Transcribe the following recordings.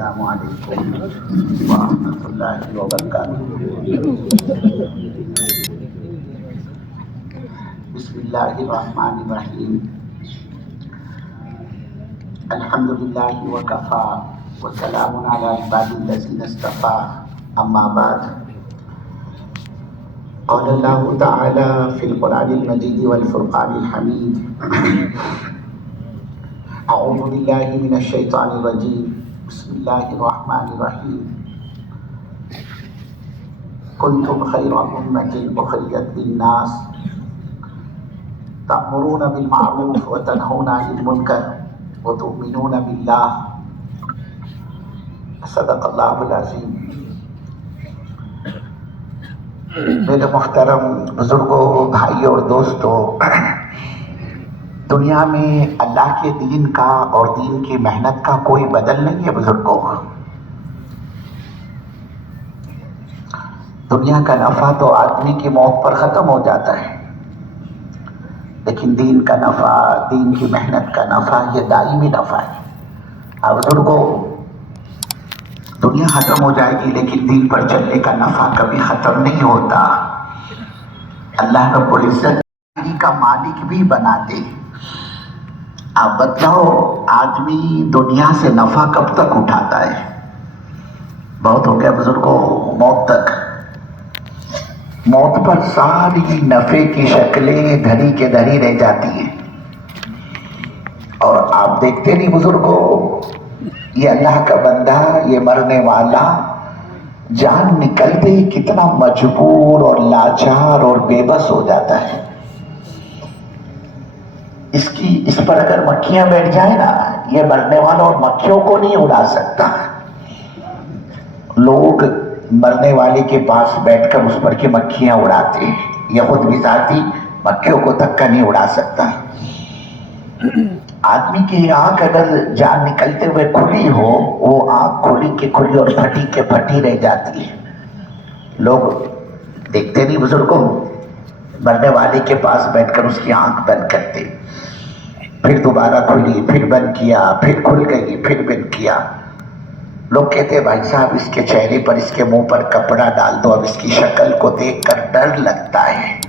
السلام علیکم ورحمۃ اللہ وبرکاتہ۔ بسم اللہ الرحمن الرحیم۔ الحمد للہ وکفیٰ وسلام علی عبادہ الذین اصطفیٰ، اما بعد۔ قال اللہ تعالی فی القرآن المجید والفرقان الحمید، اعوذ باللہ من الشیطان الرجیم، بسم اللہ الرحمن الرحیم۔ کنتم خیر امۃ اخرجت للناس تأمرون بالمعروف وتنہون عن المنکر وتؤمنون باللہ، صدق اللہ العظیم۔ میرے محترم بزرگوں، بھائیوں اور دوستوں، دنیا میں اللہ کے دین کا اور دین کی محنت کا کوئی بدل نہیں ہے بزرگوں۔ دنیا کا نفع تو آدمی کی موت پر ختم ہو جاتا ہے، لیکن دین کا نفع، دین کی محنت کا نفع یہ دائمی نفع ہے۔ اب بزرگوں، دنیا ختم ہو جائے گی لیکن دین پر چلنے کا نفع کبھی ختم نہیں ہوتا۔ اللہ رب العزت کا مالک بھی بنا دے۔ آپ بتلاؤ، آدمی دنیا سے نفع کب تک اٹھاتا ہے؟ بہت ہو گیا بزرگوں، موت تک۔ موت پر ساری نفع کی شکلیں دھری کے دھری رہ جاتی ہیں، اور آپ دیکھتے نہیں بزرگوں، یہ اللہ کا بندہ، یہ مرنے والا جان نکلتے ہی کتنا مجبور اور لاچار اور بے بس ہو جاتا ہے۔ اس پر اگر مکھیاں بیٹھ جائیں نا، یہ مرنے والا اور مکھیوں کو نہیں اڑا سکتا۔ لوگ مرنے والے کے پاس بیٹھ کر اس پر کی مکھیاں اڑاتے ہیں، یہ خود بھی ذاتی مکھیوں کو تک کا نہیں اڑا سکتا۔ آدمی کی آنکھ اگر جان نکلتے ہوئے کھلی ہو، وہ آنکھ کھلی کے کھلی اور پھٹی کے پھٹی رہ جاتی ہے۔ لوگ دیکھتے نہیں بزرگوں، مرنے والے کے پاس بیٹھ کر اس کی آنکھ بند کرتے، پھر دوبارہ کھلی، پھر بند کیا، پھر کھل گئی، پھر بند کیا۔ لوگ کہتے ہیں بھائی صاحب اس کے چہرے پر، اس کے منہ پر کپڑا ڈال دو، اب اس کی شکل کو دیکھ کر ڈر لگتا ہے۔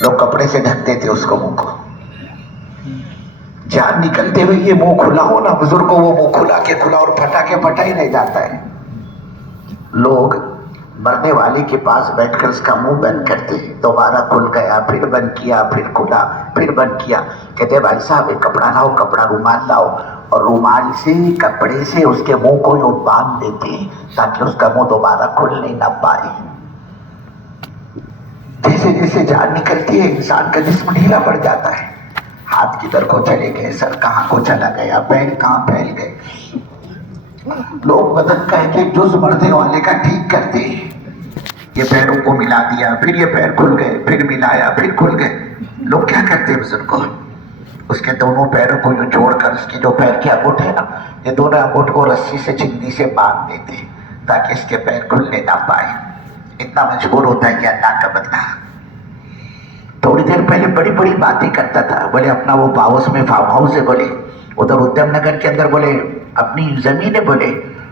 لوگ کپڑے سے ڈھک دیتے اس کو، منہ کو۔ جان نکلتے ہوئے یہ منہ کھلا ہو نا بزرگوں، وہ منہ کھلا کے کھلا اور پھٹا کے پھٹا ہی رہ جاتا ہے۔ لوگ مرنے والے کے پاس بیٹھ کر اس کا منہ بند کرتے، دوبارہ کھل گیا، پھر بند کیا، پھر کھلا، پھر بند کیا۔ کہتے بھائی صاحب ایک کپڑا لاؤ، کپڑا رومال لاؤ، اور رومال سے، کپڑے سے اس کے منہ کو یوں باندھ دیتے تاکہ اس کا منہ دوبارہ کھلنے نہ پائے۔ جیسے جیسے جان نکلتی ہے انسان کا جسم ڈھیلا پڑ جاتا ہے۔ ہاتھ کدھر کو چلے گئے، سر کہاں کو چلا گیا، پیر کہاں پھیل گئے۔ لوگ بدن کا ایک ایک جز مرنے والے کا ٹھیک کرتے ہیں۔ یہ پیروں کو ملا دیا، پھر یہ پیر کھل گئے، پھر ملایا، پھر کھل گئے۔ لوگ کیا کرتے ہیں بزرگوں، اس کے دونوں پیروں کو یوں جوڑ کر، اس کے جو پیر کے انگوٹھ ہے نا، یہ دونوں انگوٹھ کو رسی سے، چندی سے باندھ دیتے ہیں تاکہ اس کے پیر کھلنے نہ پائے۔ اتنا مجبور ہوتا ہے کہ اللہ کا بندہ تھوڑی دیر پہلے بڑی بڑی باتیں کرتا تھا، بولے اپنا وہ باوس میں فارم ہاؤس ہے، بولے ادھر ادھم نگر کے اندر، بولے اپنی زمین ہے، بولے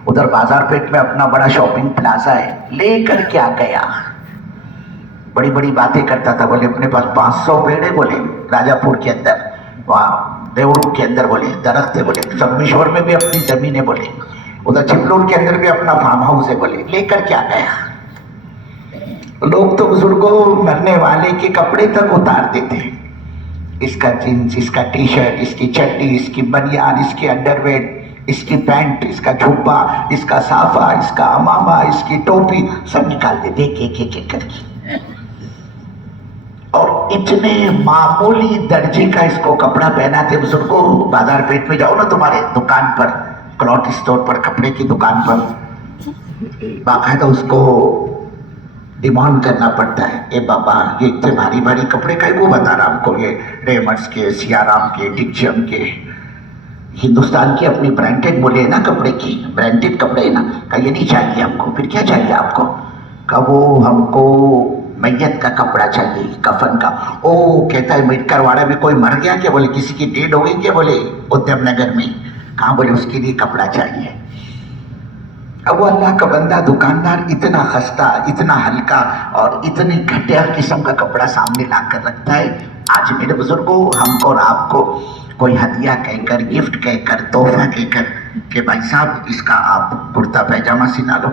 ادھر بازار پیٹ میں اپنا بڑا شاپنگ پلازا ہے، لے کر کیا گیا۔ بڑی بڑی باتیں کرتا تھا، بولے اپنے پاس 500 پیڑ ہے، بولے راجا پور کے اندر، وہاں دیوڑو کے اندر، بولے درخت ہے، بولے سممیشور میں بھی اپنی زمین ہے، بولے ادھر چپلور کے اندر بھی اپنا فارم ہاؤس ہے، بولے لے کر کیا گیا۔ لوگ تو بزرگوں مرنے والے کے کپڑے تک اتار دیتے، اس کا جینس، اس کا ٹی شرٹ، اس کی چڈی، اس کی بنیان، اس کی انڈر ویئر، اس کی پینٹ، اس کا جھبا، اس کا صافہ، اس کا امامہ، اس کی ٹوپی، سب نکال دیتے ایک ایک کر کے۔ اور اتنے معمولی درجے کا اس کو کپڑا پہناتے بزرگوں، بازار پیٹ میں جاؤ نا تمہارے دکان پر، کلوتھ اسٹور پر، کپڑے کی دکان پر، باقاعدہ اس کو ڈیمانڈ کرنا پڑتا ہے، اے بابا یہ اتنے بھاری بھاری کپڑے کا کو بتا رہا ہم کو، یہ ریمنڈس کے، سیارام کے، ڈکشم کے، ہندوستان کی اپنی برانڈڈ بولے نا کپڑے کی، برانڈڈ کپڑے نا، کہ یہ نہیں چاہیے ہم کو۔ پھر کیا چاہیے آپ کو؟ کہ وہ ہم کو میت کا کپڑا چاہیے، کفن کا۔ او کہتا ہے میٹکر واڑے میں کوئی مر گیا کیا؟ بولے کسی کی ڈیڈ ہو گئی کیا؟ بولے ادھم نگر میں۔ کہاں؟ بولے اس کے لیے کپڑا چاہیے۔ اب وہ اللہ کا بندہ دکاندار اتنا خستہ، اتنا ہلکا اور اتنی گھٹیا قسم کا کپڑا سامنے لا کر رکھتا ہے. آج میرے بزرگوں، ہم کو اور آپ کو کوئی ہدیہ کہہ کر، گفٹ کہہ کر، تحفہ کہہ کر کہ بھائی صاحب اس کا آپ کرتا پیجامہ سلا لو،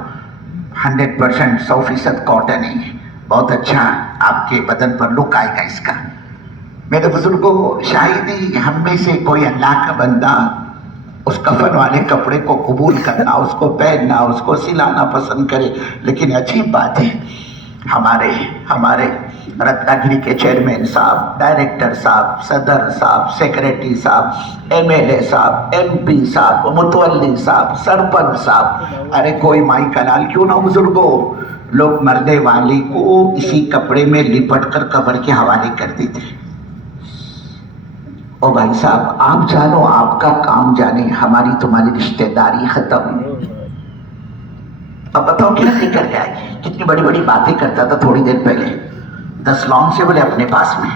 100% 100% کاٹن ہے، بہت اچھا آپ کے بدن پر لک آئے گا اس کا. میرے بزرگوں، شاید ہی ہم میں سے کوئی اللہ کا بندہ اس کفن والے کپڑے کو قبول کرنا، اس کو پہننا، اس کو سلانا پسند کرے. لیکن عجیب بات ہے، ہمارے رتنا گری کے چیئرمین صاحب، ڈائریکٹر صاحب، صدر صاحب، سیکریٹری صاحب، ایم ایل اے صاحب، ایم پی صاحب، متولی صاحب، سرپنچ صاحب، ارے کوئی مائی کا لال کیوں نہ بزرگوں، لوگ مرنے والے کو اسی کپڑے میں لپٹ کر قبر کے حوالے کر دیتے. او بھائی صاحب، آپ جانو آپ کا کام جانے، ہماری تمہاری رشتہ داری ختم. اب بتاؤ کیا لے کر گیا؟ کتنی بڑی بڑی باتیں کرتا تھا تھوڑی دیر پہلے. 10 لونگ سے بولے اپنے پاس میں.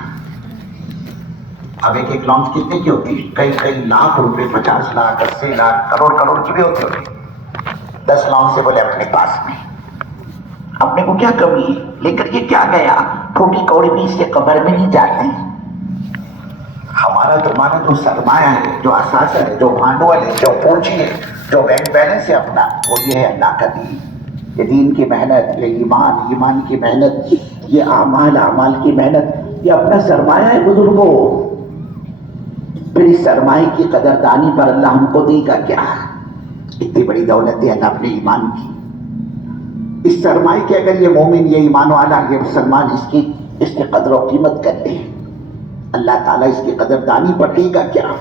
اب ایک لونگ کتنے کی ہوتی ہے؟ کئی لاکھ روپے، 50 لاکھ، 80 لاکھ، کروڑ کی بھی ہوتی ہوگی. 10 لونگ سے بولے اپنے پاس میں. اپنے کو کیا کمی ہے؟ لے کر کے کیا گیا؟ ٹھوٹی کوڑی بھی اس کے قبر میں نہیں جاتی. ہمارا تمہارا جو سرمایہ ہے، جو اثاثہ ہے، جو بھانڈول ہے، جو پونجی ہے، جو بینک بیلنس ہے اپنا، وہ یہ ہے اللہ کا دین. یہ دین کی محنت، یہ ایمان کی محنت، یہ اعمال کی محنت، یہ اپنا سرمایہ ہے بزرگوں. پھر اس سرمایہ کی قدردانی پر اللہ ہم کو دے گا کیا؟ اتنی بڑی دولت ہے اللہ اپنے ایمان کی. اس سرمایہ کے اگر یہ مومن، یہ ایمان والا، یہ مسلمان اس کی قدر و قیمت کرتے ہیں، اللہ تعالیٰ اس کی قدردانی پر دے گا کیا؟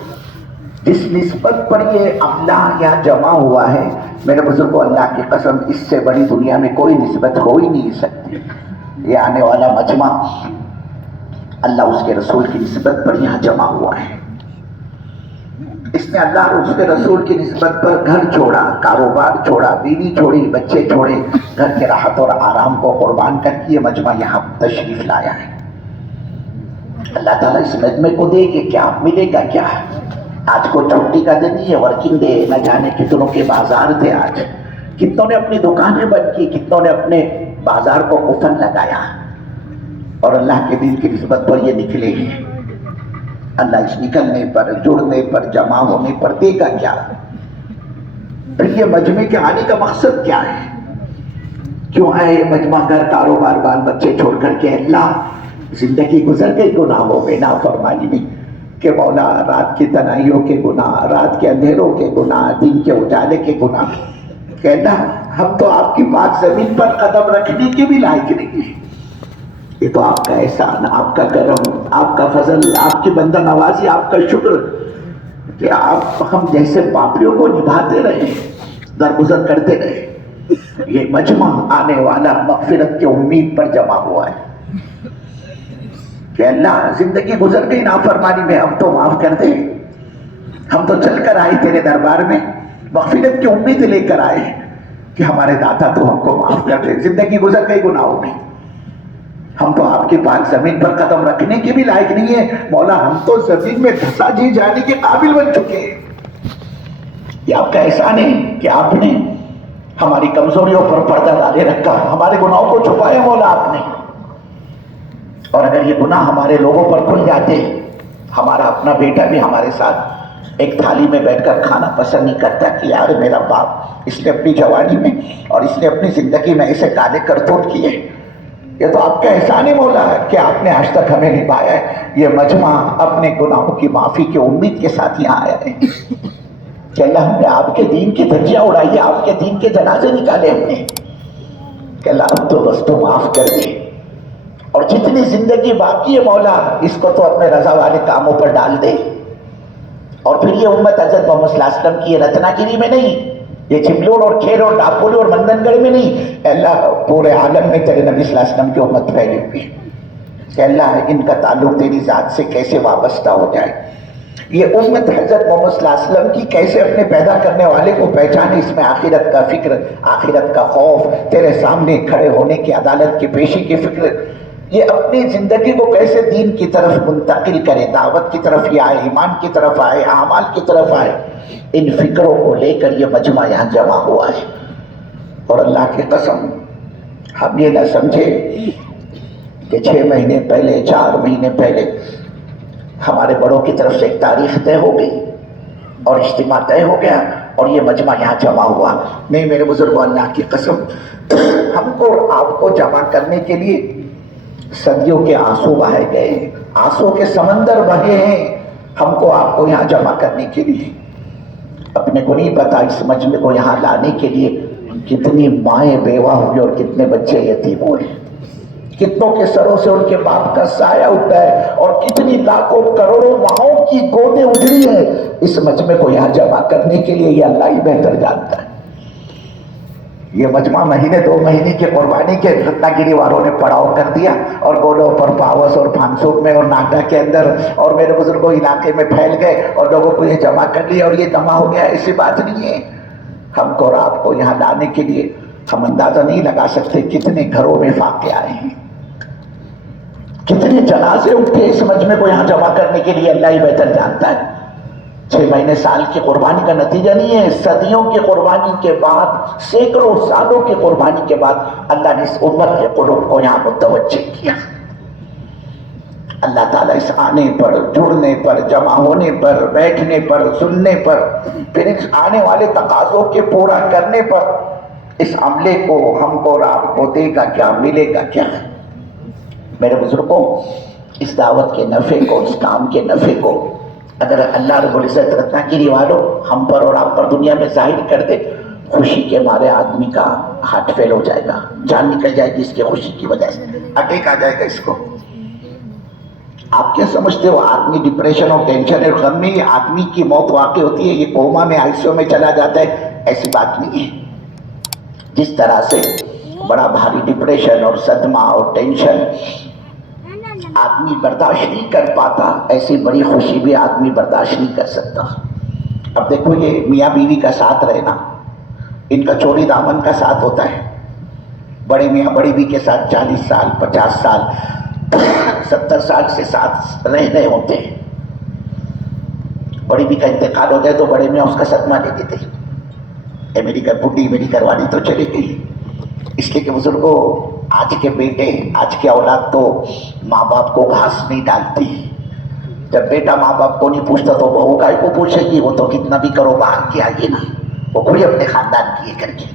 جس نسبت پر یہ عملہ یہاں جمع ہوا ہے، میرے بزرگوں، اللہ کی قسم، اس سے بڑی دنیا میں کوئی نسبت ہو ہی نہیں سکتی. یہ آنے والا مجمع اللہ اس کے رسول کی نسبت پر یہاں جمع ہوا ہے. اس نے اللہ اور اس کے رسول کی نسبت پر گھر چھوڑا، کاروبار چھوڑا، بیوی چھوڑی، بچے چھوڑے، گھر کے راحت اور آرام کو قربان کر کے یہ مجمع یہاں تشریف لایا ہے. اللہ تعالیٰ اس مجمع کو دے گے کیا؟ ملے گا کیا؟ آج کو چھٹی کا دن ہی ہے، ورکنگ ڈے. نہ جانے کتنوں کے بازار تھے آج، کتنوں نے اپنی دکانیں بند کی، کتنوں نے اپنے بازار کو قفل لگایا، اور اللہ کے دین کی نسبت پر یہ نکلے ہیں. اللہ اس نکلنے پر، جڑنے پر، جمع ہونے پر دے گا کیا؟ پھر یہ مجمع کے آنے کا مقصد کیا ہے؟ کیوں آئے یہ مجمع؟ گھر، کاروبار، بال بچے چھوڑ کر کے. اللہ، زندگی گزر گئی گناہوں میں، نافرمانی میں، کہ مولا رات کی تنہائیوں کے گناہ، رات کے اندھیروں کے گناہ، دن کے اجالے کے گناہ. کہنا ہم تو آپ کی پاک زمین پر قدم رکھنے کے بھی لائق نہیں ہیں. یہ تو آپ کا احسان، آپ کا کرم، آپ کا فضل، آپ کی بندہ نوازی، آپ کا شکر کہ آپ ہم جیسے پاپیوں کو نبھاتے رہے، درگزر کرتے رہے. یہ مجمع آنے والا مغفرت کی امید پر جمع ہوا ہے کہ اللہ، زندگی گزر گئی نافرمانی میں، اب تو معاف کر دے. ہم تو چل کر آئے تیرے دربار میں، مغفرت کی امید لے کر آئے کہ ہمارے داتا تو ہم کو معاف کر دے. زندگی گزر گئی گناہوں میں، ہم تو آپ کی پاک زمین پر قدم رکھنے کے بھی لائق نہیں ہے. مولا، ہم تو زمین میں دھسا جی جانے کے قابل بن چکے ہیں. یہ آپ کا احسان ہے کہ آپ نے ہماری کمزوریوں پر پردہ ڈالے رکھا، ہمارے گناہوں کو چھپایا مولا آپ نے. اور اگر یہ گناہ ہمارے لوگوں پر کھل جاتے، ہمارا اپنا بیٹا بھی ہمارے ساتھ ایک تھالی میں بیٹھ کر کھانا پسند نہیں کرتا کہ یار میرا باپ، اس نے اپنی جوانی میں اور اس نے اپنی زندگی میں ایسے کالے کرتوت کیے. یہ تو آپ کا احسان ہے مولا کہ آپ نے آج تک ہمیں نبھایا ہے. یہ مجمع اپنے گناہوں کی معافی کی امید کے ساتھ یہاں آیا ہے کہ اللہ، ہم نے آپ کے دین کی دھجیاں اڑائی ہے، آپ کے دین کے جنازے نکالے ہم نے، کہ اللہ اب تو بس تو معاف کر دے. اور جتنی زندگی باقی ہے مولا، اس کو تو اپنے رضا والے کاموں پر ڈال دے. اور پھر یہ امت حضرت محمد صلی اللہ علیہ وسلم کی یہ رتنا گیری میں نہیں، یہ چملوڑ اور کھیر اور ڈاپولی اور مندن گڑھ میں نہیں، اللہ پورے عالم میں تیرے نبی صلی اللہ علیہ وسلم کی امت پھیلی ہوئی ہے کہ اللہ ان کا تعلق تیری ذات سے کیسے وابستہ ہو جائے. یہ امت حضرت محمد صلی اللہ علیہ وسلم کی کیسے اپنے پیدا کرنے والے کو پہچانے. اس میں آخرت کا فکر، آخرت کا خوف، تیرے سامنے کھڑے ہونے کی، عدالت کی پیشی کی فکر، یہ اپنی زندگی کو کیسے دین کی طرف منتقل کرے، دعوت کی طرف یہ آئے، ایمان کی طرف آئے، اعمال کی طرف آئے. ان فکروں کو لے کر یہ مجمع یہاں جمع ہوا ہے. اور اللہ کی قسم ہم یہ نہ سمجھے کہ 6 مہینے پہلے 4 مہینے پہلے ہمارے بڑوں کی طرف سے ایک تاریخ طے ہو گئی اور اجتماع طے ہو گیا اور یہ مجمع یہاں جمع ہوا. نہیں میرے بزرگوں، اللہ کی قسم ہم کو اور آپ کو جمع کرنے کے لیے صدیوں کے آنسو بہائے گئے ہیں، آنسو کے سمندر بہے ہیں ہم کو آپ کو یہاں جمع کرنے کے لیے. اپنے کو نہیں پتا اس مجمع کو یہاں لانے کے لیے کتنی مائیں بیوہ ہوئی اور کتنے بچے یتیم ہوئے، کتنوں کے سروں سے ان کے باپ کا سایہ اٹھا ہے اور کتنی لاکھوں کروڑوں ماؤں کی گودیں اجڑی ہیں اس مجمع کو یہاں جمع کرنے کے لیے. یہ اللہ ہی بہتر جانتا ہے. یہ مجمع مہینے 2 مہینے کی قربانی کے رتنا گیری والوں نے پڑاؤ کر دیا اور گولوں پر پاوس اور پھانسوک میں اور ناٹا کے اندر اور میرے بزرگوں علاقے میں پھیل گئے اور لوگوں کو یہ جمع کر لیا اور یہ جمع ہو گیا. ایسی بات نہیں ہے. ہم کو اور آپ کو یہاں لانے کے لیے ہم اندازہ نہیں لگا سکتے کتنے گھروں میں فاقے آئے ہیں، کتنے جنازے اٹھے اس مجمع کو یہاں جمع کرنے کے لیے. اللہ ہی بہتر جانتا ہے. 6 مہینے سال کی قربانی کا نتیجہ نہیں ہے، صدیوں کی قربانی کے بعد، سینکڑوں سالوں کی قربانی کے بعد اللہ نے اس امت کے قلوب کو یہاں متوجہ کیا. اللہ تعالیٰ اس آنے پر، جڑنے پر، جمع ہونے پر، بیٹھنے پر، سننے پر، پھر اس آنے والے تقاضوں کے پورا کرنے پر اس عملے کو ہم کو اور آپ کو دے گا کیا، ملے گا کیا. میرے بزرگوں، اس دعوت کے نفع کو، اس کام کے نفع کو اگر اللہ رب العزت رتنا گیری والوں ہم پر اور آپ پر دنیا میں ظاہر کر دے، خوشی کے مارے آدمی کا ہارٹ فیل ہو جائے گا، جان نکل جائے گی اس کے خوشی کی وجہ سے، اٹیک آ جائے گا اس کو. آپ کیا سمجھتے ہو آدمی ڈپریشن اور ٹینشن اور غم میں آدمی کی موت واقع ہوتی ہے، یہ کوما میں آئیسیو میں چلا جاتا ہے؟ ایسی بات نہیں ہے. جس طرح سے بڑا بھاری ڈپریشن اور صدمہ اور ٹینشن آدمی برداشت نہیں کر پاتا، ایسی بڑی خوشی بھی آدمی برداشت نہیں کر سکتا. اب دیکھو یہ میاں بیوی کا ساتھ رہنا، ان کا چوری دامن کا ساتھ ہوتا ہے. بڑے میاں بڑی بیوی کے ساتھ 40 سال 50 سال 70 سال سے ساتھ رہ رہے ہوتے ہیں. بڑی بیوی کا انتقال ہو جائے تو بڑے میاں اس کا صدمہ لے دیتے ہیں. اے میری بڈھی میری گھر والی تو چلی گئی. اس لیے کہ بزرگوں، آج کے بیٹے، آج کے اولاد تو ماں باپ کو گھاس نہیں ڈالتی. جب بیٹا ماں باپ کو نہیں پوچھتا تو بہو کائے کو پوچھے گی؟ وہ تو کتنا بھی کرو باہر کی آئیے نا، وہ کوئی اپنے خاندان کی کر کے.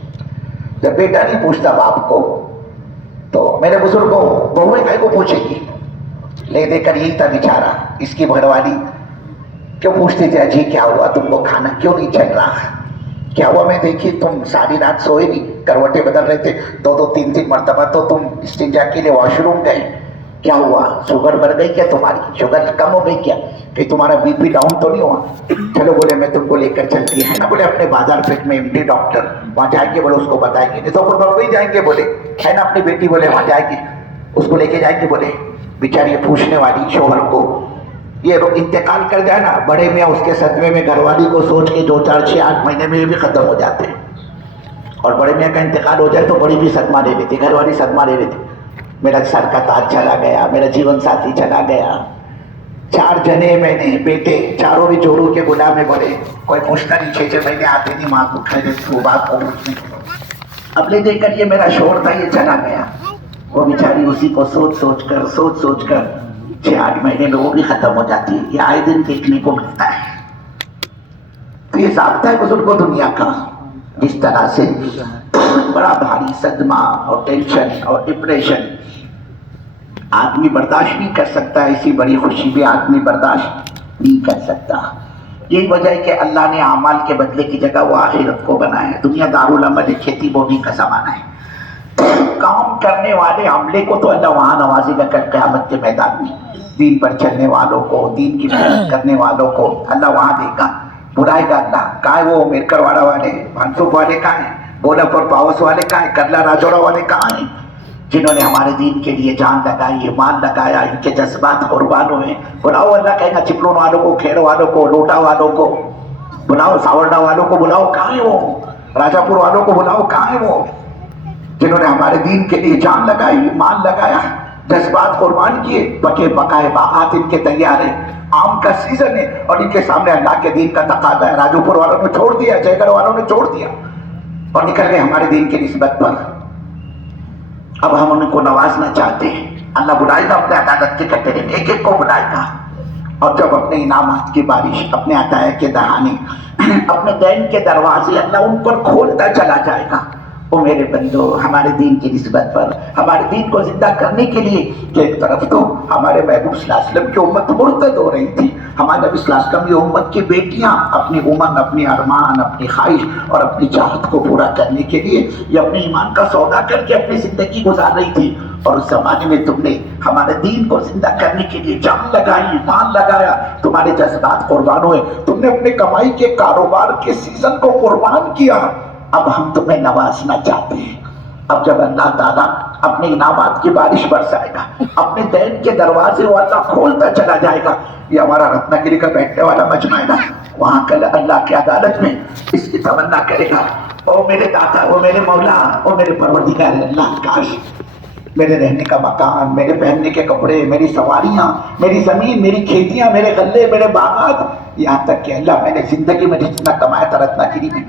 جب بیٹا نہیں پوچھتا باپ کو تو میرے بزرگوں بہویں کائے کو پوچھے گی؟ لے دے کر یہی تھا بیچارہ، اس کی گھر والی کیوں پوچھتے تھے اجی کیا ہوا، تم کو کھانا کیوں نہیں چل رہا، کیا ہوا؟ میں دیکھی تم ساری رات سوئے نہیں، کروٹیں بدل رہے تھے 2 3 مرتبہ، تو تم استنجا کے لیے واش روم گئے، کیا ہوا؟ شوگر بڑھ گئی کیا تمہاری؟ شوگر کم ہو گئی کیا؟ کہ تمہارا بی پی ڈاؤن تو نہیں ہوا؟ چلو بولے میں تم کو لے کر چلتی ہے نا، بولے اپنے بازار پیٹ میں MD ڈاکٹر، وہاں جائیں گے، بولے اس کو بتائیں گے. نہیں تو بمبئی جائیں گے، بولے ہے نا اپنی بیٹی، بولے وہاں جائیں گے اس کو لے کے جائیں گے. بولے بیچاری پوچھنے والی شوہر کو یہ انتقال کر جائے نا، بڑے میاں اس کے صدمے میں گھر والی کو سوچ کے 2 4 6 8 مہینے میں یہ بھی ختم ہو جاتے ہیں. اور بڑے میاں کا انتقال ہو جائے تو بڑی بھی صدمہ لے لیتی، گھر والی صدمہ لے لیتی. میرا سر کا تاج چلا گیا، میرا جیون ساتھی چلا گیا. 4 جنے میں نے بیٹے، چاروں بھی جوڑوں کے غلام میں. بولے کوئی پوچھتا نہیں، 6 6 مہینے آتے نہیں ماں کو کھڑے تو باپ کو پوچھنے. اب لے دے کر یہ میرا شوہر تھا، یہ چلا گیا. وہ بیچاری اسی کو سوچ سوچ کر 6 8 مہینے میں وہ بھی ختم ہو جاتی ہے. یہ آئے دن دیکھنے کو ملتا ہے. تو یہ ضابطہ ہے بزرگوں دنیا کا. جس طرح سے بڑا بھاری صدمہ اور ٹینشن اور ڈپریشن آدمی برداشت نہیں کر سکتا، ایسی بڑی خوشی بھی آدمی برداشت نہیں کر سکتا. یہی وجہ ہے کہ اللہ نے اعمال کے بدلے کی جگہ وہ آخرت کو بنایا ہے. دنیا دارالعمل کھیتی باڑی کا زمانہ ہے. کام کرنے والے عملے کو تو اللہ وہاں نوازے گا کل قیامت کے میدان میں. دین پر چلنے والوں کو، دین کی محنت کرنے والوں کو اللہ وہاں دے گا، بلائے گا اللہ. کہاں ہے وہ میرکر واڑہ والے، بھانسوک والے کہاں ہیں، گولا پر پاوس والے کہاں ہیں، کرلا راجوڑا والے کہاں ہیں، جنہوں نے ہمارے دین کے لیے جان لگائی ہے، مال لگایا، ان کے جذبات قربان ہوئے. بلاؤ، اللہ کہے گا چپلون والوں کو، کھیڑ والوں کو، لوٹا والوں کو بلاؤ، ساورڈا والوں کو بلاؤ. کہاں ہے وہ؟ راجہ پور والوں کو بلاؤ. کہاں ہے وہ جنہوں نے ہمارے دین کے لیے جان لگائی، مال لگایا، جذبات قربان کیے؟ پکے پکائے باغات ان کے تیار ہیں. آم کا سیزن ہے اور ان کے سامنے اللہ کے دین کا تقاضا ہے. راجو پور والوں نے چھوڑ دیا، جے گڑھ والوں نے چھوڑ دیا. اور نکل گئے ہمارے دین کی نسبت پر. اب ہم ان کو نوازنا چاہتے ہیں. اللہ بلائے گا اپنے عدالت کے کرتے رہیں گے, ایک ایک کو بلائے گا. اور جب اپنے انعامات کی بارش, اپنے عطائے کے دہانے, اپنے دین کے دروازے اللہ ان پر کھولتا چلا جائے گا. او میرے بندو, ہمارے دین کی نسبت پر, ہمارے دین کو زندہ کرنے کے لیے کہ ایک طرف تو ہمارے محبوب صلی اللہ علیہ وسلم کی امت مرتد ہو رہی تھی, ہمارے نبی صلی اللہ علیہ وسلم کی امت کی بیٹیاں اپنی امنگ, اپنی ارمان, اپنی خواہش اور اپنی چاہت کو پورا کرنے کے لیے یہ اپنے ایمان کا سودا کر کے اپنی زندگی گزار رہی تھی. اور اس زمانے میں تم نے ہمارے دین کو زندہ کرنے کے لیے جان لگائی, مان لگایا, تمہارے جذبات قربان ہوئے, تم نے اپنے کمائی کے کاروبار کے سیزن کو قربان کیا. اب ہم تمہیں نوازنا چاہتے ہیں. اب جب اللہ تعالیٰ اپنے انعامات کی بارش برسائے گا, اپنے دین کے دروازے وہ اللہ کھولتا چلا جائے گا. یہ ہمارا رتنا گری کا بیٹھنے والا مجمع ہے نا, وہاں کل اللہ کی عدالت میں اس کی تمنا کرے گا, او میرے داتا, او میرے مولا, او میرے پروردگار اللہ, کاش میرے رہنے کا مکان, میرے پہننے کے کپڑے, میری سواریاں, میری زمین, میری کھیتیاں, میرے غلے, میرے باغات, یہاں تک کہ اللہ میں نے زندگی میں جتنا کمایا تھا رتنا گری میں,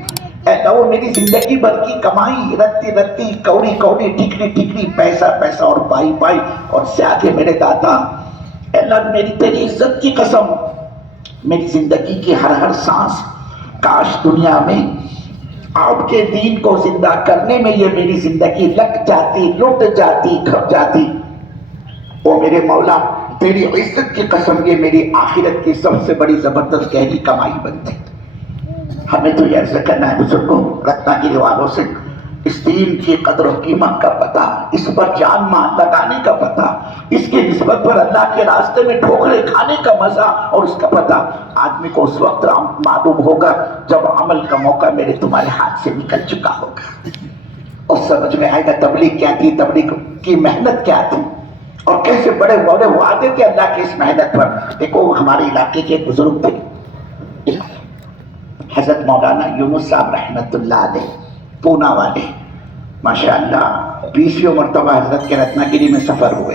اللہ وہ میری زندگی بھر کی کمائی, رتی رتی, کوڑی کوڑی, ٹکری ٹکری, پیسہ پیسہ اور پائی پائی, اور سے آگے میرے داتا, اللہ میری تیری عزت کی قسم, میری زندگی کی ہر ہر سانس کاش دنیا میں آپ کے دین کو زندہ کرنے میں یہ میری زندگی لگ جاتی, لٹ جاتی, کھپ جاتی. او میرے مولا, تیری عزت کی قسم یہ میری آخرت کی سب سے بڑی زبردست گہری کمائی بنتی. ہمیں تو یہ عرض کرنا ہے بزرگوں, رتنا گیری والوں سے, اس دین کی قدر و قیمت کا پتہ, اس پر جان مان لگانے کا پتہ, اس کی نسبت پر اللہ کے راستے میں ٹھوکریں کھانے کا مزہ اور اس کا پتہ آدمی کو اس وقت معلوم ہوگا جب عمل کا موقع میرے تمہارے ہاتھ سے نکل چکا ہوگا, اور سمجھ میں آئے گا تبلیغ کیا تھی, تبلیغ کی محنت کیا تھی, اور کیسے بڑے بڑے وعدے تھے اللہ کی اس محنت پر. دیکھو ہمارے علاقے کے بزرگ تھے حضرت مولانا یونس صاحب رحمت اللہ علیہ, پونا والے, ماشاءاللہ 20ویں مرتبہ حضرت کے رتنا گیری میں سفر ہوئے.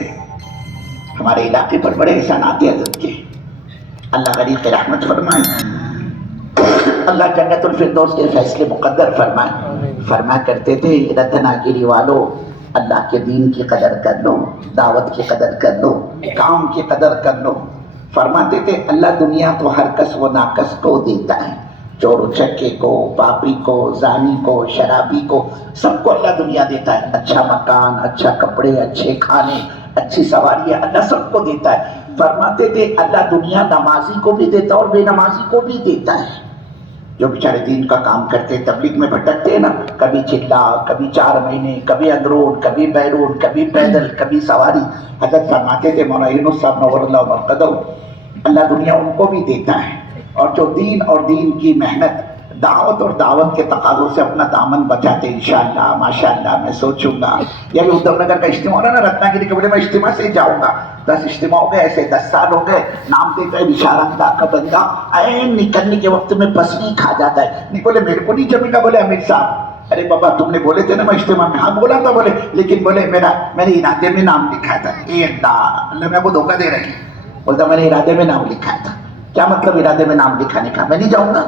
ہمارے علاقے پر بڑے احسانات ہیں حضرت کے, اللہ غریب کی رحمت فرمائے, اللہ جنت الفردوس کے فیصلے مقدر فرمائے. فرمایا کرتے تھے رتنا گیری والو, اللہ کے دین کی قدر کر لو, دعوت کی قدر کر لو, کام کی قدر کر لو. فرماتے تھے اللہ دنیا تو ہر کس و ناکس کو دیتا ہے, چور چکے کو, پاپی کو, زانی کو, شرابی کو, سب کو اللہ دنیا دیتا ہے. اچھا مکان, اچھا کپڑے, اچھے کھانے, اچھی سواریاں, اللہ سب کو دیتا ہے. فرماتے تھے اللہ دنیا نمازی کو بھی دیتا ہے اور بے نمازی کو بھی دیتا ہے. جو بیچارے دین کا کام کرتے, تبلیغ میں بھٹکتے ہیں نا, کبھی چلا, کبھی 4 مہینے, کبھی اندرون, کبھی بیرون, کبھی پیدل, کبھی سواری. حضرت فرماتے تھے مولانا یونس صاحب نور اللہ مرقدہ, اللہ دنیا ان کو بھی دیتا ہے, اور جو دین اور دین کی محنت, دعوت اور دعوت کے تقاضوں سے اپنا دامن بچاتے انشاءاللہ, ماشاءاللہ. میں سوچوں گا یہ بھی ادھم نگر کا اجتماع ہو رہا ہے نا رتنا گیری کے بڑے, میں اجتماع سے ہی جاؤں گا. 10 اجتماع ہو گئے ایسے, 10 سال ہو گئے, نام دیتا ہے بشارہ اللہ کا بندہ, این نکلنے کے وقت میں پسلی کھا جاتا ہے. نہیں بولے میرے کو نہیں جمے گا, بولے امیر صاحب, ارے بابا تم نے بولے تھے نا میں اجتماع میں, ہاں بولا تھا, بولے لیکن بولے میں نے ارادے میں نام لکھا تھا. اے اللہ میں وہ دھوکہ دے رہی, بولتا میں نے ارادے میں نام لکھا تھا. کیا مطلب ارادے میں نام لکھانے کا, میں نہیں جاؤں گا.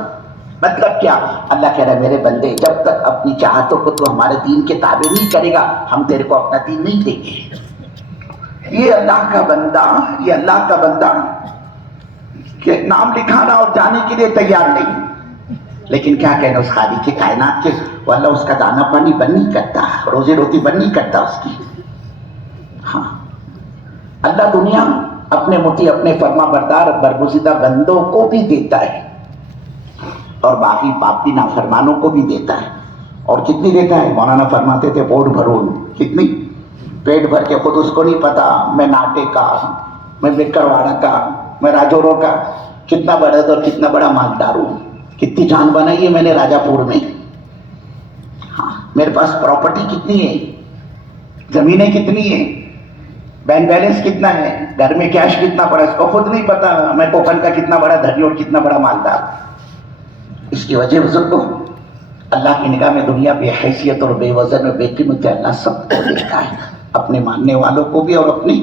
مطلب کیا, اللہ کہہ رہا ہے میرے بندے جب تک اپنی چاہتوں کو تو ہمارے دین کے تابع نہیں کرے گا, ہم تیرے کو اپنا دین نہیں دیں گے. یہ اللہ کا بندہ, یہ اللہ کا بندہ کہ نام لکھانا اور جانے کے لیے تیار نہیں, لیکن کیا کہنا اس خالق کی کائنات کے, وہ اللہ اس کا دانا پانی بند نہیں کرتا, روزی روٹی بند نہیں کرتا اس کی. ہاں اللہ دنیا اپنے مطیع, اپنے فرما بردار, برگزیدہ بندوں کو بھی دیتا ہے, اور باقی پاپی نافرمانوں کو بھی دیتا ہے. اور کتنی دیتا ہے, مولانا فرماتے تھے بوڈ بھرون, کتنی, پیٹ بھر کے خود اس کو نہیں پتا, میں ناٹے کا, میں بکرواڑا کا, میں راجورو کا کتنا بڑا اور کتنا بڑا مالدار ہوں, کتنی جان بنائی ہے میں نے راجا پور میں. ہاں میرے پاس پراپرٹی کتنی ہے, زمینیں کتنی ہیں, بینک بیلنس کتنا ہے, گھر میں کیش کتنا پڑا, اس کو خود نہیں پتا میں کوپن کا کتنا بڑا دھنی اور کتنا بڑا مالدار. اس کی وجہ بزرگوں, اللہ کی نگاہ میں دنیا بے حیثیت اور بے وزن اور بے قیمت ہے. اللہ سب کو دیتا ہے, اپنے ماننے والوں کو بھی اور اپنی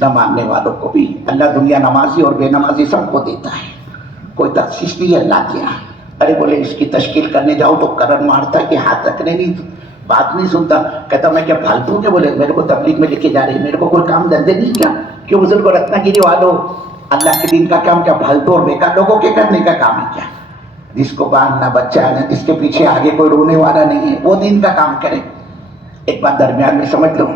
نہ ماننے والوں کو بھی. اللہ دنیا نمازی اور بے نمازی سب کو دیتا ہے, کوئی تخصیص نہیں ہے اللہ کے یہاں. ارے بولے اس کی تشکیل کرنے جاؤ تو کرن مارتا کہ ہاتھ رکھنے نہیں، بات نہیں سنتا. کہتا میں کیا پھالتو کے بولے میرے کو تبلیغ میں لے کے جا رہے ہیں، میرے کو کوئی کام دھندے نہیں کیا؟ کیوں بزرگ کو رتنا گیری والوں اللہ کے دین کا کام کیا پھالتو اور بیکار لوگوں کے کرنے کا کام ہے کیا؟ جس کو باندھنا بچہ ہے، جس کے پیچھے آگے کوئی رونے والا نہیں ہے، وہ دین کا کام کرے. ایک بات درمیان میں سمجھ لو،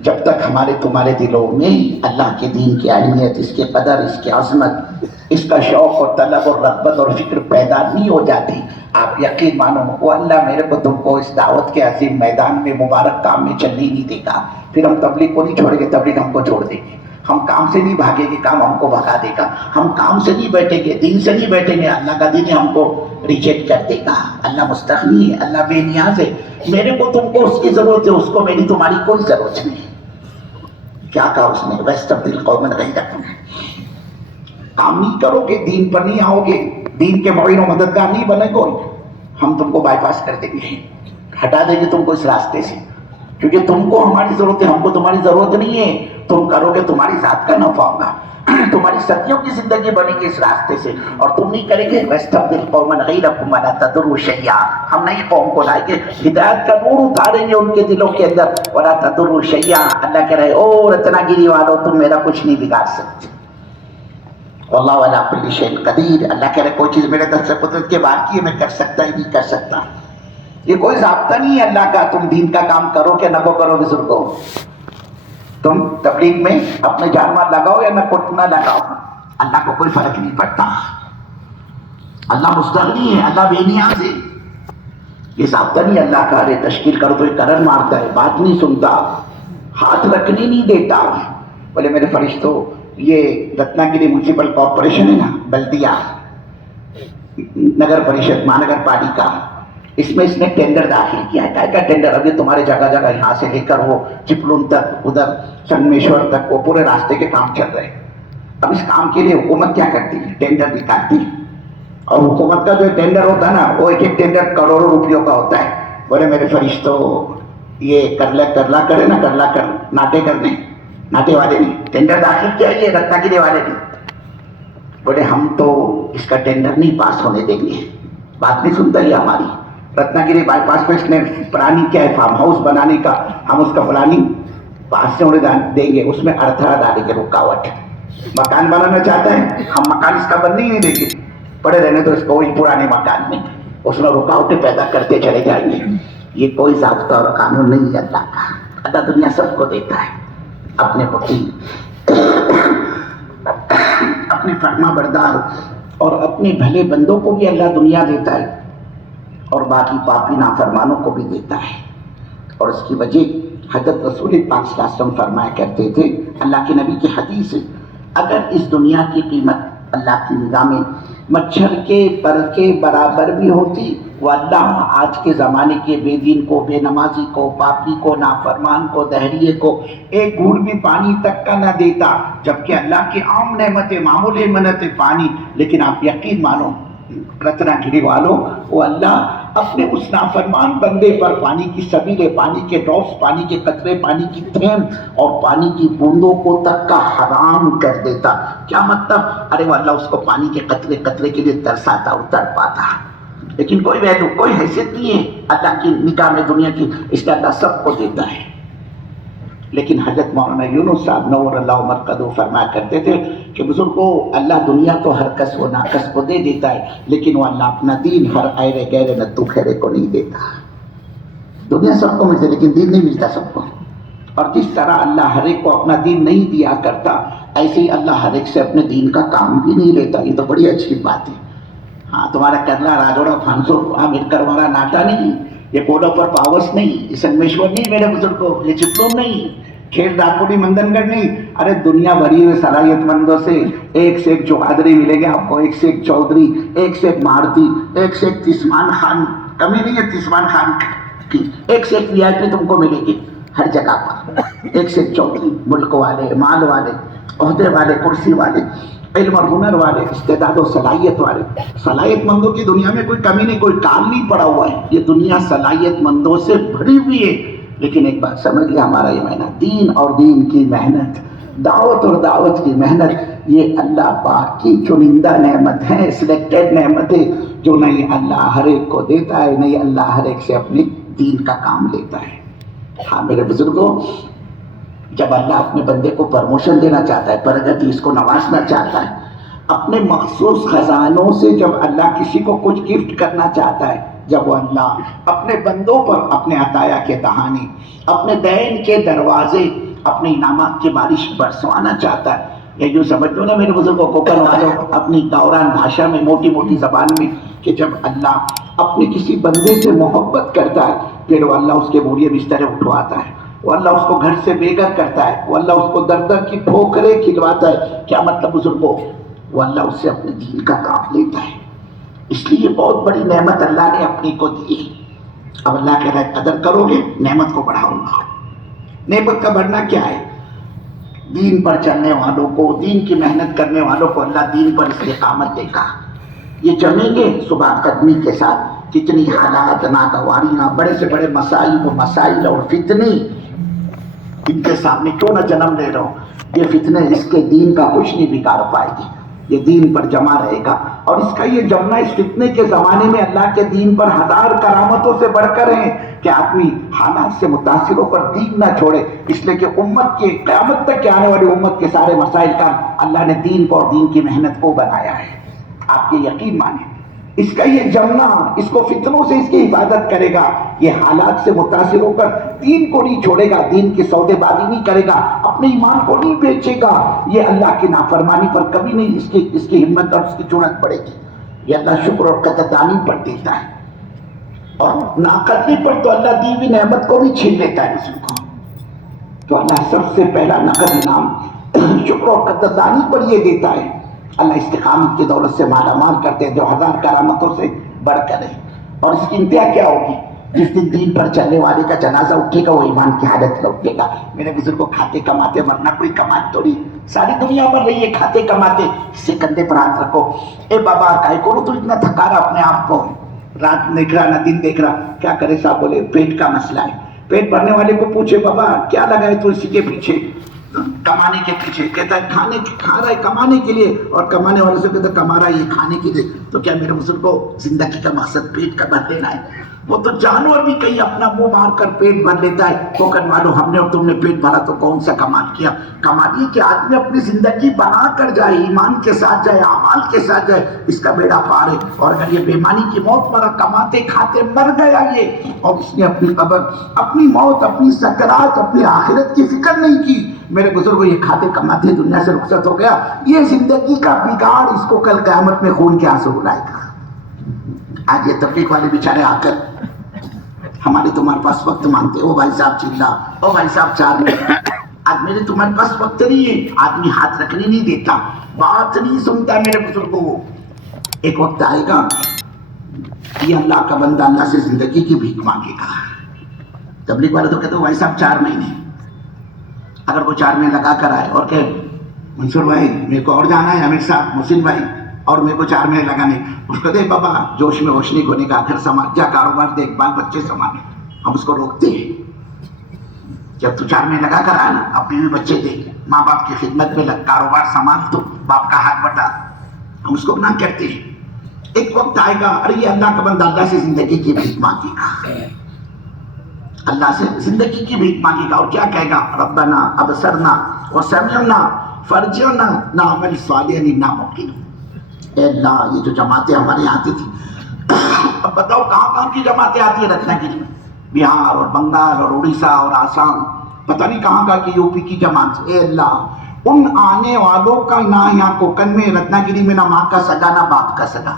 جب تک ہمارے تمہارے دلوں میں اللہ کے دین کی اہمیت، اس کے قدر، اس کی عظمت، اس کا شوق اور طلب اور رغبت اور فکر پیدا نہیں ہو جاتی، آپ یقین مانو وہ اللہ میرے کو تم کو اس دعوت کے عظیم میدان میں مبارک کام میں چلنے نہیں دے گا. پھر ہم تبلیغ کو نہیں چھوڑیں گے، تبلیغ ہم کو چھوڑ دیں گے. ہم کام سے نہیں بھاگیں گے، کام ہم کو بھگا دے گا. ہم کام سے نہیں بیٹھیں گے، دین سے نہیں بیٹھیں گے، اللہ کا دین ہم کو ریجیکٹ کر دے گا. اللہ مستغنی ہے، اللہ بے نیاز ہے. میرے کو تم کو اس کی ضرورت ہے، اس کو میری تمہاری کوئی ضرورت نہیں. کیا کہا اس نے؟ وَاسْتَبْدِلْ قَوْمًا غَيْرَكُمْ. کام نہیں کرو گے، دین پر نہیں آؤ گے، دین کے معین و مددگار نہیں بنے گے، ہم تم کو بائی پاس کر دیں گے، ہٹا دیں گے تم کو اس راستے سے. کیونکہ تم کو ہماری ضرورت ہے، ہم کو تمہاری ضرورت نہیں ہے. تم کرو گے تمہاری ذات کا نفع ہوگا، تمہاری صدیوں کی زندگی بنے گی اس راستے سے. اور تم نہیں کریں گے وَاسْتَبْدِلْ قَوْمًا غَيْرَكُمْ وَلَا تَضُرُّوا شَيْئًا. ہم نئی قوم کو لائیں گے، ہدایت کا نور اتاریں گے ان کے دلوں کے اندر. وَلَا تَضُرُّوا شَيْئًا. اللہ کہہ رہے او رتنا گیری والوں تم میرا کچھ نہیں بگاڑ سکتے. واللہ علی کل شیء قدیر. اللہ کہہ رہے کوئی چیز میرے دست قدرت کے باہر کی ہے میں کر سکتا ہی نہیں کر سکتا. یہ کوئی ضابطہ نہیں ہے اللہ کا تم دین کا کام کرو کہ نہ کرو. بزرگوں تم تبلیغ میں اپنے جان مال لگاؤ یا نہ لگاؤ، اللہ کو کوئی فرق نہیں پڑتا. اللہ مستغنی ہے، اللہ بے نیاز ہے. یہ ضابطہ نہیں اللہ کا. ارے تشکیل کرو تو یہ کرن مارتا ہے، بات نہیں سنتا، ہاتھ رکھنے نہیں دیتا. بولے میرے فرشتوں یہ رتنا گیری میونسپل کارپوریشن ہے نا، بلدیہ نگر پریشد مہانگر پالیکا، اس میں اس نے ٹینڈر داخل کیا ہے. کا ٹینڈر ابھی تمہارے جگہ جگہ یہاں سے لے کر وہ چپلون تک، ادھر سنگمیشور تک، وہ پورے راستے کے کام چل رہے ہیں. اب اس کام کے لیے حکومت کیا کرتی ہے؟ ٹینڈر نکالتی ہے. اور حکومت کا جو ٹینڈر ہوتا ہے نا، وہ ایک ایک ٹینڈر کروڑوں روپیوں کا ہوتا ہے. بولے میرے فرشتوں یہ کرلا کرے نا، کرلا کر ناٹے کرنے، ناٹے والے نہیں ٹینڈر داخل کیا، یہ رتنا گیری والے نہیں. بولے ہم تو اس کا ٹینڈر نہیں پاس ہونے دیں گے. بات نہیں سنتا یہ ہماری. رتنا گیری بائی پاس میں اس نے پلاننگ کیا ہے فارم ہاؤس بنانے کا، ہم اس کا پلاننگ پاس سے ہونے دیں گے. اس میں ارتھڑا ڈالیں گے، رکاوٹ. مکان بنانا چاہتا ہے، ہم مکان اس کا بننے ہی نہیں دیں گے، پڑے رہنے تو اس کو وہی پرانے مکان میں اس میں رکاوٹیں پیدا کرتے چلے جائیں گے. یہ کوئی ضابطہ اور قانون نہیں ہے اللہ کا. اللہ دنیا سب کو دیتا ہے، اپنے وکیل، اپنے فرما بردار اور اپنے بھلے بندوں کو بھی اللہ دنیا دیتا ہے، اور باقی پاپی نافرمانوں کو بھی دیتا ہے. اور اس کی وجہ حضرت رسول پاک صلی اللہ علیہ وسلم فرمایا کرتے تھے، اللہ کے نبی کی حدیث ہے، اگر اس دنیا کی قیمت اللہ کی نگاہ میں مچھر کے پر کے برابر بھی ہوتی، وہ اللہ آج کے زمانے کے بے دین کو، بے نمازی کو، پاپی کو، نافرمان کو، دہریے کو ایک گھونٹ بھی پانی تک کا نہ دیتا. جبکہ اللہ کی عام نعمت، معمولی منت پانی. لیکن آپ یقین مانو رتنا گیری والوں، وہ اللہ اپنے اس نافرمان بندے پر پانی کی سبیلے، پانی کے ڈراپس، پانی کے قطرے، پانی کی تھیم اور پانی کی بوندوں کو تک کا حرام کر دیتا. کیا مطلب؟ ارے وہ اللہ اس کو پانی کے قطرے قطرے کے لیے ترساتا اور تڑپاتا. لیکن کوئی ویلو، کوئی حیثیت نہیں ہے اللہ کی نگاہ میں دنیا کی. اس کا اللہ سب کو دیتا ہے. لیکن حضرت مولانا یونس صاحب نور اللہ مرقدہ فرمایا کرتے تھے کہ بزرگوں اللہ دنیا تو ہر کس و ناکس کو دے دیتا ہے، لیکن وہ اللہ اپنا دین ہر ایرے گہرے نتو خیرے کو نہیں دیتا. دنیا سب کو ملتی لیکن دین نہیں ملتا سب کو. اور جس طرح اللہ ہر ایک کو اپنا دین نہیں دیا کرتا، ایسے ہی اللہ ہر ایک سے اپنے دین کا کام بھی نہیں لیتا. یہ تو بڑی اچھی بات ہے. ہاں تمہارا کرلا راجوڑا فانسو امبیڈکر والا ناٹا نہیں، یہ کوڈو پر پاوس نہیں، یہ سنگمیشور نہیں میرے بزرگوں، یہ چپلون نہیں، کھیل ڈاکوڑی مندن گڑھ نہیں. ارے دنیا بھری ہوئے صلاحیت مندوں سے ایک سے ایک چوہدری ملے گا آپ کو، ایک سے ایک چودھری، ایک سے ایک مارتی، ایک سے ایک تسمان خان. کمی نہیں ہے تسمان خان کی. ایک سے ایک وی آئی پی تم کو ملے گی ہر جگہ پر. ایک سے ایک چودھری، ملک والے، مال والے، عہدے والے، کرسی والے، علم اور ہنر والے، استعداد و صلاحیت والے. صلاحیت مندوں کی دنیا میں کوئی کمی نہیں، کوئی کام نہیں پڑا ہوا ہے. یہ دنیا صلاحیت مندوں سے بھری ہوئی ہے. لیکن ایک بات سمجھ لیا، ہمارا یہ محنت دین اور دین کی محنت، دعوت اور دعوت کی محنت، یہ اللہ پاک کی چنندہ نعمت ہے، سلیکٹڈ نعمت ہے، جو نہیں اللہ ہر ایک کو دیتا ہے، نہیں اللہ ہر ایک سے اپنے دین کا کام لیتا ہے۔ ہاں میرے بزرگوں، جب اللہ اپنے بندے کو پرموشن دینا چاہتا ہے، پرگتی اس کو نوازنا چاہتا ہے، اپنے مخصوص خزانوں سے جب اللہ کسی کو کچھ گفٹ کرنا چاہتا ہے، جب وہ اللہ اپنے بندوں پر اپنے عطایا کے دہانے، اپنے دین کے دروازے، اپنے انعامات کی بارش برسوانا چاہتا ہے، یا یوں سمجھ لو نا میرے بزرگوں، کوکن والوں اپنی گوران بھاشا میں، موٹی موٹی زبان میں، کہ جب اللہ اپنے کسی بندے سے محبت کرتا ہے، پھر وہ اللہ اس کے بوریے بسترے اٹھواتا ہے، وہ اللہ اس کو گھر سے بے گھر کرتا ہے، وہ اللہ اس کو در در کی ٹھوکریں کھلواتا ہے۔ کیا مطلب بزرگوں؟ وہ اللہ اس سے اپنے دین کا کام لیتا ہے۔ اس لیے بہت بڑی نعمت اللہ نے اپنی کو دی ہے۔ اب اللہ کہہ رہا ہے قدر کرو گے نعمت کو بڑھاؤں گا۔ نعمت کا بڑھنا کیا ہے؟ دین پر چلنے والوں کو، دین کی محنت کرنے والوں کو اللہ دین پر استقامت دے گا۔ یہ جمیں گے صبح قدمی کے ساتھ، کتنی حالات، ناگواریاں، بڑے سے بڑے مسائل اور فتنے ان کے سامنے کیوں نہ جنم لے رہا ہوں، یہ فتنے اس کے دین کا کچھ نہیں بگاڑ پائے گی، یہ دین پر جمع رہے گا۔ اور اس کا یہ جمنا اس فتنے کے زمانے میں اللہ کے دین پر ہزار کرامتوں سے بڑھ کر ہیں کہ آدمی حالات سے متاثر ہو کر دین نہ چھوڑے، اس لیے کہ امت کے قیامت تک کے آنے والی امت کے سارے مسائل کا اللہ نے دین کو اور دین کی محنت کو بنایا ہے۔ آپ یہ یقین مانیں، اس کا یہ جمنا اس کو فتنوں سے اس کی حفاظت کرے گا، یہ حالات سے متاثر ہو کر دین کو نہیں چھوڑے گا، دین کی سودے بازی نہیں کرے گا، اپنے ایمان کو نہیں بیچے گا، یہ اللہ کی نافرمانی پر کبھی نہیں اس کی ہمت اور اس کی جرأت پڑے گی۔ یہ اللہ شکر اور قدردانی پر دیتا ہے، اور ناقدری پر تو اللہ دی ہوئی نعمت کو بھی چھین لیتا ہے اس کو۔ تو اللہ سب سے پہلا نقد انعام شکر اور قدردانی پر یہ دیتا ہے۔ اللہ استقامت کی دولت سے مالا مال کرتے ہیں جو ہزار کرامتوں سے بڑھ کر ہے۔ اور اس کی انتہا کیا ہوگی؟ جس دن دین پر چلنے والے کا جنازہ اٹھے گا وہ ایمان کی حالت لوٹے گا۔ میرے بزرگوں، کھاتے کماتے مرنا کوئی کمات تو نہیں، ساری دنیا مر رہی ہے کھاتے کماتے۔ سے کندھے پر ہاتھ رکھو، اے بابا کائی کو تو اتنا تھکا رہا اپنے آپ کو، رات دیکھ رہا نہ دن دیکھ رہا، کیا کرے صاحب؟ بولے پیٹ کا مسئلہ ہے۔ پیٹ بھرنے والے کو پوچھے بابا کیا لگا ہے تو اسی کے پیچھے، کمانے کے پیچھے، کہتا ہے کھا رہا ہے کمانے کے لیے، اور کمانے والے سے کہتا ہے کما رہا ہے یہ کھانے کے لیے۔ تو کیا میرے بزرگوں زندگی کا مقصد پیٹ کا بھر لینا ہے؟ وہ تو جانور بھی کہیں اپنا منہ مار کر پیٹ بھر لیتا ہے۔ کوکن والوں ہم نے اور تم نے پیٹ بھرا تو کون سا کمال کیا؟ کمال یہ کہ آدمی اپنی زندگی بنا کر جائے، ایمان کے ساتھ جائے، اعمال کے ساتھ جائے، اس کا بیڑا پار ہے۔ اور اگر یہ بےمانی کی موت مرا، کماتے کھاتے مر گیا یہ، اور اس نے اپنی قبر، اپنی موت، اپنی سکرات، اپنی آخرت کی فکر نہیں کی، میرے بزرگوں یہ کھاتے کماتے دنیا سے رخصت ہو گیا، یہ زندگی کا بگاڑ اس کو کل قیامت میں خون کے آنسو رلائے گا۔ آج یہ تبلیغ والے بیچارے آ کر ہمارے تمہارے پاس وقت مانگتے، او بھائی صاحب چلا، او بھائی صاحب 4 منٹ، آج میرے تمہارے پاس وقت نہیں ہے، آدمی ہاتھ رکھنے نہیں دیتا، بات نہیں سنتا۔ میرے بزرگوں ایک وقت آئے گا یہ اللہ کا بندہ اللہ سے زندگی کی بھیک مانگے گا۔ تبلیغ والے تو کہتے ہیں بھائی صاحب 4 مہینے، اگر وہ 4 مہینے لگا کر آئے اور کہ منصور بھائی میرے کو اور جانا ہے، امیر صاحب، محسن بھائی اور میرے کو 4 مہینے لگانے، اس کو دے بابا جوش میں ہوش نہیں کھونے کا، گھر سنبھال، جا کاروبار دیکھ، بال بچے سنبھال۔ ہم اس کو روکتے ہیں، جب تو 4 مہینے لگا کر آئے نا، اب بیوی بچے دیکھ، ماں باپ کی خدمت میں لگ، کاروبار سنبھال، تو باپ کا ہاتھ بٹا، ہم اس کو نہ کہتے ہیں۔ ایک وقت آئے گا ارے یہ اللہ کا بندہ اللہ سے زندگی کی بھیک مانگے گا، اللہ سے زندگی کی بھیک مانگے گا، اور کیا کہے گا؟ ربنا ابصرنا وسمعنا فرجعنا نعمل صالحا انا موقنون۔ اے اللہ یہ جو جماعتیں ہمارے یہاں آتی تھی، اب بتاؤ کہاں کی جماعتیں آتی ہیں رتنا گیری میں، بہار اور بنگال اور اڑیسہ اور آسام، پتہ نہیں کہاں کی یو پی کی جماعت۔ اے اللہ ان آنے والوں کا نہ یہاں کوکن میں رتنا گیری میں نہ ماں کا سگا نہ باپ کا سگا۔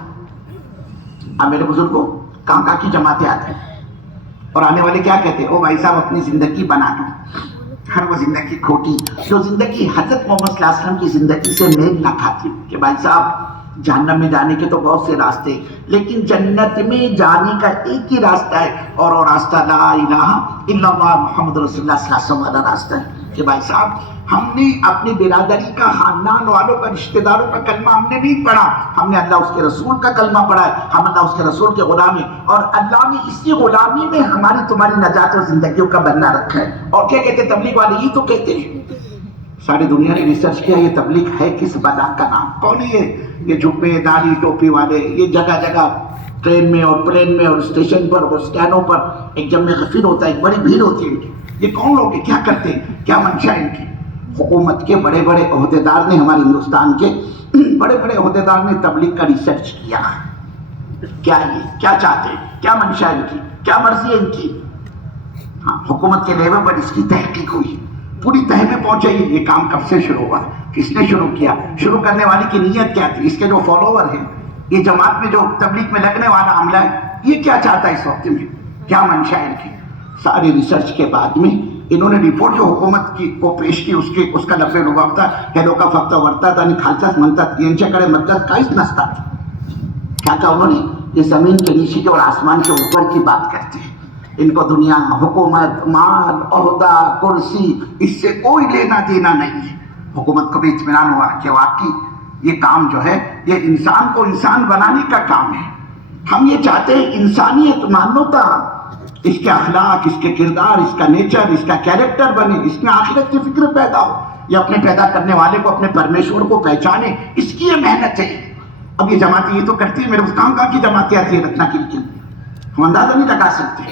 اب میرے بزرگوں کہاں کی جماعتیں آتی ہیں، اور آنے والے کیا کہتے ہیں؟ او بھائی صاحب اپنی زندگی بنا دو، ہر وہ زندگی کھوٹی جو زندگی حضرت محمد صلی اللہ علیہ وسلم کی زندگی سے میل نہ کھاتی، کہ بھائی صاحب جہنم میں جانے کے تو بہت سے راستے، لیکن جنت میں جانے کا ایک ہی راستہ ہے، اور وہ راستہ لا الہ الا اللہ محمد رسول اللہ صلی اللہ علیہ وسلم والا راستہ ہے۔ کہ بھائی صاحب ہم نے اپنی برادری کا، خاندان والوں کا، رشتہ داروں کا کلمہ ہم نے نہیں پڑھا، ہم نے اللہ اس کے رسول کا کلمہ پڑھا ہے، ہم اللہ اس کے رسول کے غلام ہیں، اور اللہ نے اسی غلامی میں ہماری تمہاری نجات اور زندگیوں کا بننا رکھا ہے۔ اور کیا کہتے تبلیغ والے؟ یہ تو کہتے ہیں ساری دنیا نے ریسرچ کیا یہ تبلیغ ہے کس بلا کا نام، کون ہے یہ جھبے داڑھی ٹوپی والے، یہ جگہ جگہ ٹرین میں اور پلین میں اور اسٹیشن پر اور اسٹینڈوں پر ایک جمع غفیر ہوتا ہے، ایک بڑی بھیڑ ہوتی ہے ان کی، یہ کون لوگ ہیں، کیا کرتے ہیں، کیا منشا ہے ان کی؟ حکومت کے بڑے بڑے عہدیدار نے، ہمارے ہندوستان کے بڑے بڑے عہدیدار نے تبلیغ کا ریسرچ کیا، کیا یہ کیا چاہتے ہیں، کیا منشا ہے ان کی، کیا مرضی ہے ان کی۔ ہاں، حکومت کے لیول پر اس کی تحقیق ہوئی، پوری تہہ میں پہنچے یہ کام کب سے شروع ہوا، کس نے شروع کیا، شروع کرنے والی کی نیت کیا تھی، اس کے جو فالوور ہیں، یہ جماعت میں جو تبلیغ میں لگنے والا عملہ ہے، یہ کیا چاہتا ہے اس وقت میں، کیا منشا ہے ان کی۔ ساری ریسرچ کے بعد میں انہوں نے رپورٹ جو حکومت کی کو پیش کی، اس کا لفظ لغت تھا کہ لوگ کا فقط ورتا تھا کھالساس منتا ینچکڑے مدد کائس نستا تھا۔ کیا کہا انہوں نے، یہ زمین کے نیچے کے اور آسمان کے اوپر کی بات کرتے ہیں، ان کو دنیا، حکومت، مال، عہدہ، کرسی، اس سے کوئی لینا دینا نہیں ہے۔ حکومت کو بھی اطمینان ہوا کہ واقعی یہ کام جو ہے یہ انسان کو انسان بنانے کا کام ہے، ہم یہ چاہتے ہیں انسانیت، مانوتا، اس کے اخلاق، اس کے کردار، اس کا نیچر، اس کا کیریکٹر بنے، اس میں آخرت کی فکر پیدا ہو، یہ اپنے پیدا کرنے والے کو، اپنے پرمیشور کو پہچانے، اس کی یہ محنت ہے۔ اب یہ جماعتیں یہ تو کرتی ہے، میرے اس کہاں کی جماعتیں آتی ہیں رتنا کی، ہم اندازہ نہیں لگا سکتے،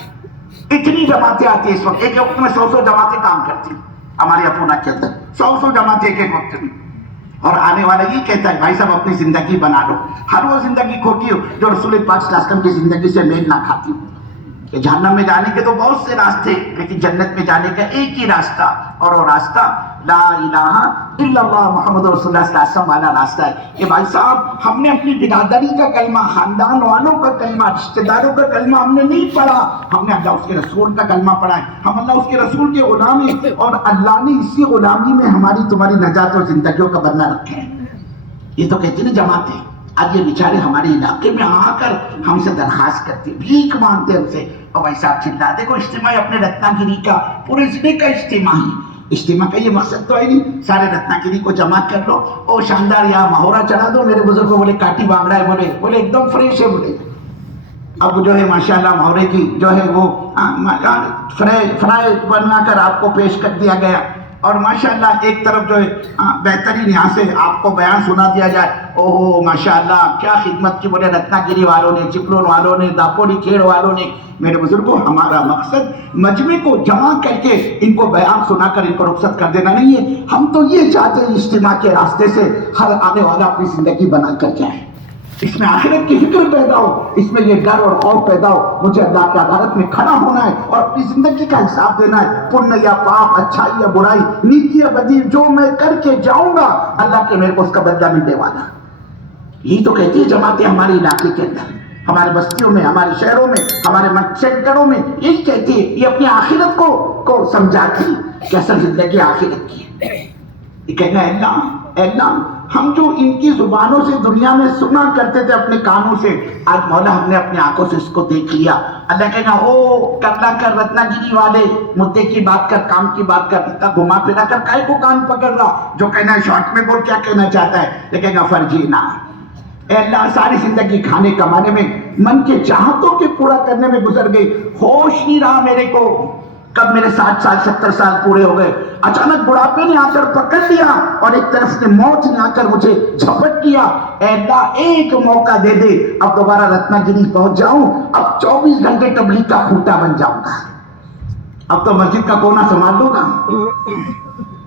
اتنی جماعتیں آتی ہیں اس وقت، ایک وقت میں 100 جماعتیں کام کرتی ہیں ہمارے اپونا کے اندر، 100 جماعتیں ایک وقت میں، اور آنے والا یہ کہتا ہے بھائی صاحب اپنی زندگی بنا لو، ہر وہ زندگی کھوٹی ہو جو رسول پاک صلی اللہ علیہ وسلم کی زندگی سے میل نہ کھاتی ہو۔ کہ جہنم میں جانے کے تو بہت سے راستے، لیکن جنت میں جانے کا ایک ہی راستہ، اور وہ راستہ لا الہ الا اللہ محمد رسول اللہ صلی اللہ علیہ وسلم والا راستہ ہے۔ کہ بھائی صاحب ہم نے اپنی برادری کا کلمہ، خاندان والوں کا کلمہ، رشتہ داروں کا کلمہ ہم نے نہیں پڑھا، ہم نے اللہ اس کے رسول کا کلمہ پڑھا ہے، ہم اللہ اس کے رسول کے غلام ہیں، اور اللہ نے اسی غلامی میں ہماری تمہاری نجات اور زندگیوں کا بدلہ رکھا ہے۔ یہ تو کہتے ہیں جماعتیں، آج یہ بیچارے ہمارے علاقے میں آ کر ہم سے درخواست کرتے، بھیک مانگتے ہم سے، اور بھائی صاحب چلا دیکھو اجتماع اپنے رتنا گیری کا پورے ضلع کا اجتماع ہے، اجتماع کا یہ مقصد تو ہے نہیں سارے رتنا گیری کو جمع کر لو اور شاندار یہاں مہورا چڑھا دو، میرے بزرگ کو بولے کاٹی بانگڑا ہے، بولے ایک دم فریش ہے، بولے اب جو ہے ماشاءاللہ مہورے کی جو ہے وہ فرائی بنوا کر آپ کو پیش کر دیا گیا، اور ماشاءاللہ ایک طرف جو ہے بہترین یہاں سے آپ کو بیان سنا دیا جائے، اوہو ماشاءاللہ کیا خدمت کی، بولے رتنا گیری والوں نے، چپلون والوں نے، داپوڑی کھیڑ والوں نے۔ میرے بزرگوں ہمارا مقصد مجمع کو جمع کر کے ان کو بیان سنا کر ان کو رخصت کر دینا نہیں ہے، ہم تو یہ چاہتے ہیں اجتماع کے راستے سے ہر آنے والا اپنی زندگی بنا کر جائے، اس میں آخرت کی فکر پیدا ہو، اس میں یہ ڈر اور خوف پیدا ہو، مجھے اللہ کی عدالت میں کھڑا ہونا ہے اور اپنی زندگی کا حساب دینا ہے، پن یا پاپ، اچھائی یا برائی، نیکی یا بدی، جو میں کر کے جاؤں گا اللہ کے میرے کو اس کا بدلہ ملنے والا۔ یہی تو کہتی ہے جماعتیں ہمارے علاقے کے اندر، ہمارے بستیوں میں، ہمارے شہروں میں، ہمارے سینٹروں میں، یہی کہتی ہے، یہ اپنی آخرت کو سمجھاتی کہ اصل زندگی آخرت کی ہے۔ یہ کہنا ہے اللہ ہم جو ان کی زبانوں سے دنیا میں سنا کرتے تھے اپنے کانوں سے، آج مولا ہم نے اپنی آنکھوں سے اس کو دیکھ لیا۔ اللہ کہنا او کرلا کر رتنا گیری والے مدے کی بات کر، کام کی بات کر، اتنا گھما پھرا کر کائے کو کان پکڑ رہا، جو کہنا ہے شارٹ میں بول کیا کہنا چاہتا ہے، لیکن غفر جینا، اے اللہ ساری زندگی کھانے کمانے میں، من کے چاہتوں کے پورا کرنے میں گزر گئی، ہوش نہیں رہا میرے کو، کب میرے 60 سال 70 سال پورے ہو گئے، اچانک بڑھاپے نے آ کر پکڑ لیا اور ایک طرف سے موت نے آ کر مجھے جھپٹ کیا، اے اللہ ایک موقع دے دے، اب دوبارہ رتنا گیری پہنچ جاؤں، اب 24 گھنٹے تبلیغ کا کھوٹا بن جاؤں گا، اب تو مسجد کا کونا سنبھال لوں گا،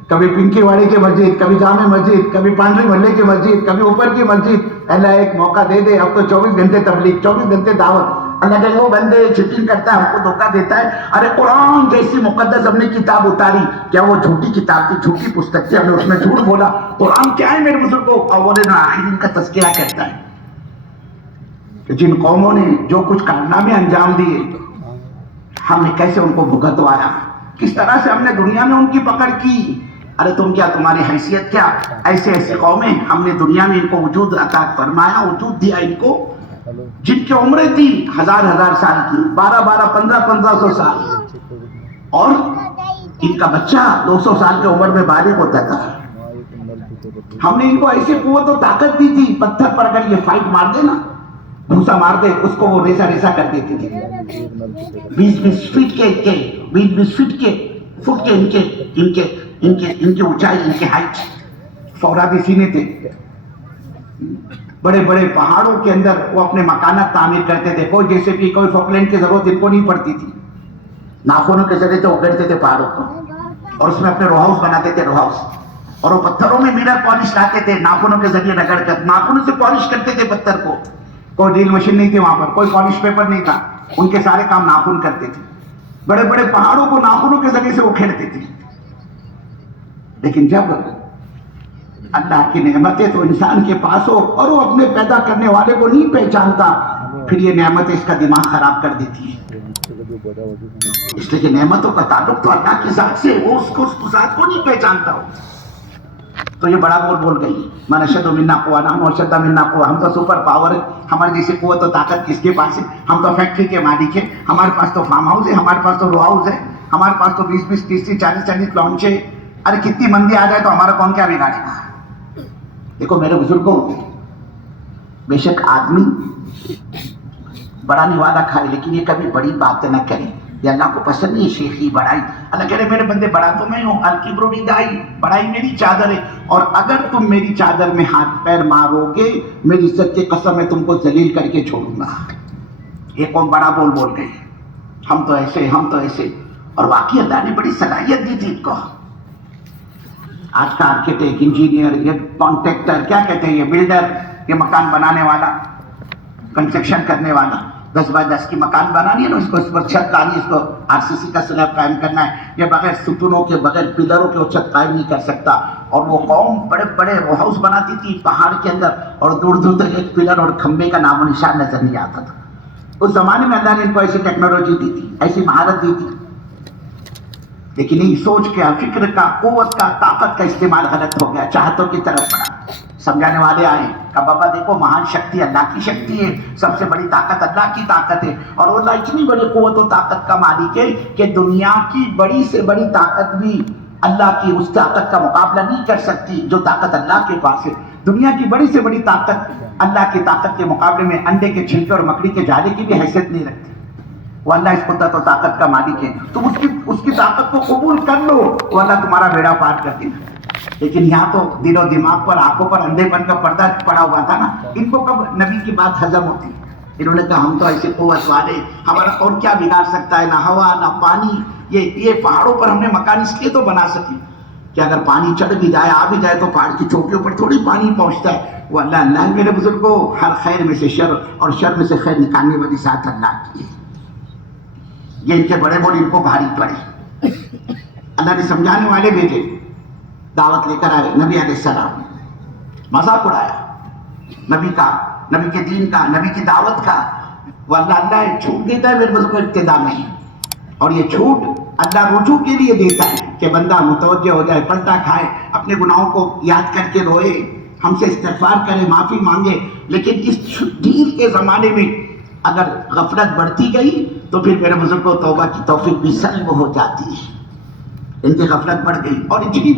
کبھی پنکی واڑی کی مسجد، کبھی جامع مسجد، کبھی پانڈری محلے کی مسجد، کبھی اوپر کی مسجد، اللہ ایک موقع دے دے، اب تو 24 گھنٹے تبلیغ، 24 گھنٹے دعوت۔ اللہ کہ وہ بندے چیٹنگ کرتا ہے، ہم کو دھوکہ دیتا ہے، ارے قرآن جیسی مقدس ہم نے کتاب اتاری، کیا وہ جھوٹی کتاب تھی، جھوٹی پستک تھی، ہم نے اس میں جھوٹ بولا، قرآن کیا ہے میرے بزرگوں، اول آخرین کا تذکرہ کرتا ہے کہ جن قوموں نے جو کچھ کارنامے انجام دیے، ہم نے کیسے ان کو بھگتوایا، کس طرح سے ہم نے دنیا میں ان کی پکڑ کی، ارے تم کیا، تمہاری حیثیت کیا، ایسے ایسے قومیں ہم نے دنیا میں ان کو وجود عطا فرمایا، وجود دیا ان کو، جن کی عمریں تھی 1000 سال کی، 1200 1500 سال، اور ان کا بچہ 200 سال کی عمر میں بالغ ہوتا تھا، ہم نے ان کو ایسی قوت و طاقت دی تھی، پتھر پڑ کر یہ فائٹ مار دے نا، بھوسا مار دے، اس کو وہ ریسا کر دیتی تھی، 20 فٹ کے فٹ کے ان کے ان کی اونچائی، ان کی ہائٹ، فورادی سینے تھے. بڑے بڑے پہاڑوں کے اندر وہ اپنے مکانات تعمیر کرتے تھے. کوئی جیسے کہ کوئی فوکلینڈ کی ضرورت ان کو نہیں پڑتی تھی. ناخنوں کے ذریعے سے اکھیڑتے تھے پہاڑوں کو اور اس میں اپنے رو ہاؤس بناتے تھے، رو ہاؤس. اور وہ پتھروں میں منرل پالش لاتے تھے، ناخنوں کے ذریعے رگڑ کر ناخنوں سے پالش کرتے تھے پتھر کو. کوئی ڈرل مشین نہیں تھی وہاں پر، کوئی پالش پیپر نہیں تھا، ان کے سارے کام ناخن کرتے تھے. بڑے بڑے پہاڑوں کو ناخنوں کے ذریعے سے اکھیڑتے تھے. لیکن جب اللہ کی نعمتیں تو انسان کے پاس ہو اور وہ اپنے پیدا کرنے والے کو نہیں پہچانتا، پھر یہ نعمتیں اس کا دماغ خراب کر دیتی ہیں. اس لیے کہ نعمتوں کا تعلق تو اللہ کی ذات سے، وہ اس ذات کو نہیں پہچانتا ہو. تو یہ بڑا بول گئی، من اشد منا قوہ، نحن اشد منا قوہ. ہم تو سپر پاور ہے، ہمارے جیسے قوت و طاقت کس کے پاس ہے؟ ہم تو فیکٹری کے مالک ہیں، ہمارے پاس تو فارم ہاؤس ہے، ہمارے پاس تو رو ہاؤس ہے، ہمارے پاس تو 20 30 40 لانچ ہے. ارے کتنی مندی آ جائے تو ہمارا کون کیا بگاڑے گا؟ دیکھو میرے بزرگوں، بے شک آدمی بڑا نوادہ کھائے لیکن یہ کبھی بڑی بات نہ کرے. یہ اللہ کو پسند نہیں شیخی بڑائی. اللہ کہہ رہے میرے بندے بڑا تو میں ہوں، الکبر ردائی، بڑائی میری چادر ہے، اور اگر تم میری چادر میں ہاتھ پیر مارو گے میری عزت کی قسم میں تم کو ذلیل کر کے چھوڑوں گا. یہ کون بڑا بول گئے، ہم تو ایسے، ہم تو ایسے. اور واقعی اللہ نے بڑی صلاحیت دی تھی ان کو. آج کا آرکیٹیکٹ، انجینئر، یہ کانٹریکٹر، کیا کہتے ہیں، یہ بلڈر، یہ مکان بنانے والا، کنسٹرکشن کرنے والا، 10 بائی 10 کی مکان بنانی ہے نا، اس کو اس پر چھت لانی، اس کو RCC کا سلیب قائم کرنا ہے. یہ بغیر ستونوں کے، بغیر پلروں کے وہ چھت قائم نہیں کر سکتا. اور وہ قوم بڑے بڑے رو ہاؤس بناتی تھی پہاڑ کے اندر، اور دور دور تک ایک پلر اور کھمبے کا نام و نشان نظر نہیں آتا تھا. اس زمانے میں اللہ نے ان کو ایسی ٹیکنالوجی دی تھی، ایسی مہارت دی تھی. لیکن یہ سوچ کا، فکر کا، قوت کا، طاقت کا استعمال غلط ہو گیا، چاہتوں کی طرف بڑھا. سمجھانے والے آئے کہ بابا دیکھو مہان شکتی اللہ کی شکتی ہے، سب سے بڑی طاقت اللہ کی طاقت ہے. اور وہ اللہ اتنی بڑی قوت و طاقت کا مالک ہے کہ دنیا کی بڑی سے بڑی طاقت بھی اللہ کی اس طاقت کا مقابلہ نہیں کر سکتی جو طاقت اللہ کے پاس ہے. دنیا کی بڑی سے بڑی طاقت اللہ کی طاقت کے مقابلے میں انڈے کے چھلکے اور مکڑی کے جالے کی بھی حیثیت نہیں رکھتی. وہ اللہ اس قدرت و طاقت کا مالک ہے. تم اس کی طاقت کو قبول کر لو، وہ اللہ تمہارا بیڑا پار کر دے گا. لیکن یہاں تو دل و دماغ پر، آنکھوں پر اندھے پن کا پردہ پڑا ہوا تھا نا. ان کو کب نبی کی بات ہضم ہوتی؟ انہوں نے کہا ہم تو ایسے قوت والے، ہمارا کون کیا بگاڑ سکتا ہے؟ نہ ہوا نہ پانی. یہ پہاڑوں پر ہم نے مکان اس لیے تو بنا سکے کہ اگر پانی چڑھ بھی جائے، آ بھی جائے تو پہاڑ کی چوٹیوں پر تھوڑی پانی پہنچتا ہے. وہ اللہ میرے بزرگوں ہر خیر میں سے شر اور شر میں سے خیر نکالنے والی ذات اللہ کی ہے. یہ ان کے بڑے بول ان کو بھاری پڑے. اللہ نے سمجھانے والے بھیجے، دعوت لے کر آئے. نبی علیہ السلام مذاق اڑایا نبی کا، نبی کے دین کا، نبی کی دعوت کا. وہ اللہ چھوٹ دیتا ہے میرے بزرگوں ابتدا میں ہی، اور یہ چھوٹ اللہ رجوع کے لیے دیتا ہے کہ بندہ متوجہ ہو جائے، پلٹا کھائے، اپنے گناہوں کو یاد کر کے روئے، ہم سے استغفار کرے، معافی مانگے. لیکن اس ڈھیل کے زمانے میں اگر غفلت بڑھتی گئی تو پھر میرے بزرگوں توبہ کی توفیق بھی سلب ہو جاتی ہے. ان کی غفلت بڑھ گئی اور اتنی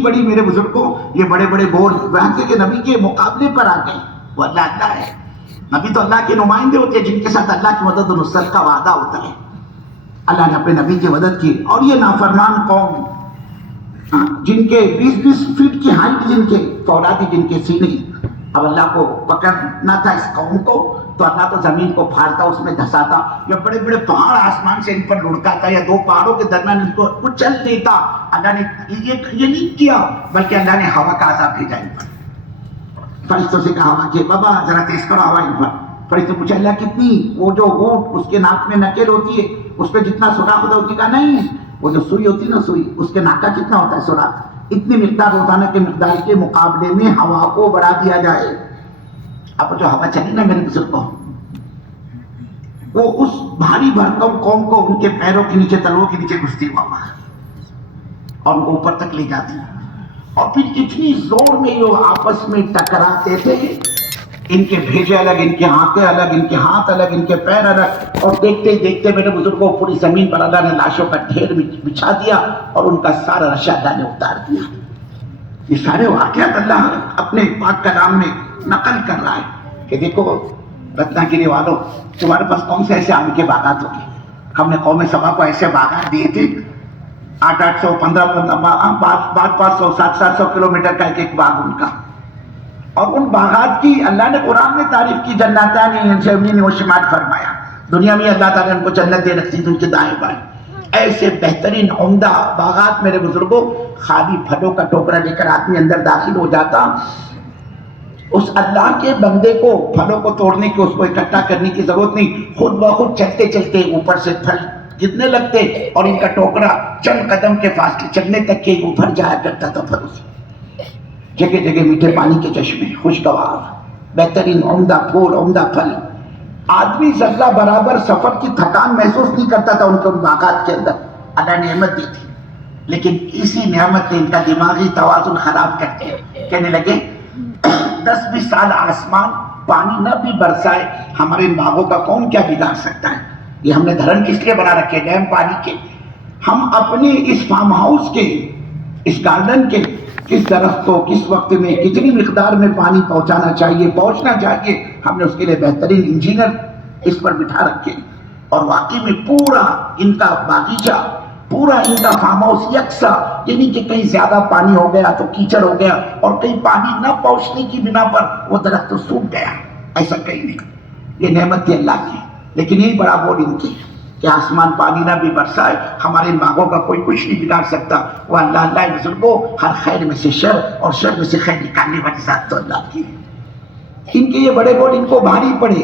بڑی میرے بزرگوں یہ بڑے بڑے بول وہاں کے نبی کے مقابلے پر آ گئے. وہ اللہ ہے. نبی تو اللہ کے نمائندے ہوتے ہیں جن کے ساتھ اللہ کی مدد و نصرت کا وعدہ ہوتا ہے. اللہ نے اپنے نبی کی مدد کی. اور یہ نافرمان قوم جن کے 20 فٹ کی ہائٹ، جن کے فولادی، جن کے سینے، اب اللہ کو پکڑنا تھا اس قوم کو تو اللہ تو زمین کو پھاڑتا، اس میں دھساتا، یا بڑے بڑے پہاڑ آسمان سے ان پر لڑکاتا، یا 2 پہاڑوں کے درمیان ان کو کچل دیتا. اللہ نے یہ نہیں کیا، بلکہ اللہ نے ہوا کا عذاب بھیجا ان پر. فرشتوں سے کہا ہوا کہ بابا ذرا تیز کرو ہوا ان پر. فرشتے پوچھا اللہ کتنی؟ وہ جو اونٹ اس کے ناک میں نکل ہوتی ہے اس پہ جتنا سوراخ ہوتا ہے اتنی کا نہیں، وہ جو سوئی ہوتی ہے نا، سوئی اس کے ناک کا کتنا ہوتا ہے سوراخ، اتنی مقدار روزانہ کے مقدار کے مقابلے میں ہوا کو بڑھا دیا جائے. اب جو ہوا چلی نا میرے بزرگوں، وہ اس بھاری بھرکم قوم کو ان کے پیروں کے نیچے، تلووں کے نیچے گھستی ہوا اور ان کو اوپر تک لے جاتی. اور پھر اتنی زور میں یہ آپس میں ٹکراتے تھے، ان کے بھیجے الگ، ان کے ہاتھیں الگ، ان کے ہاتھ الگ، ان کے پیر الگ. اور دیکھتے دیکھتے میرے بزرگوں پوری زمین پر اللہ نے لاشوں کا ڈھیر بچھا دیا اور ان کا سارا رشا اللہ نے اتار دیا. یہ سارے واقعات اللہ اپنے پاک کلام میں نقل کر رہا ہے کہ دیکھو رتنا گیری والوں، تمہارے پاس کون سے ایسے آم کے باغات ہوگے؟ ہم نے قوم سبا کو ایسے باغات دیے تھے 800 500 700 کلومیٹر کا ایک باغ ان کا. اور ان باغات کی اللہ نے قرآن میں تعریف کی, جناتان و شمال فرمایا. دنیا میں اللہ تعالیٰ ان کو جنت دے رکھتی تھی ان کے دائیں بائیں. ایسے بہترین عمدہ باغات میرے بزرگوں. خالی پھلوں کا ٹوکرا لے کر آدمی اندر داخل ہو جاتا, اس اللہ کے بندے کو پھلوں کو توڑنے کی, اس کو اکٹھا کرنے کی ضرورت نہیں, خود بخود چلتے چلتے اوپر سے پھل جتنے لگتے اور ان کا ٹوکرا چند قدم کے فاصلے چلنے تک کے اوپر جایا کرتا تھا پھلوں سے. جگہ جگہ میٹھے پانی کے چشمے, خوشگوار بہترین عمدہ پھول, عمدہ پھل. آدمی ذرہ برابر سفر کی تھکان محسوس نہیں کرتا تھا ان کے ان باغات کے اندر. اللہ نعمت دی تھی, لیکن اسی نعمت نے ان کا دماغی توازن خراب کر کے کہنے لگے 10-20 سال آسمان پانی نہ بھی برسائے ہمارے ان باغوں کا کون کیا بگاڑ سکتا ہے. یہ ہم نے دھرن کس لیے بنا رکھے, ڈیم پانی کے. ہم اپنے اس فارم ہاؤس کے, اس گارڈن کے کس درخت کو کس وقت میں کتنی مقدار میں پانی پہنچانا چاہیے, پہنچنا چاہیے, ہم نے اس کے لیے بہترین انجینئر اس پر بٹھا رکھے. اور واقعی میں پورا ان کا باغیچہ, پورا ان کا فارم ہاؤس یکساں, یعنی کہ کہیں زیادہ پانی ہو گیا تو کیچڑ ہو گیا, اور کہیں پانی نہ پہنچنے کی بنا پر وہ درخت تو سوکھ گیا. ایسا کہیں نہیں. یہ نعمت تھی اللہ کی, لیکن یہی بڑا بول ان کی کہ آسمان پانی نہ بھی برسائے ہمارے ان باغوں کا کوئی کچھ نہیں بگاڑ سکتا. وہ اللہ بزرگوں ہر خیر میں سے شر اور شر میں سے خیر نکالنے والی ذات تو اللہ کی ہے. ان کے یہ بڑے بول ان کو بھاری پڑے.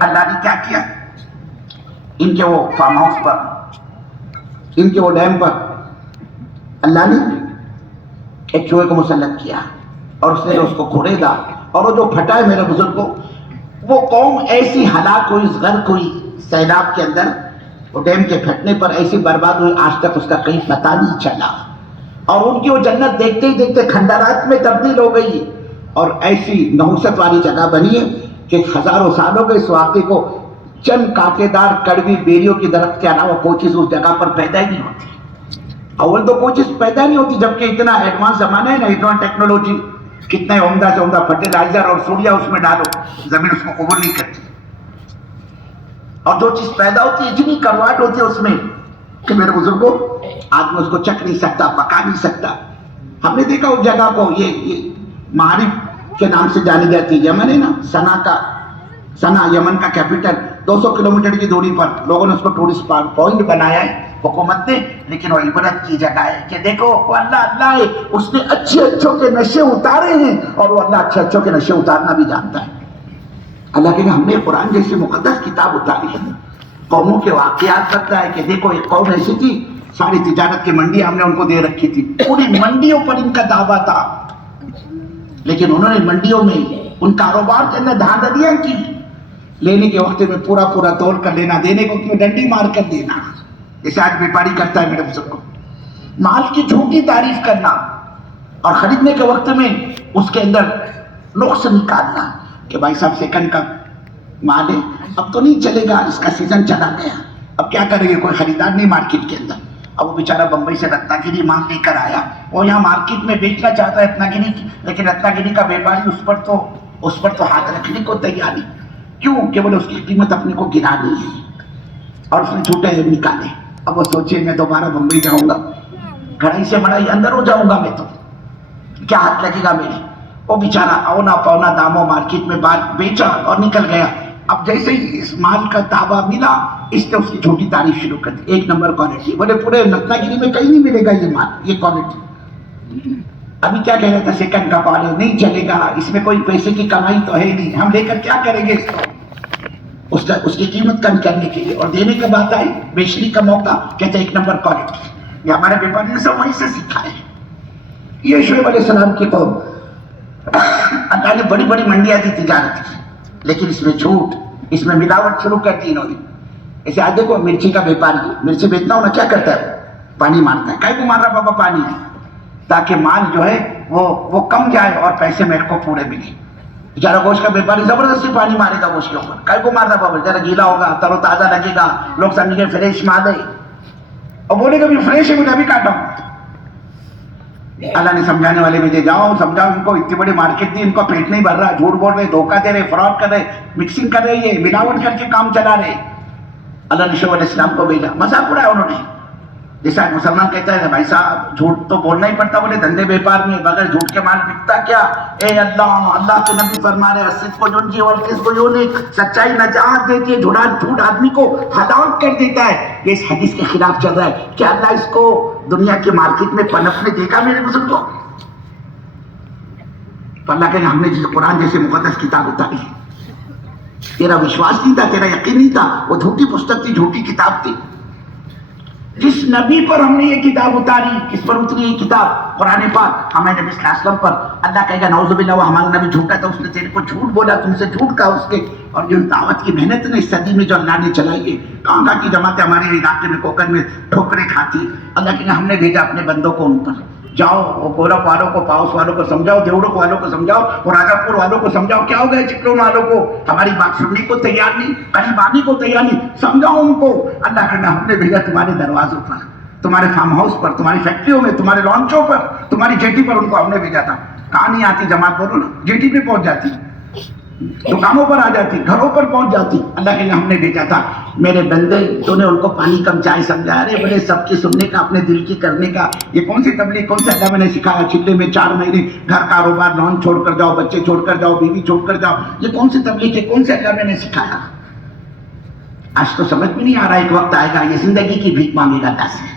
اللہ نے کیا کیا, ان کے وہ فارم ہاؤس پر, ان کے وہ ڈیم پر اللہ نے ایک چوہے کو مسلط کیا, اور اس نے اس کو کھوڑیدا, اور وہ جو پھٹا ہے میرے بزرگوں, وہ قوم ایسی ہلاک ہوئی, غرق ہوئی سیلاب کے اندر. وہ ڈیم کے پھٹنے پر ایسی برباد ہوئی, آج تک اس کا کہیں پتہ نہیں چلا. اور ان کی وہ جنت دیکھتے ہی دیکھتے کھنڈرات میں تبدیل ہو گئی, اور ایسی نحوست والی جگہ بنی ہے کہ ہزاروں سالوں کے اس واقعے کو چند کانٹے دار کڑوی بیریوں کی درخت کے علاوہ کوئی چیز اس جگہ پر پیدا ہی نہیں ہوتی. اول تو کوئی چیز پیدا نہیں ہوتی, جبکہ اتنا ایڈوانس زمانہ ہے نا, ایڈوانس ٹیکنالوجی, کتنا عمدہ سے عمدہ فرٹیلائزر اور سوریا اس میں ڈالو, زمین اس کو قبول نہیں کرتی. اور جو چیز پیدا ہوتی ہے اتنی کرواٹ ہوتی ہے اس میں کہ میرے بزرگوں آدمی اس کو چکھ نہیں سکتا, پکا نہیں سکتا. ہم نے دیکھا اس جگہ کو, یہ معارف کے نام سے جانی جاتی ہے, یمن ہے نا, سنا یمن کا کیپٹل, 200 کلومیٹر کی دوری پر لوگوں نے اس کو ٹورسٹ پوائنٹ بنایا ہے حکومت نے. لیکن وہ عبرت کی جگہ ہے کہ دیکھو وہ اللہ ہے, اس نے اچھوں کے نشے اتارے ہیں, اور وہ اللہ اچھوں کے نشے اتارنا بھی جانتا ہے. اللہ کہ ہم نے قرآن جیسی مقدس کتاب اتاری ہے, قوموں کے واقعات بتایا ہے کہ دیکھو ایک قوم ایسی تھی, ساری تجارت کی منڈی ہم نے ان کو دے رکھی تھی, پوری منڈیوں پر ان کا دعویٰ تھا, لیکن انہوں نے منڈیوں میں ان کاروبار کے اندر دھاندلیاں کی. لینے کے وقت میں پورا توڑ کر لینا, دینے کے وقت میں ڈنڈی مار کر دینا, جیسے آج بیپاری کرتا ہے میرے بزرگ کو. مال کی جھوٹی تعریف کرنا, اور خریدنے کے وقت میں اس کے اندر نقص نکالنا کہ بھائی صاحب سیکنڈ کا مال ہے, اب تو نہیں چلے گا, اس کا سیزن چلا گیا, اب کیا کریں گے, کوئی خریدار نہیں مارکیٹ کے اندر. اب وہ بیچارہ بمبئی سے رتناگیری مال لے کر آیا, وہ یہاں مارکیٹ میں بیچنا چاہتا ہے رتناگیری کی, لیکن رتناگیری کا بیپاری اس پر تو ہاتھ رکھنے کو تیار نہیں. کیوں کہ بولے اس کی قیمت اپنے کو گرانی ہے, اور اس نے جھوٹے نکالے. اب وہ سوچے میں دوبارہ بمبئی جاؤں گا, گھڑائی سے مڑائی اندر ہو جاؤں گا, میں تو کیا ہاتھ لگے گا میری. وہ بیچارہ اونا پونا داموں مارکیٹ میں بیچا اور نکل گیا. اب جیسے ہی اس مال کا دعویٰ ملا, اس نے اس کی جھوٹی تعریف شروع کر دی, 1 نمبر کوالٹی. بولے پورے رتناگیری میں کہیں نہیں ملے گا یہ مال, یہ کوالٹی. ابھی کیا کہہ رہا تھا, سیکنڈ کا مال نہیں چلے گا, اس میں کوئی پیسے کی کمائی تو ہے نہیں, ہم لے کر کیا کریں گے اس کو. اس کی قیمت کم کرنے کے لیے, اور دینے کا بات آئی بیچنے کا موقع, کہتے 1 نمبر کوالٹی. یہ ہمارے بیپاری نے سب وہیں سے سیکھا ہے. یہ شعیب علیہ السلام کی قوم, اللہ نے بڑی بڑی منڈیاں دی تجارت کی, لیکن اس میں جھوٹ, اس میں ملاوٹ شروع کر دی انہوں نے. ایسے آج دیکھو مرچی کا بیپاری, مرچی بیچنا ہونا کیا کرتا ہے, پانی مارتا ہے. کہیں کو مار رہا بابا پانی, تاکہ مال جو ہے وہ کم جائے اور پیسے میرے کو پورے ملے. بیچارہ گوشت کا بیپاری زبردستی پانی مارے گا گوشت کے اوپر, کہیں کو مار رہا بابا, ذرا گیلا ہوگا, تر و تازہ لگے گا, لوگ سمجھیں گے فریش مال ہے, اور بولے گا بھی فریش ہے, مجھے ابھی کاٹا ہوں. اللہ نے سمجھانے والے بھیجے, جاؤ سمجھاؤ ان کو, اتنی بڑی مارکیٹ دی, ان کو پیٹ نہیں بھر رہا, جھوٹ بول رہے, دھوکہ دے رہے, فراڈ کر رہے, مکسنگ کر رہے, یہ ملاوٹ کر کے کام چلا رہے. اللہ نے شعیب علیہ السلام کو بھیجا، مذاق اڑایا انہوں نے. جیسا مسلمان کہتا ہے بھائی صاحب جھوٹ تو بولنا ہی پڑتا، بولے دھندے بیپار میں بغیر جھوٹ کے مال بکتا کیا؟ اے اللہ کے نبی فرما رہے الصدق کو ینجی والکذب یہلک، سچائی نجات دیتی ہے، جھوٹ آدمی کو ہلاک کر دیتا ہے. یہ اس حدیث کے خلاف چل رہا ہے. کیا اللہ اس کو دنیا کے مارکیٹ میں پنپنے دے گا میرے بزرگوں؟ تو اللہ کہے ہم نے قرآن جیسے مقدس کتاب اتاری، تیرا وشواس نہیں تھا، تیرا یقین نہیں تھا، وہ جھوٹی پستک تھی، جھوٹی کتاب تھی. جس نبی پر ہم نے یہ کتاب اتاری، کس پر اتری یہ کتاب؟ قرآن پاک. ہمیں نبی صلی اللہ علیہ وسلم پر اللہ کہے گا نعوذ باللہ وہ ہمارا نبی جھوٹا تھا، اس نے تیرے کو جھوٹ بولا، تم سے جھوٹ کہا اس کے. اور جو دعوت کی محنت نے اس صدی میں جو اللہ نے چلائی ہے، کہاں کی جماعتیں ہمارے علاقے میں کوکر میں ٹھوکریں کھاتی. اللہ کہے گا ہم نے بھیجا اپنے بندوں کو ان پر، جاؤ وہ گورکھ والوں کو، پاؤس والوں کو سمجھاؤ، دیوڑک والوں کو سمجھاؤ، اور راجا پور والوں کو سمجھاؤ. کیا ہو گیا چکلون والوں کو؟ ہماری بات سننے کو تیار نہیں، قریب آنے کو تیار نہیں. سمجھاؤ ان کو. اللہ کہنا ہم نے بھیجا تمہارے دروازوں پر، تمہارے فارم ہاؤس پر، تمہاری فیکٹریوں میں، تمہارے لانچوں پر، تمہاری جیٹی پر ان کو ہم نے بھیجا تھا. کہاں نہیں آتی جماعت؟ بولو نا. جیٹی پہ پہنچ جاتی، دکانوں پر آ جاتی، گھروں پر پہنچ جاتی. اللہ کے ہم نے بھیجا تھا. میرے بندے تو نے ان کو پانی کم چائے سمجھا. ارے بڑے سب کی سننے کا، اپنے دل کی کرنے کا. یہ کون سی تبلیغ، کون سا اللہ میں نے سکھایا چلے میں 4 مہینے گھر کاروبار لون چھوڑ کر جاؤ، بچے چھوڑ کر جاؤ، بیوی چھوڑ کر جاؤ؟ یہ کون سی تبلیغ ہے؟ کون سے اللہ میں نے سکھایا؟ آج تو سمجھ میں نہیں آ رہا. ایک وقت آئے گا یہ زندگی کی بھیک مانگے گا اللہ سے.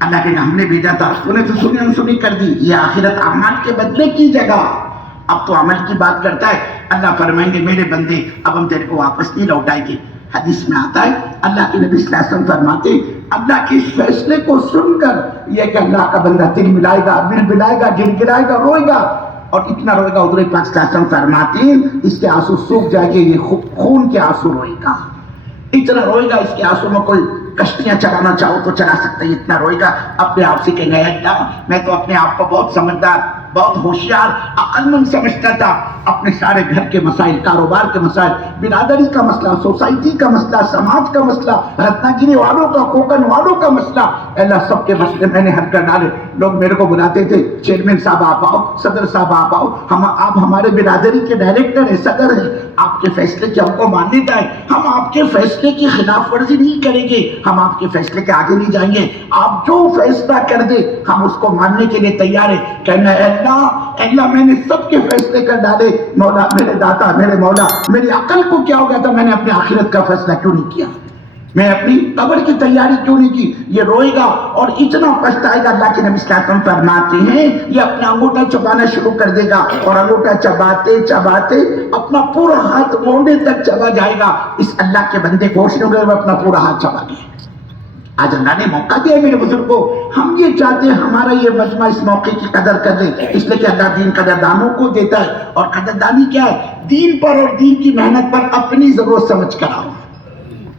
اللہ کے ہم نے بھیجا تھا، تو نے تو سنی انسنی کر دی. یہ آخرت اعمال کے بدلے کی جگہ، اب تو عمل کی بات کرتا ہے. اللہ فرمائیں گے میرے بندے اب ہم تیرے کو واپس نہیں لوٹائیں گے. حدیث میں آتا ہے اللہ کے نبی صلی اللہ علیہ وسلم فرماتے اللہ کے اس فیصلے کو سن کر یہ کہ اللہ کا بندہ دل ملائے گا، بل بلائے گا، گر گرائے گا، روئے گا، اور اتنا روئے گا حضور پاک صلی اللہ علیہ وسلم فرماتے ہیں اس کے آنسو سوکھ جائے گے، یہ خون کے آنسو روئے گا. اتنا روئے گا اس کے آنسو میں کوئی کشتیاں چلانا چاہو تو چلا سکتے ہیں. اتنا روئے گا. اپنے آپ سے کہیں گے اللہ میں تو اپنے آپ کو بہت سمجھدار، بہت ہوشیار، عقل مند سمجھتا تھا. اپنے سارے گھر کے مسائل، کاروبار کے مسائل، برادری کا مسئلہ، سوسائٹی کا مسئلہ، سماج کا مسئلہ، رتنا گیری والوں کا، کوکن والوں کا مسئلہ، اللہ سب کے مسئلے میں نے حل کر ڈالے. لوگ میرے کو بلاتے تھے چیئرمین صاحب آپ آؤ، صدر صاحب آپ آؤ، آپ ہمارے برادری کے ڈائریکٹر ہیں، صدر ہیں، آپ کے فیصلے کی ہم کو مانیتا ہے. ہم آپ کے فیصلے کی خلاف ورزی نہیں کریں گے، ہم آپ کے فیصلے کے آگے نہیں جائیں گے. آپ جو فیصلہ کر دے ہم اس کو ماننے کے لیے تیار ہیں. کہنا ہے اللہ میں نے سب کے فیصلے کر ڈالے، مولا میرے داتا، میرے مولا میری عقل کو کیا ہو گیا تھا، میں نے اپنی آخرت کا فیصلہ کیوں نہیں کیا، میں اپنی قبر کی تیاری کیوں نہیں کی. یہ روئے گا اور اتنا پچھتائے گا. اللہ کے نبی صلی اللہ علیہ وسلم فرماتے ہیں یہ اپنا انگوٹھا چبانا شروع کر دے گا اور انگوٹھا چباتے چباتے اپنا پورا ہاتھ موڑنے تک چبا جائے گا. اس اللہ کے بندے کو ہوش میں اپنا پورا ہاتھ چبا گیا. آج اللہ نے موقع دیا ہے میرے بزرگوں. ہم یہ چاہتے ہیں ہمارا یہ مجمع اس موقع کی قدر کر لے، اس لیے کہ اللہ دین قدردانوں کو دیتا ہے. اور قدردانی کیا ہے؟ دین پر اور دین کی محنت پر اپنی ضرورت سمجھ کر آؤ.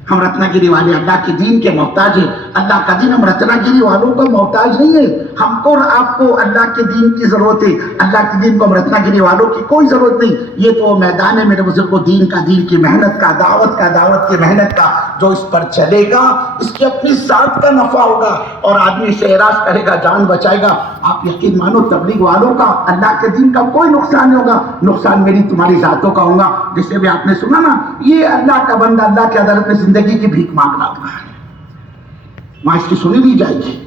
ہم رتنا گیری والے اللہ کے دین کے محتاج ہیں. اللہ کا دین ہم رتنا گیری والوں کا محتاج نہیں ہے. ہم کو اور آپ کو اللہ کے دین کی ضرورت ہے. اللہ کے دین کو ہم رتنا گیری والوں کی کوئی ضرورت نہیں. یہ تو میدان ہے میرے بزرگوں دین کا، دین کی محنت کا، دعوت کی محنت کا. جو اس پر چلے گا اس کی اپنی ذات کا نفع ہوگا اور آدمی سے اعراض کرے گا، جان بچائے گا. آپ یقین مانو تبلیغ والوں کا اللہ کے دین کا کوئی نقصان نہیں ہوگا. نقصان میری تمہاری ذاتوں کا ہوگا. جسے بھی آپ نے سنا نا یہ اللہ کا بندہ اللہ کی عدالت میں زندگی کی بھیک مانگ رہا ہوگا، وہاں اس کی سنی نہیں جائے گی.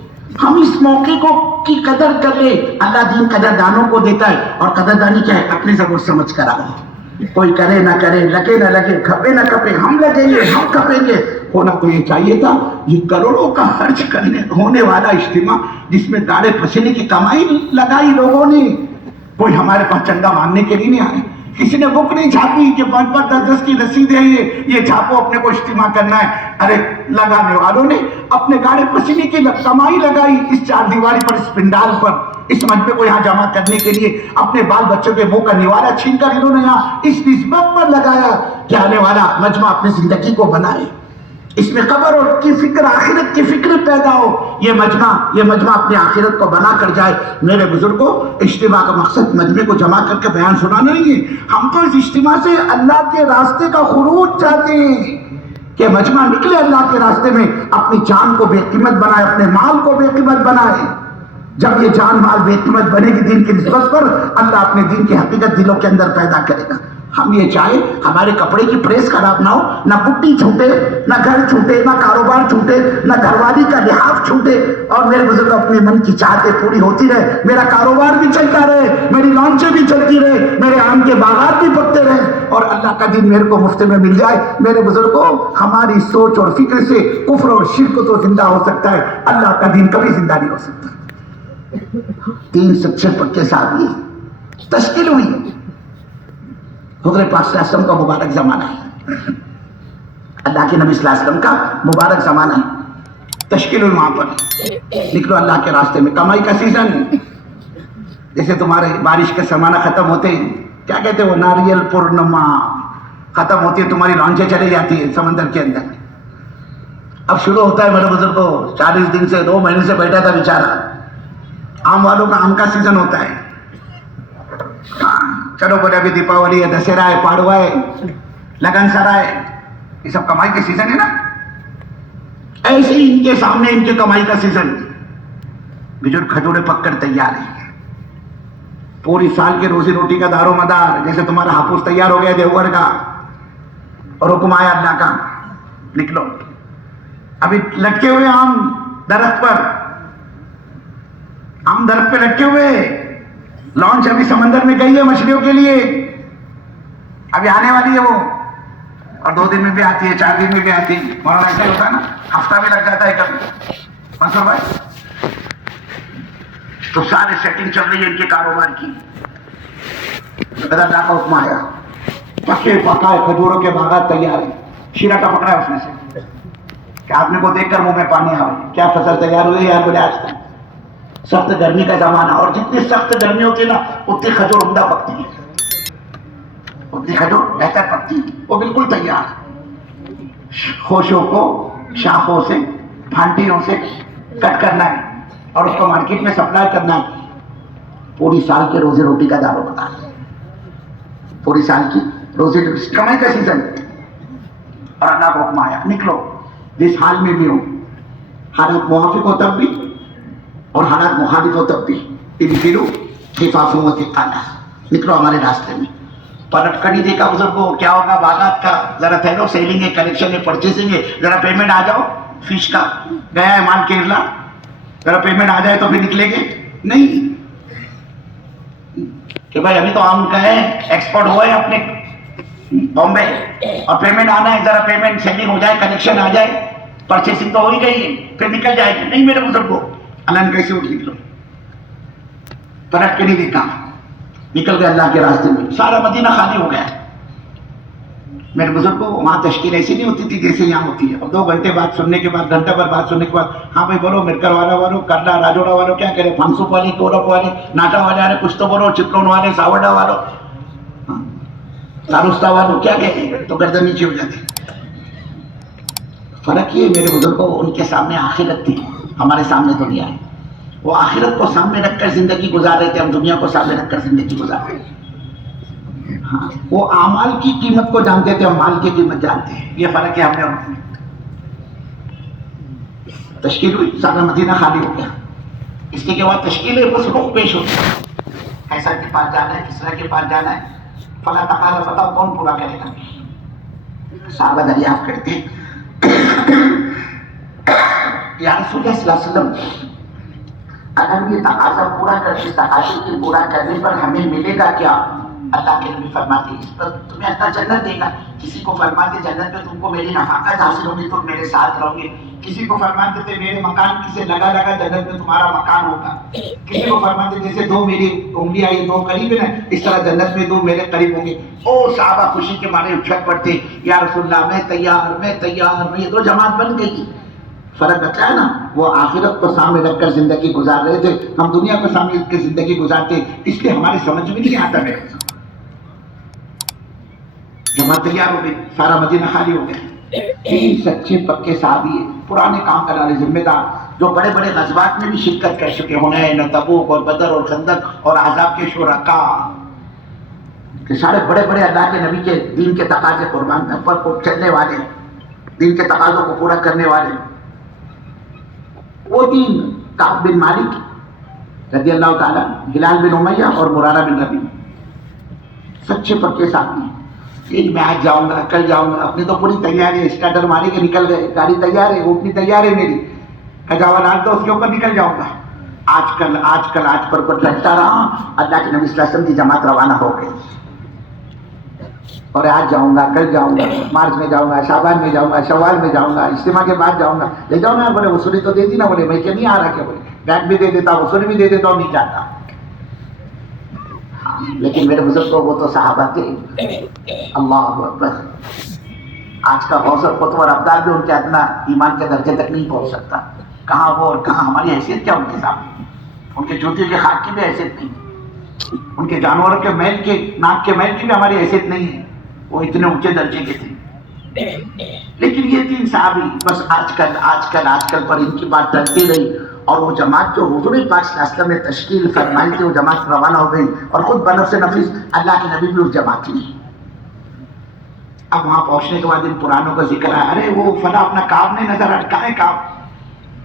ہم اس موقع کو کی قدر کر لیں. اللہ دین قدردانوں کو دیتا ہے. اور قدردانی کیا ہے؟ اپنی ضرورت سمجھ کر آؤ. کوئی کرے نہ کرے، لگے نہ لگے، کھپے نہ کھپے، ہم لگیں گے، ہم کھپیں گے. ہونا تو یہ چاہیے تھا یہ کروڑوں کا خرچ کرنے ہونے والا اجتماع جس میں داڑے پسینے کی کمائی لگائی لوگوں نے. کوئی ہمارے پاس چندہ مانگنے کے لیے نہیں آئے. کسی نے بک نہیں چھاپی کہ 5-5 10 کی رسید ہے یہ چھاپو اپنے کو اجتماع کرنا ہے. ارے لگانے والوں نے اپنے گاڑے پسینے کی کمائی لگائی اس چار دیواری پر، اس پنڈال پر، اس مجمع کو یہاں جمع کرنے کے لیے. اپنے بال بچوں کے منہ کا نوارا چھین کر انہوں نے یہاں اس نسبت پر لگایا کہ آنے والا مجمع اپنی زندگی کو بنائے، اس میں قبر اور کی فکر، آخرت کی فکر پیدا ہو. یہ مجمع اپنی آخرت کو بنا کر جائے. میرے بزرگوں اجتماع کا مقصد مجمع کو جمع کر کے بیان سنانا نہیں ہے. ہم تو اس اجتماع سے اللہ کے راستے کا خروج چاہتے ہیں کہ مجمع نکلے اللہ کے راستے میں، اپنی جان کو بے قیمت بنائے، اپنے مال کو بے قیمت بنائے. جب یہ جان مال بے قیمت بنے گی دین کی نسبت پر، اللہ اپنے دین کی حقیقت دلوں کے اندر پیدا کرے گا. ہم یہ چاہے ہمارے کپڑے کی پریس خراب نہ ہو، نہ پٹی چھوٹے، نہ گھر چھوٹے، نہ کاروبار چھوٹے، نہ گھر والی کا لحاف چھوٹے، اور میرے بزرگ اپنے من کی چاہتے پوری ہوتی رہے، میرا کاروبار بھی چلتا رہے، میری لانچیں بھی چلتی رہے، میرے آم کے باغات بھی پکتے رہے، اور اللہ کا دین میرے کو مفت میں مل جائے۔ میرے بزرگوں، ہماری سوچ اور فکر سے کفر اور شرک تو زندہ ہو سکتا ہے، اللہ کا دین کبھی زندہ نہیں ہو سکتا۔ 3 سچے پکے صحابی تشکیل ہوئی، حضرت پاک صلی اللہ علیہ وسلم کا مبارک زمانہ ہے، اللہ کے نبی صلی اللہ علیہ وسلم کا مبارک زمانہ ہے، تشکیل ہوئی وہاں پر، نکلو اللہ کے راستے میں، کمائی کا سیزن، جیسے تمہارے بارش کا زمانہ ختم ہوتے ہیں، کیا کہتے ہیں وہ، ناریل پورنما ختم ہوتی ہے، تمہاری لانچیں چلی جاتی ہے سمندر کے اندر، اب شروع ہوتا ہے میرے بزرگوں، 40 دن سے 2 مہینے سے بیٹھا تھا بیچارہ، آم والوں کا آم کا سیزن ہوتا ہے، چلو بولے ابھی دیپاولی ہے، دسہرا ہے، پاڑوا ہے، لگن سرا ہے، یہ سب کمائی کے سیزن ہے نا، ایسے ہی ان کے سامنے ان کے کمائی کا سیزن، بزرگ کھجورے پک کر تیار ہیں، پوری سال کے روزی روٹی کا دار و مدار، جیسے تمہارا ہاپوس تیار ہو گیا دیوگڑھ کا، اور حکم آیا اللہ کا، نکلو، ابھی لٹکے ہوئے آم درخت پر، آم درخت پہ لٹکے ہوئے، لانچ ابھی سمندر میں گئی ہے مچھلیوں کے لیے، ابھی آنے والی ہے وہ، اور 2 دن میں بھی آتی ہے، 4 دن میں بھی آتی ہے، مولانا ایسا ہوتا ہے نا، ہفتہ بھی لگ جاتا ہے کبھی، منصور بھائی، تو سارے سیٹنگ چل رہی ہے ان کے کاروبار کی، اللہ کا حکم آیا، پکے پکائے کھجوروں کے باغات تیار ہیں، شیرہ کا پکڑا ہے اس میں سے، کہ آدمی کو دیکھ کر منہ میں پانی آئے، کیا فصل تیار ہوئی یار بولے آج تک، سخت گرمی کا زمانہ، اور جتنی سخت گرمی ہوتی ہے نا اتنی کھجور عمدہ پکتی ہے، اتنی کھجور بہتر پکتی ہے، وہ بالکل تیار، خوشوں کو شاخوں سے پھانٹیوں سے کٹ کرنا ہے اور اس کو مارکیٹ میں سپلائی کرنا ہے، پوری سال کے روزی روٹی کا دار و مدار، پوری سال کی روزی روٹی کمائی کا سیزن، اور اللہ کو حکم آیا نکلو، جس حال میں بھی ہو، حالات موافق ہو تب بھی اور حالات مخالف ہو تب بھی، انفروا خفافا وثقالا، نکلو ہمارے راستے میں، پلٹ کر نہیں دیکھا بزرگوں، کیا ہوگا باغات کا، ذرا ٹھہرو، سیلنگ ہے، کلیکشن ہے، پرچیزنگ ہے، ذرا پیمنٹ آ جاؤ، فش کا گیا ہے مال کیرلا، ذرا پیمنٹ آ جائے تو پھر نکلیں گے، نہیں کہ بھائی ابھی تو آم کا ہے، ایکسپورٹ ہوا ہے اپنے بامبے، اور پیمنٹ آنا ہے، ذرا پیمنٹ سیلنگ ہو جائے، کلیکشن آ جائے، پرچیزنگ تو ہو ہی گئی ہے، پھر نکل جائے گی، نہیں میرے بزرگوں، اللہ نے کیسے اٹھ نکلو، پلٹ کے نہیں دیکھا، نکل گئے اللہ کے راستے میں، سارا مدینہ خالی ہو گیا، میرے بزرگوں وہاں تشکیل ایسی نہیں ہوتی تھی جیسے یہاں ہوتی ہے، اور 2 گھنٹے بات سننے کے بعد، گھنٹہ بھر بات سننے کے بعد، ہاں بھائی بولو، مرکر والا والو، کرلا راجوڑا والو کیا کرے، فانسوپ والے، کورپ والے، ناٹا والے، ارے کچھ تو بولو، چپلون والے، ساوڈا والو، ساروستا والو کیا کہتے ہیں، تو گردن نیچے ہو جاتی، فرق یہ میرے بزرگوں ان کے سامنے آخرت تھی، ہمارے سامنے دنیا ہے، وہ آخرت کو سامنے رکھ کر زندگی گزار رہے تھے، ہم دنیا کو سامنے رکھ کر زندگی گزار رہے ہیں، ہاں وہ اعمال کی قیمت کو جانتے تھے، ہم مال کی قیمت جانتے ہیں، یہ فرق ہے ہم نے اور ان میں۔ تشکیل ہوئی، سارا مدینہ خالی ہو گیا، اس کے بعد تشکیل ہے، بس رخ پیش ہوتی ہے، کیسر کے پاس جانا ہے، کسرا کے پاس جانا ہے، فلا تقاضا، بتاؤ کون پورا کرے گا، صحابہ دریافت کرتے ہیں، یا رسول اللہ صلی اللہ علیہ وسلم، اگر یہ تقاضا پورا کرتے، تقاضے کے پورا کرنے پر ہمیں ملے گا کیا؟ اللہ کے نبی فرماتے ہیں اس پر تمہیں اللہ جنت دے گا، کسی کو فرماتے جنت میں تم کو میری نفاقت حاصل ہوگی، تم میرے ساتھ رہو گے، کسی کو فرماتے تھے میرے مکان سے لگا لگا جنت میں تمہارا مکان ہوگا، کسی کو فرماتے جیسے 2 میری انگلیاں یہ 2 قریب ہیں نا، اس طرح جنت میں 2 میرے قریب ہوں گے، او صحابہ خوشی کے مارے اچھٹ پڑتے، یا رسول اللہ میں تیار، میں تیار، میں، یہ 2 جماعت بن گئی۔ فرق بچا ہے نا، وہ آخرت کو سامنے رکھ کر زندگی گزار رہے تھے، ہم دنیا کو سامنے رکھ کے زندگی گزارتے، اس لیے ہماری سمجھ میں نہیں آتا میرے، جماعت تیار ہو گئی، سارا مدینہ خالی ہو گیا، 3 سچے پکے صحابی ہیں، پرانے کام کرنے والے ذمہ دار، جو بڑے بڑے غزوات میں بھی شرکت کر چکے، حنین اور تبوک اور بدر اور خندق اور احزاب کے شرکاء، کہ سارے بڑے بڑے اللہ کے نبی کے دین کے تقاضے قربان پر چلنے والے، دین کے تقاضوں کو پورا کرنے والے، وہ 3 کعب بن مالک رضی اللہ تعالیٰ، ہلال بن امیہ اور مرارہ بن ربیع، سچے پکے صحابی ہیں، کہ میں آج جاؤں گا کل جاؤں گا، اپنی تو پوری تیاری ہے، اسٹارٹر مارے کے نکل گئے، گاڑی تیار ہے، اوپنی تیار ہے میری، کجاوا ڈال دو اس کے اوپر نکل جاؤں گا۔ آج پر لٹتا رہا، اللہ کے نبی صلی اللہ علیہ وسلم کی جماعت روانہ ہو گئی، اور آج جاؤں گا کل جاؤں گا، مارچ میں جاؤں گا، شعبان میں جاؤں گا، شوال میں جاؤں گا، اجتماع کے بعد جاؤں گا، لے جاؤ نا، بولے وصولی تو دے دی نا، بولے میں کیا نہیں آ رہا، کیا بولے بیگ بھی دے دیتا ہوں، وصولی بھی دے دیتا ہوں، نہیں جاتا۔ لیکن میرے بزرگوں وہ تو صحابہ تھے، اللہ اکبر۔ آج کا غوث اور قطب اور ابدال بھی ان کے ادنا ایمان کے درجے تک نہیں پہنچ سکتا، کہاں وہ اور کہاں ہماری حیثیت کیا ان کے سامنے، ان کے جوتے کے خاک کی بھی حیثیت نہیں، ان کے جانوروں کے میل کے ناک کے میل کی بھی ہماری حیثیت نہیں ہے، وہ اتنے اونچے درجے کے تھے۔ لیکن یہ تین صحابی بس آج کل پر ان کی بات ٹلتی رہی، اور وہ جماعت جو حضور پاک صلی اللہ علیہ وسلم نے تشکیل فرمائی تھی وہ جماعت روانہ ہو گئی، اور خود بنفس نفیس اللہ کے نبی بھی اس جماعت میں۔ اب وہاں پہنچنے کے بعد ان پرانوں کا ذکر ہے، ارے وہ فلاں اپنا کام نہیں نظر اٹکائے کام،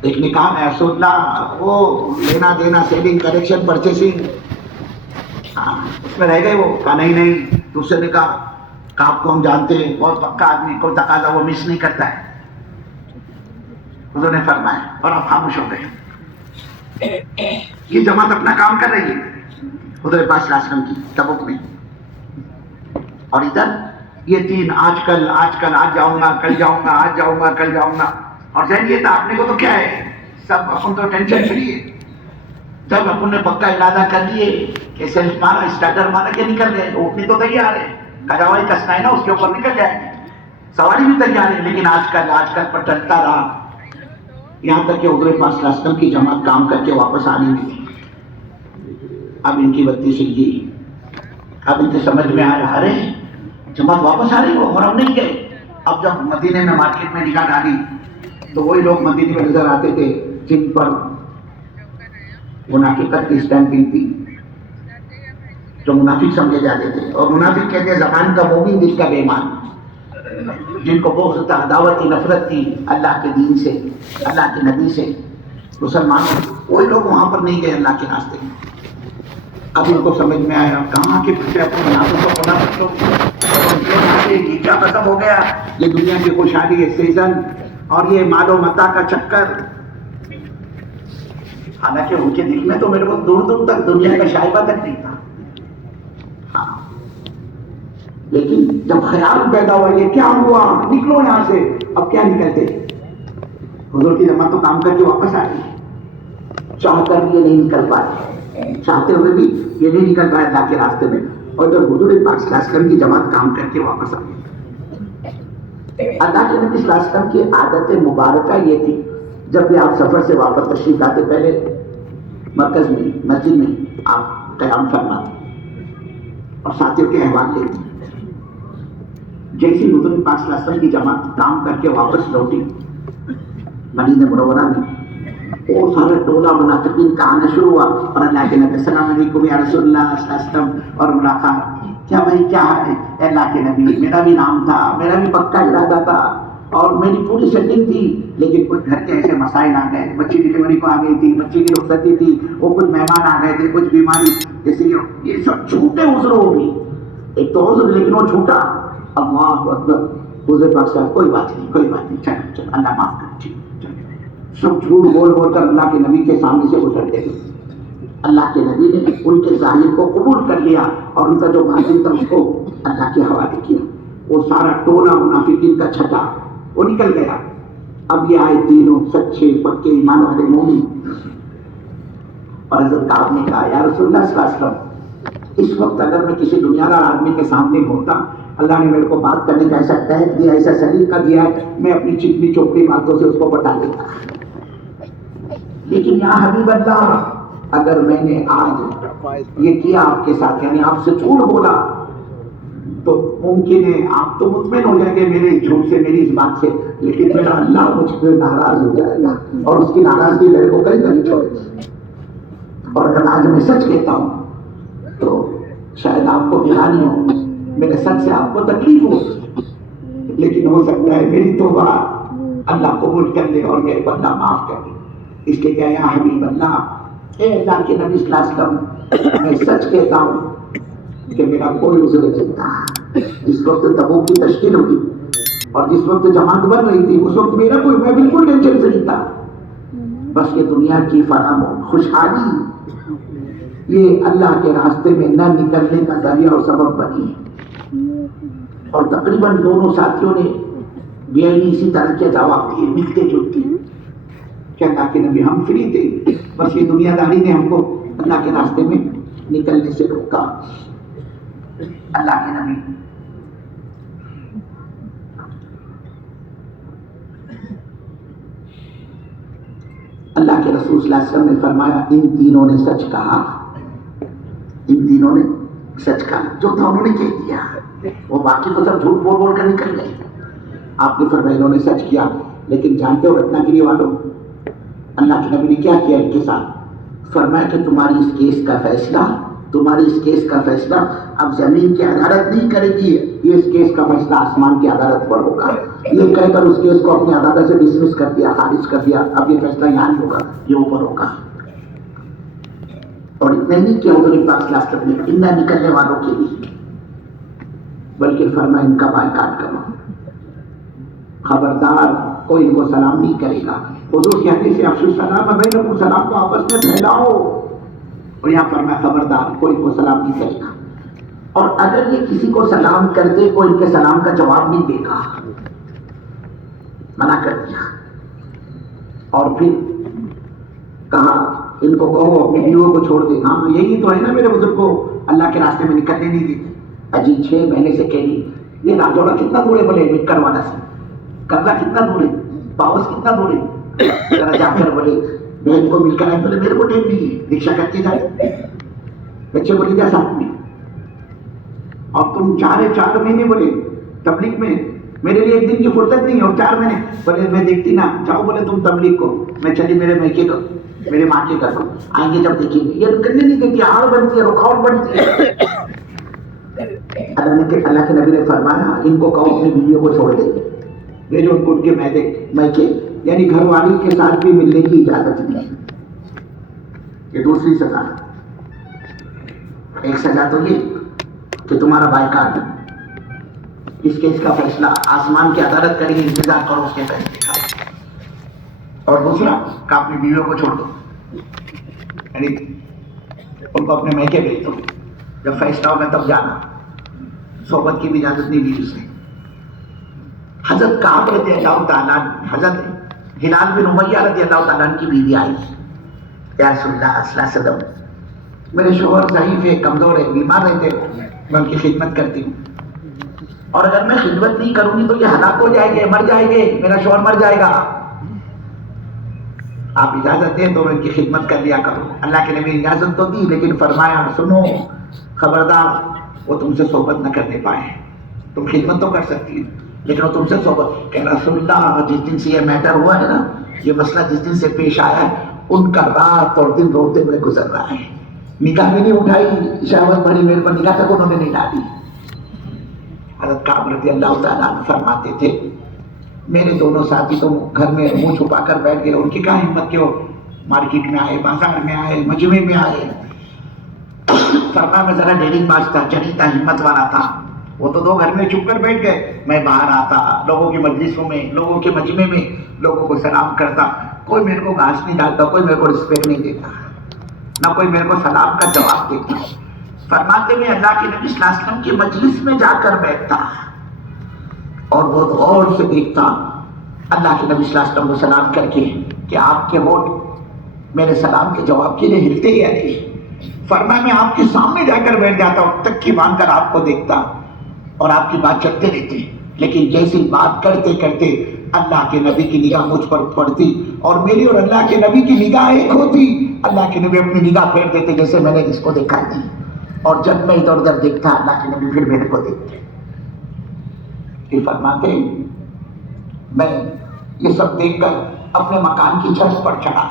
ایک نے کہا ہے رسول اللہ وہ لینا دینا سیلنگ کریکشن پرچیسنگ، اس میں رہ گئے، وہ کہا نہیں، دوسرے نے کہا آپ کو ہم جانتے ہیں بہت پکا آدمی، کوئی تقاضا وہ مس نہیں کرتا ہے، حضور نے فرمایا، اور آپ خاموش ہو گئے۔ یہ جماعت اپنا کام کر رہی ہے حضور پاک صلی اللہ علیہ وسلم کی تبوک میں، اور ادھر یہ تین آج جاؤں گا کل جاؤں گا، آج جاؤں گا کل جاؤں گا، اور ذہن یہ تھا اپنے کو تو کیا ہے، سب اپن تو ٹینشن فری ہے، جب اپن نے پکا ارادہ کر لیے کہ سیلف مارا اسٹارٹر مارا کے نکل گئے، اوپنی تو تیار ہے، کجاوائی کسنا ہے نا اس کے اوپر نکل جائیں گے، سواری بھی تیار ہے، لیکن آج کل پر ٹلتا رہا، یہاں تک کہ حضور پاک صلی اللہ علیہ وسلم کی جماعت کام کر کے واپس آنے میں تھی۔ اب ان کی بتی سکھ گئی، اب ان کے سمجھ میں آیا ارے جماعت واپس آ رہی ہو اور ہم نہیں گئے۔ اب جب مدینے میں مارکیٹ میں نگاہ ڈالی تو وہی لوگ مدینے میں نظر آتے تھے جن پر منافقت کی اسٹیمپنگ تھی، جو منافق سمجھے جاتے تھے، اور منافق کہتے ہیں زبان کا مومن دل کا بے ایمان، جن کو بغض تھا، عداوت تھی، نفرت تھی اللہ کے دین سے، اللہ کے نبی سے، مسلمانوں، وہی لوگ وہاں پر نہیں گئے اللہ کے راستے میں۔ اب ان کو سمجھ میں آیا کہاں کے پیچھے اپنے منافق یہ کیا ختم ہو گیا، یہ دنیا کی خوشحالی ہے سیزن اور یہ مال و متاع کا چکر، حالانکہ ان کے دل میں تو میرے کو دور دور تک دنیا کا شائبہ تک نہیں تھا، لیکن جب خیال پیدا ہوا یہ کیا ہوا، نکلو یہاں سے، اب کیا نکلتے، حضور کی جماعت تو کام کر کے واپس آ گئی، چاہ کر یہ نہیں نکل پائے، چاہتے ہوئے بھی یہ نہیں نکل پائے اللہ کے راستے میں، اور جب حضور پاک صلی اللہ علیہ وسلم کی جماعت کام کر کے واپس آ گئی۔ اللہ کے نبی صلی اللہ علیہ وسلم کی عادت مبارکہ یہ تھی، جب بھی آپ سفر سے واپس تشریف لاتے پہلے مرکز میں مسجد میں آپ قیام فرماتے اور ساتھیوں کے احوال لیتے، جیسی حضور پاک صلی اللہ علیہ وسلم کی جماعت کام کر کے واپس لوٹی مدینہ منورہ میں، وہ سارا ٹولہ منافقین کا آنا شروع ہوا، اور اللہ کے نبی السلام علیکم یا رسول اللہ صلی اللہ علیہ وسلم، اور ملاقات، کیا بھائی کیا ہے اے اللہ کے نبی، میرا بھی نام تھا، میرا بھی پکا ارادہ تھا اور میری پوری سیٹنگ تھی، لیکن کچھ گھر کے ایسے مسائل آ گئے، بچی ڈلیوری کو آ گئی تھی، بچی کی رخصتی تھی، وہ کچھ مہمان آ گئے تھے، کچھ بیماری، جیسے یہ سب چھوٹے عذر ہو گئی، ایک تو عذر لیکن وہ چھوٹا، اللہ اکبر، حضور پاک صاحب کوئی بات نہیں، چل اللہ معاف کر، ٹھیک، سب جھوٹ بول کر اللہ کے نبی کے سامنے سے گزر گئے۔ اللہ کے نبی نے ان کے ظاہر کو قبول کر لیا اور ان کا جو باطن تھا اس کو اللہ کے حوالے کیا، وہ سارا ٹولہ منافقین کا چھٹا وہ نکل گیا۔ اب یہ آئے تینوں سچے پکے ایمان والے مومن، اور حضرت کعب نے کہا یا رسول اللہ صلی اللہ علیہ وسلم، اس وقت اگر میں کسی دنیا دار آدمی کے سامنے ہوتا، اللہ نے میرے کو بات کرنے کا ایسا ٹہت دیا، ایسا سلیقہ دیا ہے، میں اپنی چکنی چوپڑی باتوں سے اس کو بتا دیتا، لیکن یا حبیب اللہ اگر میں نے آج یہ کیا آپ کے ساتھ، یعنی آپ سے جھوٹ بولا، تو ممکن ہے آپ تو مطمئن ہو جائیں گے میرے اس جھوٹ سے، میری اس بات سے، لیکن میرا اللہ مجھ سے ناراض ہو جائے گا اور اس کی ناراضگی میرے کو کہیں نہیں چھوڑے گی، اور اگر آج میں سچ کہتا ہوں تو شاید آپ کو گرانی ہو، میرے سچ سے آپ کو تکلیف ہو، لیکن ہو سکتا ہے میری توبہ اللہ قبول کر لے اور میرے کو اللہ معاف کر دے۔ اس لیے کہ یا حبیب اللہ، اے اللہ کے نبی صلی اللہ علیہ وسلم، میں سچ کہتا ہوں کہ میرا کوئی عذر نہیں تھا. جس وقت تبوک کی تشکیل ہوئی اور جس وقت جماعت بن رہی تھی اس وقت میں بالکل ٹینشن سے نہیں تھا. بس یہ دنیا کی فراہم خوشحالی یہ اللہ کے راستے میں نہ نکلنے کا ذریعہ اور سبب بنی. اور تقریباً دونوں ساتھیوں نے بھی اسی طرح کے جواب دیے ملتے جلتے کہ اللہ کے نبی ہم فری تھے, بس یہ دنیا داری نے ہم کو اللہ کے راستے میں نکلنے سے روکا. اللہ کے نبی اللہ کے رسول صلی اللہ علیہ وسلم نے فرمایا ان تینوں نے سچ کہا, ان تینوں نے سچ کہا. جو تھا انہوں نے کہہ دیا, وہ باقی تو سب جھوٹ بول بول کر نکل گئے. آپ نے فرمایا انہوں نے سچ کیا, لیکن جانتے ہو رتنا گیری والوں اللہ کے نبی نے کیا کیا ان کے ساتھ؟ فرمایا کہ تمہاری اس کیس کا فیصلہ اب زمین کی عدالت نہیں کرے گی, یہ اس کیس کا فیصلہ آسمان کی عدالت پر ہوگا. یہ کہہ کر اس کیس کو اپنی عدالت سے ڈسمس کر دیا, خارج کر دیا. اب یہ فیصلہ یہاں نہیں ہوگا, یہ اوپر ہوگا. اور اتنا نہیں کیا حضور پاک صلی اللہ علیہ وسلم نے ان نکلنے والوں کے لیے, بلکہ فرمایا ان کا بائیکاٹ کرو, خبردار کوئی ان کو سلام نہیں کرے گا. حضور کی حدیث سے افشوا السلام بینکم, سلام کو آپس میں پھیلاؤ. اور یہاں فرمایا خبردار کوئی ان کو سلام نہیں کرے گا. اور اگر یہ کسی کو سلام کرتے کوئی ان کے سلام کا جواب نہیں دے گا, منع کر دیا. اور پھر کہا ان کو کہو اپنی بیویوں کو چھوڑ دے. ہاں یہی تو ہے نا میرے بزرگ کو اللہ کے راستے میں نکلنے نہیں دیتے. اجی 6 مہینے سے کہہ رہی یہ راجوڑا کتنا دور ہے, بولے مکر والا سے کرلا کتنا دور ہے, پاوس کتنا دور ہے. ذرا جا کر بولے بہن کو مل کر آئے. بولے میرے کو ٹائم نہیں ہے, رکشا کر کے جائے. بچے بولے جا ساتھ میں. اور تم 4 مہینے بولے تبلیغ میں, میرے لیے 1 دن کی فرصت نہیں. اور 4 مہینے بولے میں دیکھتی نا, جاؤ بولے تم تبلیغ کو, میں چلی میرے میکے کو, میرے ماں کے گھر کو. آئیں گے جب دیکھیں گے. یہ کرنے نہیں دیتی, آڑ بنتی ہے, رکاوٹ بنتی ہے. اللہ کے نبی نے فرمایا ان کو کہو اپنی بیویوں کو چھوڑ دیں. میرے ان کو ان کے میکے یعنی گھر والی کے ساتھ بھی ملنے کی اجازت نہیں. یہ دوسری سزا. ایک سزا تو یہ کہ تمہارا بائیکاٹ, اس کیس کا فیصلہ آسمان کی عدالت کرے گی, انتظار کرو اس کے فیصلے کا. اور دوسرا کہ اپنی بیویوں کو چھوڑ دو, یعنی ان کو اپنے میکے بھیج دو, جب فیصلہ ہوگا تب جانا. صحبت کی بھی اجازت نہیں دی اس نے. حضرت کعب رضی اللہ تعالیٰ, حضرت ہلال بن امیہ رضی اللہ تعالیٰ کی بیوی آئی, یا رسول اللہ صلی اللہ علیہ وسلم میرے شوہر ضعیف ہے, کمزور ہے, بیمار رہتے, میں ان کی خدمت کرتی ہوں, اور اگر میں خدمت نہیں کروں گی تو یہ ہلاک ہو جائے گے, مر جائے گے, میرا شوہر مر جائے گا. آپ اجازت دیں تو میں ان کی خدمت کر لیا کروں. اللہ کے نبی اجازت تو دی, لیکن فرمایا سنو خبردار وہ تم سے صحبت نہ کرنے پائے. تم خدمت تو کر سکتی ہے لیکن وہ تم سے صحبت. کہ رسول اللہ جس دن سے یہ میٹر ہوا ہے نا, یہ مسئلہ جس دن سے پیش آیا ہے, ان کا رات اور دن روتے ہوئے گزر رہا ہے. نگاہ بھی نہیں اٹھائی, شہوت بڑی میرے پر نگاہ تک انہوں نے نہیں ڈالی. حضرت کعب رضی اللہ تعالیٰ فرماتے تھے میرے دونوں ساتھی تو گھر میں منہ چھپا کر بیٹھ گئے. ان کی کیا ہمت کہ وہ مارکیٹ میں آئے, بازار میں آئے, مجمع میں آئے. فرمایا میں ذرا ڈیرنگ باز تھا, جنی تھا, ہمت والا تھا. وہ تو 2 گھر میں چھپ کر بیٹھ گئے, میں باہر آتا, لوگوں کی مجلسوں میں, لوگوں کے مجمع میں لوگوں کو سلام کرتا. کوئی میرے کو گھاس نہیں ڈالتا, کوئی میرے کو رسپیکٹ نہیں دیتا, نہ کوئی میرے کو سلام کا جواب دیتا. فرماتے میں اللہ کے نبی صلی اللہ علیہ وسلم کی مجلس میں جا کر بیٹھتا اور بہت غور سے دیکھتا اللہ کے نبی صلی اللہ علیہ وسلم کو سلام کر کے کہ آپ کے ہونٹ میرے سلام کے جواب کے لیے ہلتے یا نہیں. فرمایا میں آپ کے سامنے جا کر بیٹھ جاتا ہوں, تکی باندھ کر آپ کو دیکھتا اور آپ کی بات چلتے رہتے, لیکن جیسی بات کرتے کرتے اللہ کے نبی کی نگاہ مجھ پر پڑتی اور میری اور اللہ کے نبی کی نگاہ ایک ہوتی. اللہ کے نبی اپنی نگاہ پھیر دیتے جیسے میں نے اس کو دیکھا نہیں, اور جب میں ادھر ادھر دیکھتا اللہ کے نبی پھر میرے کو دیکھتے. پھر فرماتے میں یہ سب دیکھ کر اپنے مکان کی چھت پر چڑھا.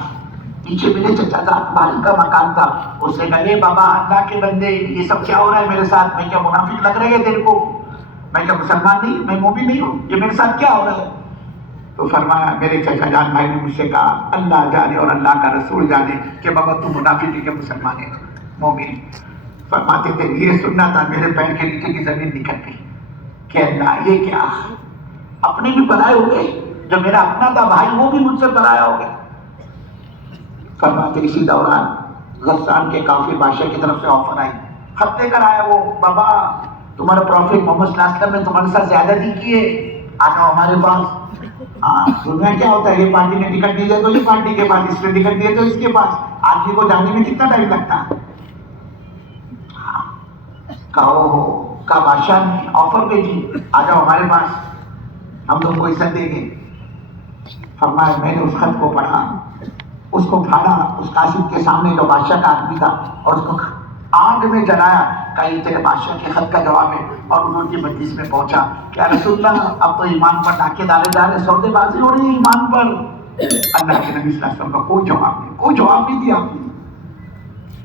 پیچھے میرے چچا زاد بھائی کا مکان تھا. اس نے کہا بابا اللہ کے بندے یہ سب کیا ہو رہا ہے میرے ساتھ, میں کیا منافق لگ رہے ہیں تیرے کو, میں کیا مسلمان نہیں, میں مومن نہیں ہوں, یہ میرے ساتھ کیا ہو رہا ہے. تو فرمایا میرے چچا جان بھائی نے مجھ سے کہا اللہ جانے اور اللہ کا رسول جانے کہ بابا تو منافق ہے کہ مسلمان ہے, مومن. فرماتے تھے یہ سننا تھا میرے پیر کے نیچے کی زمین نکل گئی کہ اللہ یہ کیا، اپنے بھی پرائے ہو گئے، جو میرا اپنا تھا بھائی وہ بھی مجھ سے پرایا ہو گیا۔ فرماتے اسی دوران غسان کے کافر بادشاہ کی طرف سے آفر آئی، خط لے کر آیا وہ، بابا تمہارا پروفیٹ محمد صلی اللہ علیہ وسلم نے تمہارے ساتھ زیادتی کی ہے، آ جاؤ ہمارے پاس۔ دنیا کیا ہوتا ہے، یہ پارٹی نے ٹکٹ دی ہے تو یہ پارٹی کے پاس، اس نے ٹکٹ دی ہے تو اس کے پاس، آدمی کو جانے میں کتنا ٹائم لگتا ہے۔ کا بادشاہ نے آفر بھیجی، آ جاؤ ہمارے پاس، ہم تم کو عزت دیں گے۔ فرمایا میں نے اس خط کو پڑھا، اس کو پھاڑا، اس قاصد کے سامنے جو بادشاہ کا آدمی تھا، اور اس کو آگ میں جلایا، کہا یہ تیرے بادشاہ کے خط کا جواب ہے، اور حضور کی مجلس میں پہنچا کہ رسول اللہ اب تو ایمان پر ڈاکے ڈالے جا رہے، سودے بازی ہو رہی ہے ایمان پر۔ اللہ کے نبی صلی اللہ علیہ وسلم کا کوئی جواب نہیں، کوئی جواب نہیں دیا آپ نے۔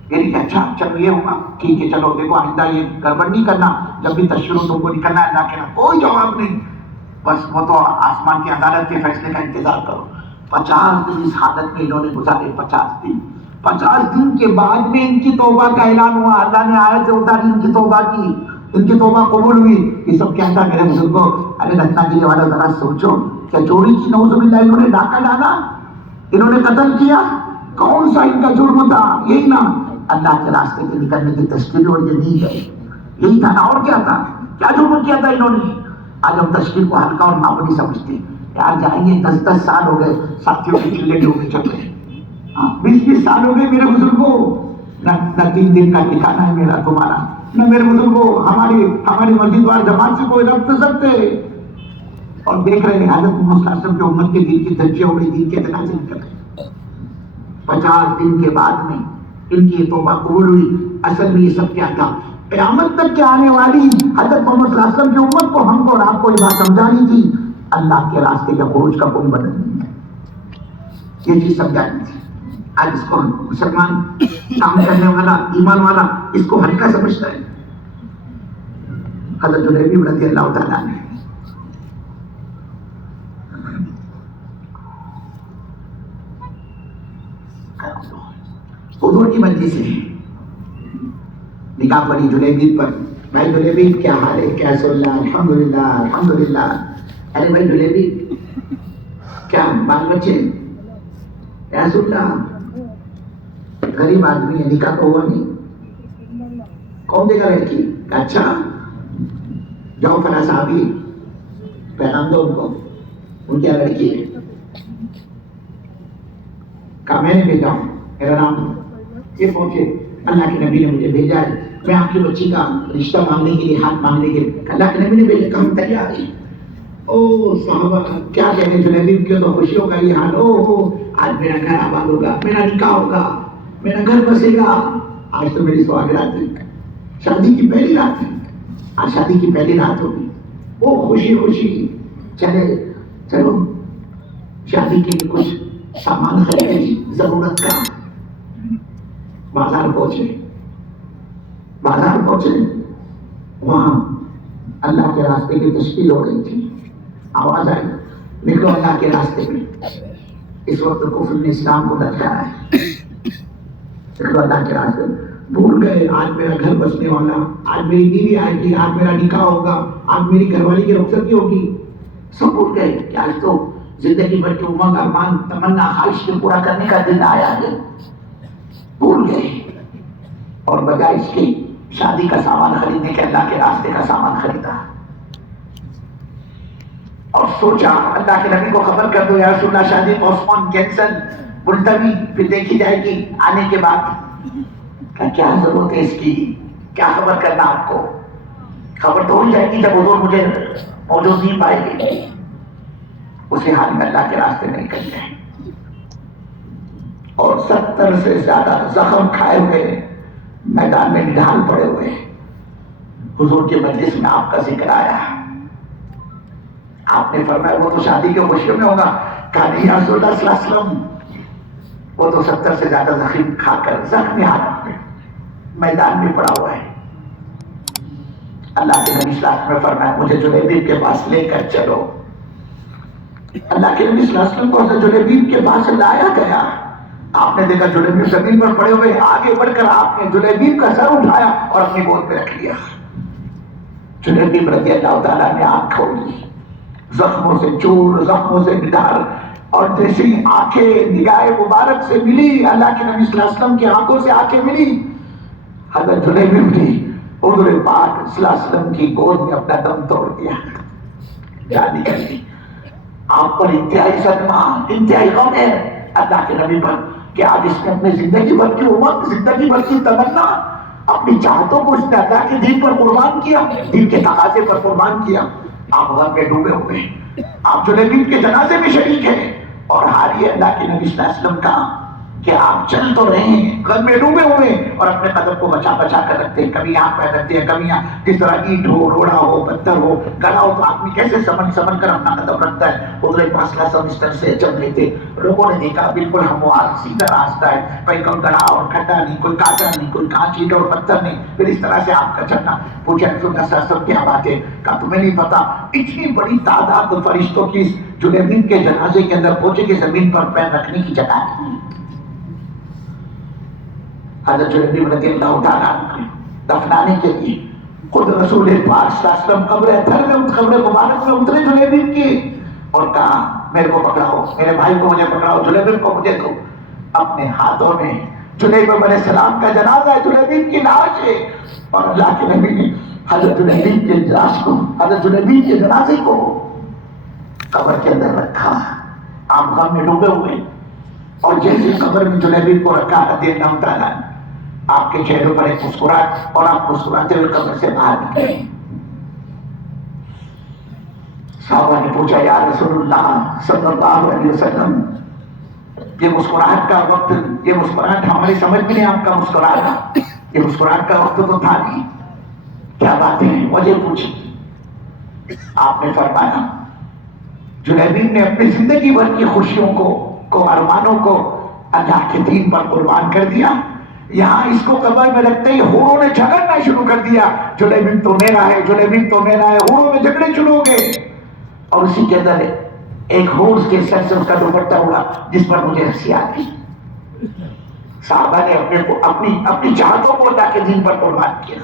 یعنی کہ اچھا چلو یہ ہوا، ٹھیک ہے چلو دیکھو آئندہ یہ گڑبڑ نہیں کرنا، جب بھی تشریف تم کو نکلنا ہے اللہ کے نام، کوئی جواب نہیں، بس وہ تو آسمان کی عدالت کے فیصلے کا انتظار کرو۔ 50 دن اس حالت میں انہوں نے گزارے، 50 دن کے بعد میں ان کی توبہ کا اعلان ہوا، اللہ نے آیت اتاری، ان کی توبہ کی، ان کی توبہ قبول ہوئی۔ یہ سب کیا تھا میرے بزرگوں؟ ارے رتنا گیری والا ذرا سوچو، کیا چوری کی نعوذ باللہ انہوں نے ڈاکہ ڈالا، انہوں نے قتل کیا، کون سا ان کا جرم تھا؟ یہی نا اللہ کے راستے سے نکلنے کی تشکیل، اور یہ نہیں ہے، یہی تھا نا، اور کیا تھا؟ کیا جرم کیا تھا انہوں نے؟ آج ہم تشکیل کو ہلکا اور معمولی سمجھتے ہیں، یار جائیں گے 10 سال ہو گئے ساتھیوں کے چلے کے اوپر چل رہے، 20 سال ہو گئے میرے بزرگوں، نہ 3 دن کا ٹھکانا ہے میرا تمہارا، نہ میرے بزرگوں ہماری مسجد والے جماعت سے کوئی ربط سکتے، اور دیکھ رہے ہیں حضرت محمد صلی اللہ علیہ وسلم کے امت کے دین کی درجے ہو گئی، دین کے اعتراض سے نکل رہے۔ 50 دن کے بعد میں ان کی توبہ قبول ہوئی۔ اصل میں یہ سب کیا تھا؟ قیامت تک کے آنے والی حضرت محمد صلی اللہ علیہ وسلم کی امت کو، ہم کو اور آپ کو یہ بات سمجھانی تھی، اللہ کے راستے کے خروج کا کوئی بدل نہیں ہے، یہ چیز سمجھانی تھی۔ آج اس کو مسلمان کام کرنے والا، ایمان والا اس کو ہلکا سمجھتا ہے۔ حضرت جلیبی رضی اللہ تعالیٰ نے حضور کی مرضی سے نکاح پڑی جلیبی پر۔ بھائی جلیبی کیا حال ہے؟ کیا سن رہا؟ الحمدللہ الحمدللہ۔ ارے بھائی جلیبی کیا بال بچے؟ کیا سن رہا؟ غریب آدمی ہے، نکاح تو ہوا نہیں، کون دے گا لڑکی؟ اچھا جاؤ فلاں صحابی پیغام دو ان کو، ان کی لڑکی ہے، کہا میں نے بھیجا ہوں، میرا نام یہ پہنچے، اللہ کے نبی نے مجھے بھیجا ہے، میں آپ کی بچی کا رشتہ مانگنے کے لیے، ہاتھ مانگنے کے لیے، اللہ کے نبی نے بھیجا، کہ ہم تیار ہیں۔ او صحابہ کیا کہنے جلیبی کے تو خوشیوں کا یہ حال، او آج میرا گھر آباد ہوگا، میرا نکاح ہوگا، میرا گھر بسے گا۔ آج تو میری سواگرات ہے، شادی کی پہلی رات ہے، آج شادی کی پہلی رات ہوگی، او خوشی خوشی چلو شادی کے لیے کچھ سامان خریدے ضرورت کا۔ بازار پہنچے، وہاں اللہ کے راستے کی تشکیل ہو رہی تھی، آواز آئی نکلو اللہ کے راستے میں۔ اس وقت کفر نے اسلام کو للکارا ہے، نکلو اللہ کے راستے میں۔ بھول گئے آج میرا گھر بسنے والا، آج میری بیوی آئے گی، آج میرا نکاح ہوگا، آج میری گھر والی کی رخصتی ہوگی، سب بھول گئے کہ آج تو زندگی بھر کے امنگ ارمان تمنا خواہش کو پورا کرنے کا دن آیا ہے، بھول گئے، اور بجائے اس کے شادی کا سامان خریدنے کے اللہ کے راستے کا سامان خریدا، اور سوچا اللہ کے نبی کو خبر کر دو یا رسول اللہ شادی پوسٹپون کینسل ملتوی، پھر دیکھی جائے گی آنے کے بعد، کیا ضرورت ہے اس کی، کیا خبر کرنا آپ کو، خبر تو ہو جائے گی جب حضور مجھے موجود نہیں پائے گی۔ اسی حال میں اللہ کے راستے میں نکل جائیں، اور 70 سے زیادہ زخم کھائے ہوئے میدان میں ڈھال پڑے ہوئے، حضور کے مجلس میں آپ کا ذکر آیا، آپ نے فرمایا وہ تو شادی کے خوشیوں میں ہوگا، کہا نہیں یا رسول اللہ صلی اللہ علیہ وسلم، وہ تو 70 سے زیادہ زخم کھا کر زخمی حالت میں میدان میں پڑا ہوا ہے۔ اللہ کے نبی صلی اللہ علیہ وسلم نے فرمایا مجھے جلیبیب کے پاس لے کر چلو۔ اللہ کے نبی صلی اللہ علیہ وسلم کو حضرت جلیبیب کے پاس لایا گیا، آپ نے دیکھا جلیبیب زمین پر پڑے ہوئے، آگے بڑھ کر آپ نے جلیبیب کا سر اٹھایا اور اپنی گود میں رکھ لیا۔ جلیبیب رضی اللہ تعالیٰ نے آنکھ کھول لی، زخموں سے چور، زخموں سے نڈھال، اور جیسے ہی آنکھیں نگاہ مبارک سے ملی، اللہ کے نبی صلی اللہ علیہ وسلم کی آنکھوں سے آنکھیں ملی، حضرت جلیبیب نے حضور پاک صلی اللہ علیہ وسلم کی گود میں اپنا دم توڑ دیا، جان نکل گئی۔ آپ پر انتہائی صدمہ، انتہائی غم ہے اللہ کے نبی پر کہ آج اس نے اپنے زندگی بھر کی امنگ، زندگی بھر کی تمنا، اپنی چاہتوں کو اس نے اللہ کے دین پر قربان کیا، دین کے تقاضے پر قربان کیا۔ آپ غم میں ڈوبے ہوئے ہیں، آپ جلیبیب کے جنازے میں شریک ہیں، اور حال یہ اللہ کے نبی صلی اللہ علیہ وسلم کا کہ آپ چل تو رہے ہیں، غم میں ڈوبے ہوئے ہیں، اور اپنے قدم کو بچا بچا کر رکھتے ہیں، کبھی یہاں پہ رکھتے ہیں، کبھی یہاں، جس طرح اینٹ ہو، روڑا ہو، پتھر ہو، گڑا ہو، تو آدمی کیسے سمجھ کر اپنا قدم رکھتا ہے۔ حضور پاک صلی اللہ علیہ وسلم اس طرح سے چل رہے تھے، لوگوں نے دیکھا بالکل ہموار سیدھا راستہ ہے، کوئی گڑا اور کھڈا نہیں، کوئی کانٹا نہیں، کوئی کانچ اینٹ اور پتھر نہیں، پھر اس طرح سے آپ کا چلنا۔ پوچھا رسول اللہ صلی اللہ علیہ وسلم کیا بات ہے؟ کہا تمہیں نہیں پتا اتنی بڑی تعداد فرشتوں کی جلیبیب کے جنازے کے اندر پہنچے کہ زمین پر پیر رکھنے کی جگہ نہیں۔ حضرت جلیبیب رضی اللہ تعالیٰ عنہ دفنانے کے لیے خود رسول پاک صلی اللہ علیہ وسلم قبر اتھر میں، قبر مبارک میں اترے جلیبیب کی، اور کہا میرے کو پکڑاؤ، میرے بھائی کو مجھے پکڑاؤ، جلیبیب کو مجھے دو۔ اپنے ہاتھوں میں جلیبیب علیہ السلام کا جنازہ ہے، جلیبیب کی لاش ہے، اور اللہ کے نبی نے حضرت جلیبیب کے لاش کو، حضرت جلیبیب کے جنازے کو قبر کے اندر رکھا۔ آپ غم میں ڈوبے ہوئے، اور جیسے قبر میں جلیبیب کو رکھا رضی اللہ تعالیٰ، آپ کے چہروں پر ایک مسکراہٹ، اور آپ مسکراتے ہوئے قبر سے باہر نکلے۔ صحابہ نے پوچھا یا رسول اللہ صلی اللہ علیہ وسلم، یہ مسکراہٹ کا وقت، یہ مسکراہٹ ہماری سمجھ میں نہیں، آپ کا مسکرانا، یہ مسکراہٹ کا وقت تو تھا نہیں، کیا بات ہے؟ وجہ پوچھی۔ آپ نے فرمایا جلیبیب نے اپنی زندگی بھر کی خوشیوں کو ارمانوں کو اللہ کے دین پر قربان کر دیا، یہاں اس کو قبر میں رکھتے ہی حوروں نے جھگڑنا شروع کر دیا، جلیبیب تو میرا ہے، جلیبیب تو میرا ہے، حوروں میں جھگڑے شروع ہو گئے، اور اسی کے اندر ایک حور کے سر سے اس کا دوپٹہ ہوا جس پر مجھے ہنسی آتی۔ صحابہ نے اپنی چاہتوں کو اللہ کے دین پر قربان کیا۔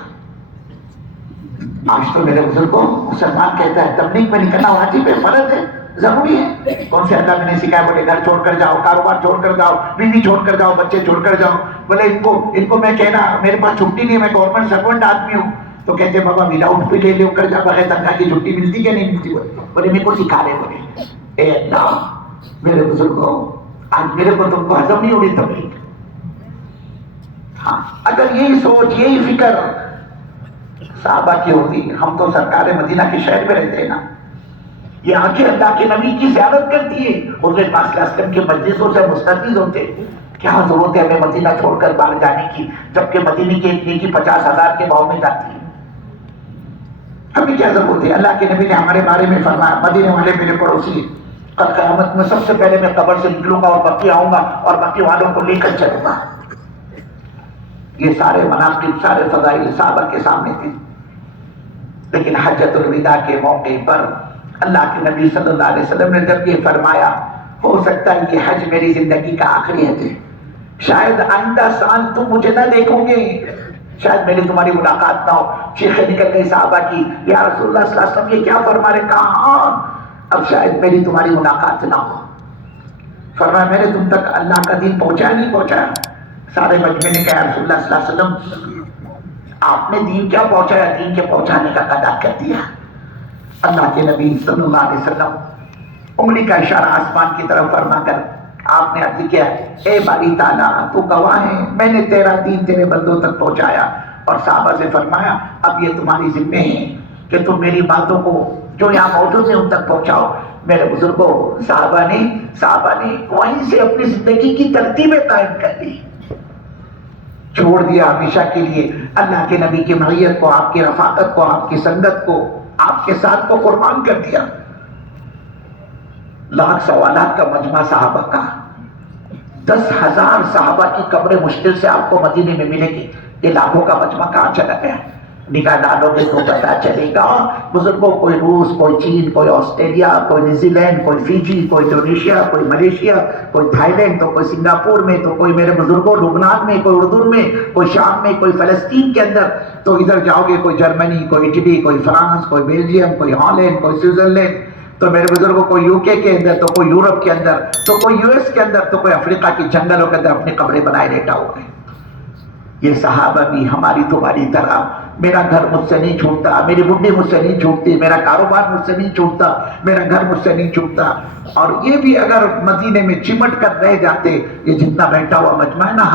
آج تو میرے بزرگوں مسلمان کہتا ہے تبلیغ میں نکلنا واجب ہے، فرض ہے، ضروری ہے۔ کون سے اللہ میں نے سکھایا؟ بولے گھر چھوڑ کر جاؤ، کاروبار چھوڑ کر جاؤ، بیوی چھوڑ کر جاؤ، بچے چھوڑ کر جاؤ۔ بولے ان کو میں کہنا میرے پاس چھٹی نہیں ہے، میں گورنمنٹ سرونٹ آدمی ہوں، تو کہتے بابا وداؤٹ پے لے کر جا، بغیر تنخواہ کی چھٹی ملتی کہ نہیں ملتی؟ بولے میرے کو سکھا رہے، بولے اے اللہ میرے بزرگوں آج میرے کو تم کو ہضم نہیں ہو رہی تبلیغ۔ ہاں اگر یہی سوچ، یہی فکر صحابہ کی ہوتی، ہم تو سرکار مدینہ کے شہر میں رہتے ہیں نا، یہ آنکھیں اللہ کے نبی کی زیارت کرتی ہے، حضور پاک صلی اللہ علیہ وسلم کے مجلسوں سے مستفید ہوتے، کیا ضرورت ہے ہمیں مدینہ چھوڑ کر باہر جانے کی، جبکہ مدینے کی ایک نیکی 50,000 کے بھاؤ میں جاتی ہے، ہمیں کیا ضرورت ہے؟ اللہ کے نبی نے ہمارے بارے میں فرمایا مدینے والے میرے پڑوسی ہیں، کل قیامت میں سب سے پہلے میں قبر سے نکلوں گا اور بقی آؤں گا اور بقی والوں کو لے کر چلوں گا۔ یہ سارے مناقب، سارے فضائل صحابہ کے سامنے تھے، لیکن حجۃ الوداع کے موقع پر اللہ کے نبی صلی اللہ علیہ وسلم نے جب یہ فرمایا ہو سکتا ہے یہ حج میری زندگی کا آخری حج ہے، شاید آئندہ سال تم مجھے نہ دیکھو گے، شاید میری تمہاری ملاقات نہ ہو۔ چیخیں نکل گئی صحابہ کی، یا رسول اللہ صلی اللہ علیہ وسلم یہ کیا فرما رہے؟ کہا ہاں اب شاید میری تمہاری ملاقات نہ ہو۔ فرمایا میں نے تم تک اللہ کا دین پہنچایا نہیں پہنچایا؟ سارے مجمع نے کہا رسول اللہ صلی اللہ علیہ وسلم آپ نے دین کیا پہنچایا؟ دین کے پہنچانے کا ادا کر دیا۔ اللہ کے نبی صلی اللہ علیہ وسلم انگلی کا اشارہ آسمان کی طرف فرما کر آپ نے عرض کیا اے باری تعالیٰ تو گواہ ہے میں نے تیرا دین تیرے بندوں تک پہنچایا، اور صحابہ سے فرمایا اب یہ تمہاری ذمہ ہے کہ تم میری باتوں کو جو یہاں موجود ہیں ان تک پہنچاؤ۔ میرے بزرگوں صحابہ نے وہیں سے اپنی زندگی کی ترتیبیں قائم کر دی، چھوڑ دیا ہمیشہ کے لیے اللہ کے نبی کی معیت کو، آپ کی رفاقت کو، آپ کی سنگت کو، آپ کے ساتھ کو قربان کر دیا۔ لاکھ سوالات کا مجمع صحابہ کا، 10,000 صحابہ کی قبریں مشکل سے آپ کو مدینے میں ملے گی، یہ لاکھوں کا مجمع کہاں چلا گیا؟ نگاہ ڈالو گے تو پتہ چلے گا بزرگوں، کوئی روس، کوئی چین، کوئی آسٹریلیا، کوئی نیوزی لینڈ، کوئی فیجی، کوئی انڈونیشیا، کوئی ملیشیا، کوئی تھائی لینڈ، تو کوئی سنگاپور میں، تو کوئی میرے بزرگوں لبنان میں، کوئی اردن میں، کوئی شام میں، کوئی فلسطین کے اندر، تو ادھر جاؤ گے کوئی جرمنی، کوئی اٹلی، کوئی فرانس، کوئی بیلجیم، کوئی ہالینڈ، کوئی سوئٹزرلینڈ، تو میرے بزرگوں کوئی یو کے اندر، تو کوئی یورپ کے اندر، تو کوئی یو ایس کے اندر، تو کوئی افریقہ کی جنگلوں کے اندر اپنے قبریں بنائے لیٹا ہوا ہے۔ یہ صحابہ بھی ہماری تمہاری طرح، میرا گھر مجھ سے نہیں چھوٹتا، میری بڈھی مجھ سے نہیں چھوٹتی، میرا کاروبار مجھ سے نہیں چھوٹتا، میرا گھر مجھ سے نہیں چھوٹتا، اور یہ بھی اگر مدینے میں چمٹ کر رہ جاتے، یہ جتنا بیٹھا ہوا مجمع ہے نا،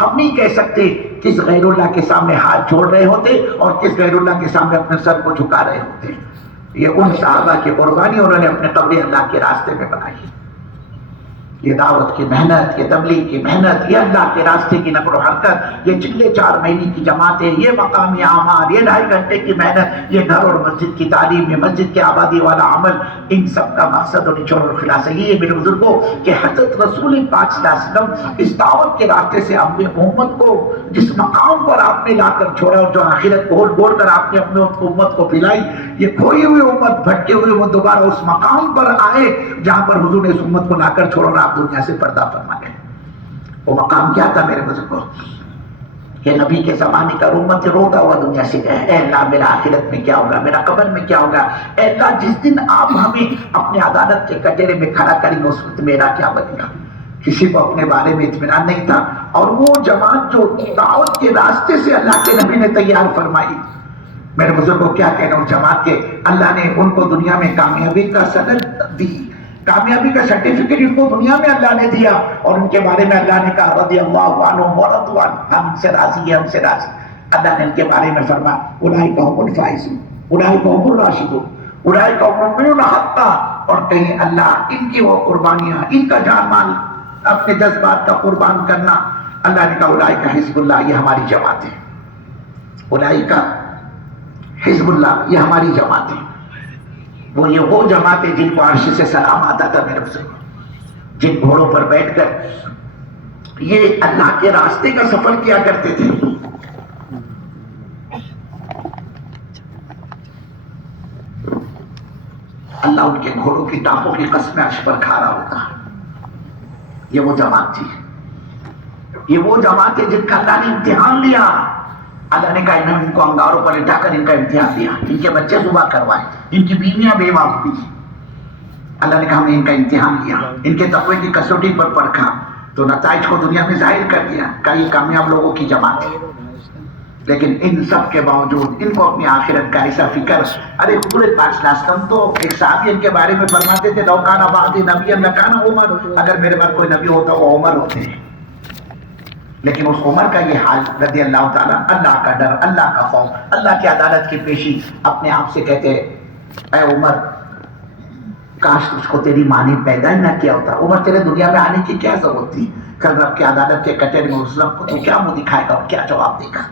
ہم نہیں کہہ سکتے کس غیر اللہ کے سامنے ہاتھ جوڑ رہے ہوتے اور کس غیر اللہ کے سامنے اپنے سر کو جھکا رہے ہوتے۔ یہ ان صحابہ کی قربانی، انہوں نے اپنے قبریں اللہ کے راستے میں بنائی۔ یہ دعوت کی محنت، یہ تبلیغ کی محنت، یہ اللہ کے راستے کی نقل و حرکت، یہ چلے 4 مہینے کی جماعتیں، یہ مقامی اعمال، یہ 2.5 گھنٹے کی محنت، یہ گھر اور مسجد کی تعلیم، یہ مسجد کی آبادی والا عمل، ان سب کا مقصد اور نچوڑ اور خلاصہ یہ ہے میرے بزرگوں کہ حضرت رسول پاک صلی اللہ علیہ وسلم اس دعوت کے راستے سے اپنی امت کو جس مقام پر آپ نے لا کر چھوڑا اور جو آخرت کو بول کر آپ نے اپنے امت کو پلائی، یہ کھوئی ہوئی امت، بھٹکے ہوئے وہ دوبارہ اس مقام پر آئے جہاں پر حضور نے اس امت کو لا کر چھوڑا اور آپ دنیا سے پردہ فرما گئے۔ وہ مقام کیا تھا میرے بزرگوں کہ نبی کے زمانے کا امت روتا ہوا دنیا سے گئے، اے اللہ میرا آخرت میں کیا ہوگا، میرا قبر میں کیا ہوگا، اے اللہ جس دن آپ ہمیں اپنے عدالت کے کٹہرے میں کھڑا کریں گے اس وقت میرا کیا بنے گا۔ کسی کو اپنے بارے میں اطمینان نہیں تھا، اور وہ جماعت جو دعوت کے راستے سے اللہ کے نبی نے تیار فرمائی، میرے بزرگوں کیا کہنا اس جماعت کے، اللہ نے ان کو دنیا میں کامیابی کا سند دی، کامیابی کا سرٹیفکیٹ ان کو دنیا میں اللہ نے دیا، اور ان کے بارے میں اللہ نے کہا رضی اللہ عنہم ورضوا عنہ، ہم سے راضی ہیں، ہم سے راضی۔ اللہ نے ان کے بارے میں فرمایا اولئک هم الفائزون اولئک هم الراشدون اولئک هم المؤمنون حقا، اور کہیں اللہ ان کی وہ قربانیاں، ان کا جان مال، اپنے جذبات کا قربان کرنا، اللہ نے کہا اولئک حزب اللہ، یہ ہماری جماعت ہے، اولئک حزب اللہ، یہ ہماری جماعت ہے۔ وہ جماعت ہے جن کو عرش سے سلام آتا تھا میرے بزرگ، جن گھوڑوں پر بیٹھ کر یہ اللہ کے راستے کا سفر کیا کرتے تھے۔ اللہ ان کے گھوڑوں کی ٹانپوں کی قسمیں عرش پر کھا رہا ہوتا۔ یہ وہ جماعت تھی، یہ وہ جماعت ہے جن کا اللہ نے امتحان لیا۔ اللہ نے کہا انہوں نے ان کو انگاروں پر لٹا کر ان کا امتحان دیا، ان کے بچے ذبح کروائے، ان کی بیویاں بیوہ ہوئی۔ اللہ نے کہا ہم نے ان کا امتحان لیا، ان کے تقوی کی کسوٹی پر پرکھا، تو نتائج کو دنیا میں ظاہر کر دیا، کہا یہ کامیاب لوگوں کی جماعت ہے۔ لیکن ان سب کے باوجود ان کو اپنی آخرت کا ایسا فکر، ارے حضور پاک صلی اللہ علیہ وسلم تو ایک صحابی ان کے بارے میں فرماتے تھے لو کان بعدی نبی لکان عمر، اگر میرے بعد کوئی نبی ہوتا وہ عمر ہوتے ہیں۔ لیکن اس عمر کا یہ حال رضی اللہ تعالیٰ، اللہ کا ڈر، اللہ کا خوف، اللہ کی عدالت کی پیشی، اپنے آپ سے کہتے اے عمر کاش اس کو تیری ماں نے پیدا ہی نہ کیا ہوتا، عمر تیرے دنیا میں آنے کی کیا ضرورت تھی، کل رب کی عدالت کے کٹہرے میں اس رب کو تو کیا منہ دکھائے گا اور کیا جواب دے گا۔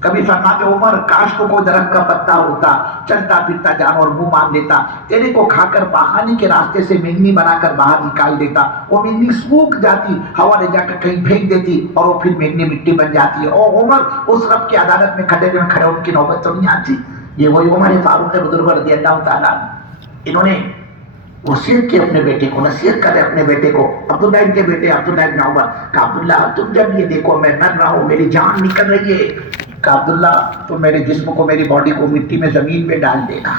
کبھی فرماتے عمر کاش کو کوئی درخت کا پتا ہوتا، چلتا پھرتا جانور منہ مان لیتا، تیرے کو کھا کر پہاڑی کے راستے سے مینی بنا کر باہر نکال دیتا، وہ مینی سوکھ جاتی، ہوا لے جا کر کہیں پھینک دیتی اور وہ پھر مینی مٹی بن جاتی ہے۔ اور عمر اس رب کی عدالت میں کھڑے میں کھڑے ان کی نوبت تو نہیں آتی۔ یہ وہی عمر فاروق بزرگ رضی اللہ تعالیٰ، انہوں نے وصیت کی اپنے بیٹے کو، نصیحت کرے اپنے بیٹے کو، عبداللہ ان کے بیٹے عبداللہ ابن عمر، کہ عبداللہ تم جب یہ دیکھو میں مر رہا ہوں، میری جان نکل رہی ہے، کہ عبداللہ تو میرے جسم کو، میری باڈی کو مٹی میں زمین پہ ڈال دے گا۔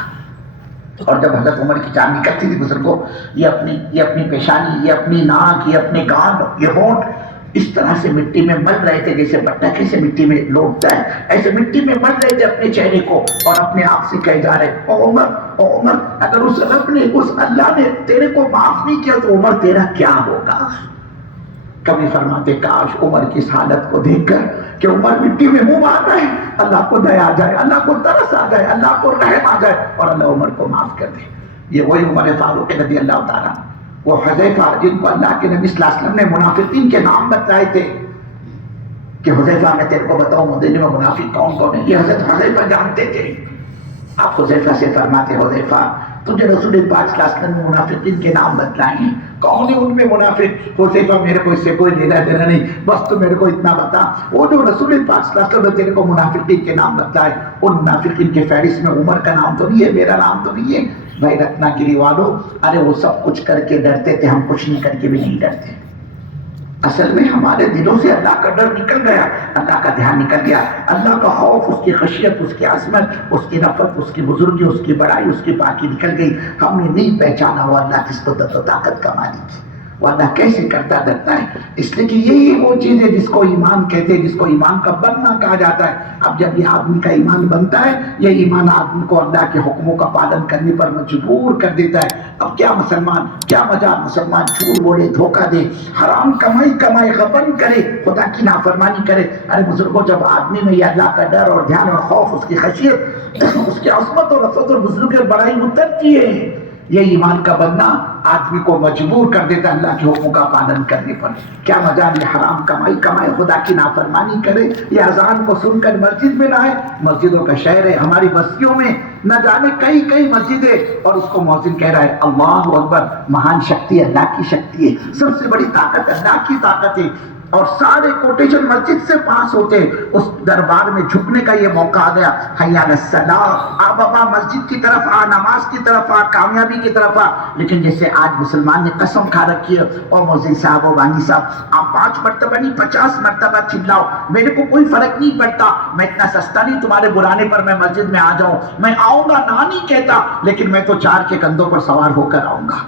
اور جب حضرت عمر کی جان نکلتی تھی بزرگوں، یہ اپنی پیشانی، یہ اپنی ناک، یہ اپنے کان، یہ ہونٹ اس طرح سے مٹی میں مل رہے تھے جیسے بٹا کیسے مٹی میں لوٹتا ہے، ایسے مٹی میں مل رہے تھے اپنے چہرے کو، اور اپنے آپ سے کہے جا رہے او عمر اگر اس رب نے، اس اللہ نے تیرے کو معاف نہیں کیا تو عمر تیرا کیا ہوگا۔ کبھی فرماتے کاش عمر کی اس حالت کو دیکھ کر کہ عمر مٹی میں منہ مار رہا ہے، اللہ کو دیا آ جائے، اللہ کو ترس آ جائے، اللہ کو رحم آ جائے اور اللہ عمر کو معاف کر دے۔ یہ وہی عمر فاروق رضی اللہ تعالیٰ، وہ حذیفہ جن کو اللہ کے نبی صلی اللہ علیہ وسلم نے منافقین کے نام بتائے تھے کہ حذیفہ میں تیرے کو بتاؤں مدینے میں منافق کون کون ہے، یہ حضرت حذیفہ جانتے تھے۔ آپ حذیفہ سے فرماتے حذیفہ تجھے رسول پاک صلی اللہ علیہ وسلم نے منافقین کے نام بتلائے ہیں، کون ہے ان میں منافق؟ حذیفہ میرے کو اس سے کوئی لینا دینا نہیں، بس تو میرے کو اتنا بتا، وہ جو رسول پاک صلی اللہ علیہ وسلم نے تیرے کو منافقین کے نام بتائے، ان منافقین کے فہرست میں عمر کا نام تو نہیں ہے، میرا نام تو نہیں ہے؟ بھائی رتنا گری والوں، ارے وہ سب کچھ کر کے ڈرتے تھے، ہم کچھ نہیں کر کے بھی نہیں ڈرتے۔ اصل میں ہمارے دلوں سے اللہ کا ڈر نکل گیا، اللہ کا دھیان نکل گیا، اللہ کا خوف، اس کی خشیت، اس کی عظمت، اس کی نفرت، اس کی بزرگی، اس کی بڑائی، اس کی پاکی نکل گئی۔ ہم نے نہیں پہچانا وہ اللہ کس قدرت و طاقت کا مالک ہے، وہ اللہ کیسے کرتا دھرتا ہے۔ اس لیے کہ یہی وہ چیز ہے جس کو ایمان کہتے ہیں، جس کو ایمان کا بننا کہا جاتا ہے۔ اب جب یہ آدمی کا ایمان بنتا ہے، یہ ایمان آدمی کو اللہ کے حکموں کا پالن کرنے پر مجبور کر دیتا ہے۔ اب کیا مسلمان، کیا مجال مسلمان جھوٹ بولے، دھوکہ دے، حرام کمائی کمائے، غبن کرے، خدا کی نافرمانی کرے؟ ارے بزرگوں، جب آدمی میں یہ اللہ کا ڈر اور دھیان اور خوف، اس کی خشیت، اس کی عظمت اور رفعت اور بزرگی اور بڑائی اترتی ہے، یہ ایمان کا بننا آدمی کو مجبور کر دیتا ہے اللہ کے حکموں کا پالن کرنے پر۔ کیا مجال یہ حرام کمائی کمائے، خدا کی نافرمانی کرے، یہ اذان کو سن کر مسجد میں نہ آئے؟ مسجدوں کا شہر ہے، ہماری بستیوں میں نہ جانے کئی مسجدیں، اور اس کو مؤذن کہہ رہا ہے اللہ اکبر۔ مہان شکتی اللہ کی شکتی ہے، سب سے بڑی طاقت اللہ کی طاقت ہے، اور سارے کوٹیشن مسجد سے پاس ہوتے، اس دربار میں جھکنے کا یہ موقع آ گیا۔ حی علی الصلاۃ، آ بابا مسجد کی طرف آ، نماز کی طرف آ، کامیابی کی طرف آ۔ لیکن جیسے آج مسلمان نے قسم کھا رکھی ہے، اور مؤذن صاحب و بانی صاحب، آپ 5 مرتبہ نہیں 50 مرتبہ چلاؤ، میرے کو کوئی فرق نہیں پڑتا، میں اتنا سستا نہیں تمہارے بلانے پر میں مسجد میں آ جاؤں، میں آؤں گا نہ نہیں کہتا، لیکن میں تو 4 کے کندھوں پر سوار ہو کر آؤں گا۔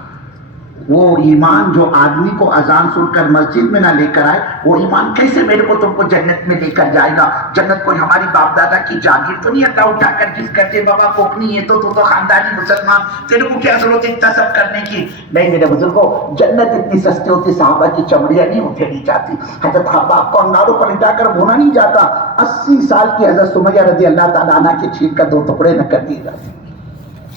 وہ ایمان جو آدمی کو اذان سن کر مسجد میں نہ لے کر آئے، وہ ایمان کیسے میرے کو تم کو جنت میں لے کر جائے گا؟ جنت کوئی ہماری باپ دادا کی جاگیر تو نہیں اللہ اٹھا کر جس کرتے بابا کوکنی ہے تو خاندانی مسلمان، تیرے کو کیا ضرورت ہے اتنا سب کرنے کی؟ نہیں میرے بزرگوں، جنت اتنی سستی ہوتی، صحابہ کی چمڑیاں نہیں اتھیڑی جاتی، حضرت خباب کو انگاروں پر لٹا کر بھونا نہیں جاتا، 80 سال کی حضرت سمیہ رضی اللہ تعالیٰ عنہ کے چھینک کر 2 ٹکڑے نہ کر دیے جاتے۔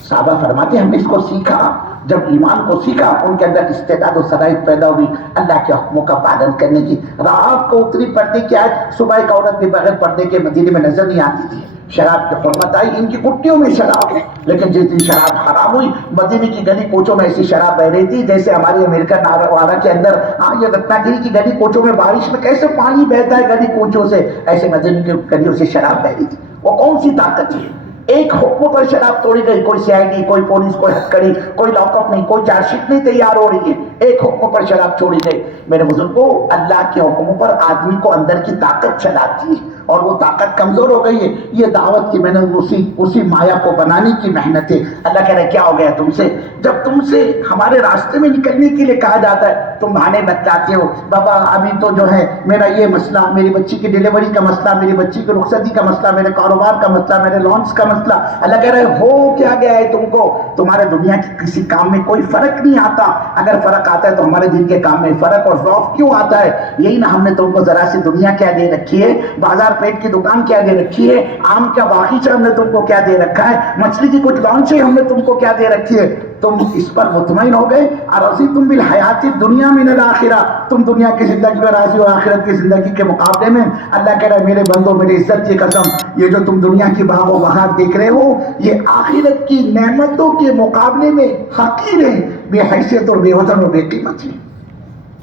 صحابہ فرماتے ہم نے اس کو سیکھا، جب ایمان کو سیکھا ان کے اندر استعداد و صلاحیت پیدا ہوئی اللہ کے حکموں کا پالن کرنے کی۔ رات کو اتری پردے کی آیت، صبح ایک عورت بھی بغیر پردے کے مدینے میں نظر نہیں آتی تھی۔ شراب کی حرمت آئی، ان کی کٹیوں میں شراب، لیکن جس دن شراب حرام ہوئی، مدینے کی گلی کوچوں میں ایسی شراب بہ رہی تھی جیسے ہماری امریکہ ناروارا کے اندر، یہ رتنا گری کی گلی کوچوں میں بارش میں کیسے پانی بہتا ہے گلی کوچوں سے، ایسے مدینے کی گلیوں سے شراب بہ رہی تھی۔ وہ کون سی طاقت ہے؟ ایک حکم پر شراب توڑی گئی، کوئی CID، کوئی پولیس، کوئی ہتکڑی، کوئی لاک اپ نہیں، کوئی چارج شیٹ نہیں تیار ہو رہی ہے، ایک حکم پر شراب چھوڑی گئی۔ میرے بزرگوں، اللہ کے حکموں پر آدمی کو اندر کی طاقت چلاتی ہے، اور وہ طاقت کمزور ہو گئی ہے۔ یہ دعوت کی میں نے اسی مایا کو بنانے کی محنت ہے۔ اللہ کہہ رہے کیا ہو گیا تم سے؟ جب تم سے ہمارے راستے میں نکلنے کے لیے کہا جاتا ہے تم بہانے بتلاتے ہو، بابا ابھی تو جو ہے میرا یہ مسئلہ، میری بچی کی ڈیلیوری کا مسئلہ، میری بچی کی رخصتی کا مسئلہ، میرے کاروبار کا مسئلہ، میرے لانچ کا مسئلہ۔ اللہ کہہ رہے ہو کیا گیا ہے تم کو؟ تمہارے دنیا کے کسی کام میں کوئی فرق نہیں آتا، اگر فرق آتا ہے تو ہمارے دین کے کام میں فرق اور ضعف کیوں آتا ہے؟ یہی نہ ہم نے تم کو ذرا سی دنیا کیا دے رکھی ہے، بازار پیٹ کی دکان کیا دے رکھی ہے، آم کا باغیچہ ہم نے تم کو کیا دے رکھا ہے، مچھلی کی کچھ لانچیں ہم نے تم کو کیا دے رکھی ہے، تم اس پر مطمئن ہو گئے۔ ارضیتم بالحیات الدنیا من الآخرہ، تم دنیا کی زندگی میں راضی ہو آخرت کی زندگی کے مقابلے میں؟ اللہ کہہ رہا ہے میرے بندو، میری عزت کی قسم، یہ جو تم دنیا کی باغ و بہار دیکھ رہے ہو، یہ آخرت کی نعمتوں کے مقابلے میں حقیر ہے، بے حیثیت اور بے وزن اور بے قیمت ہے۔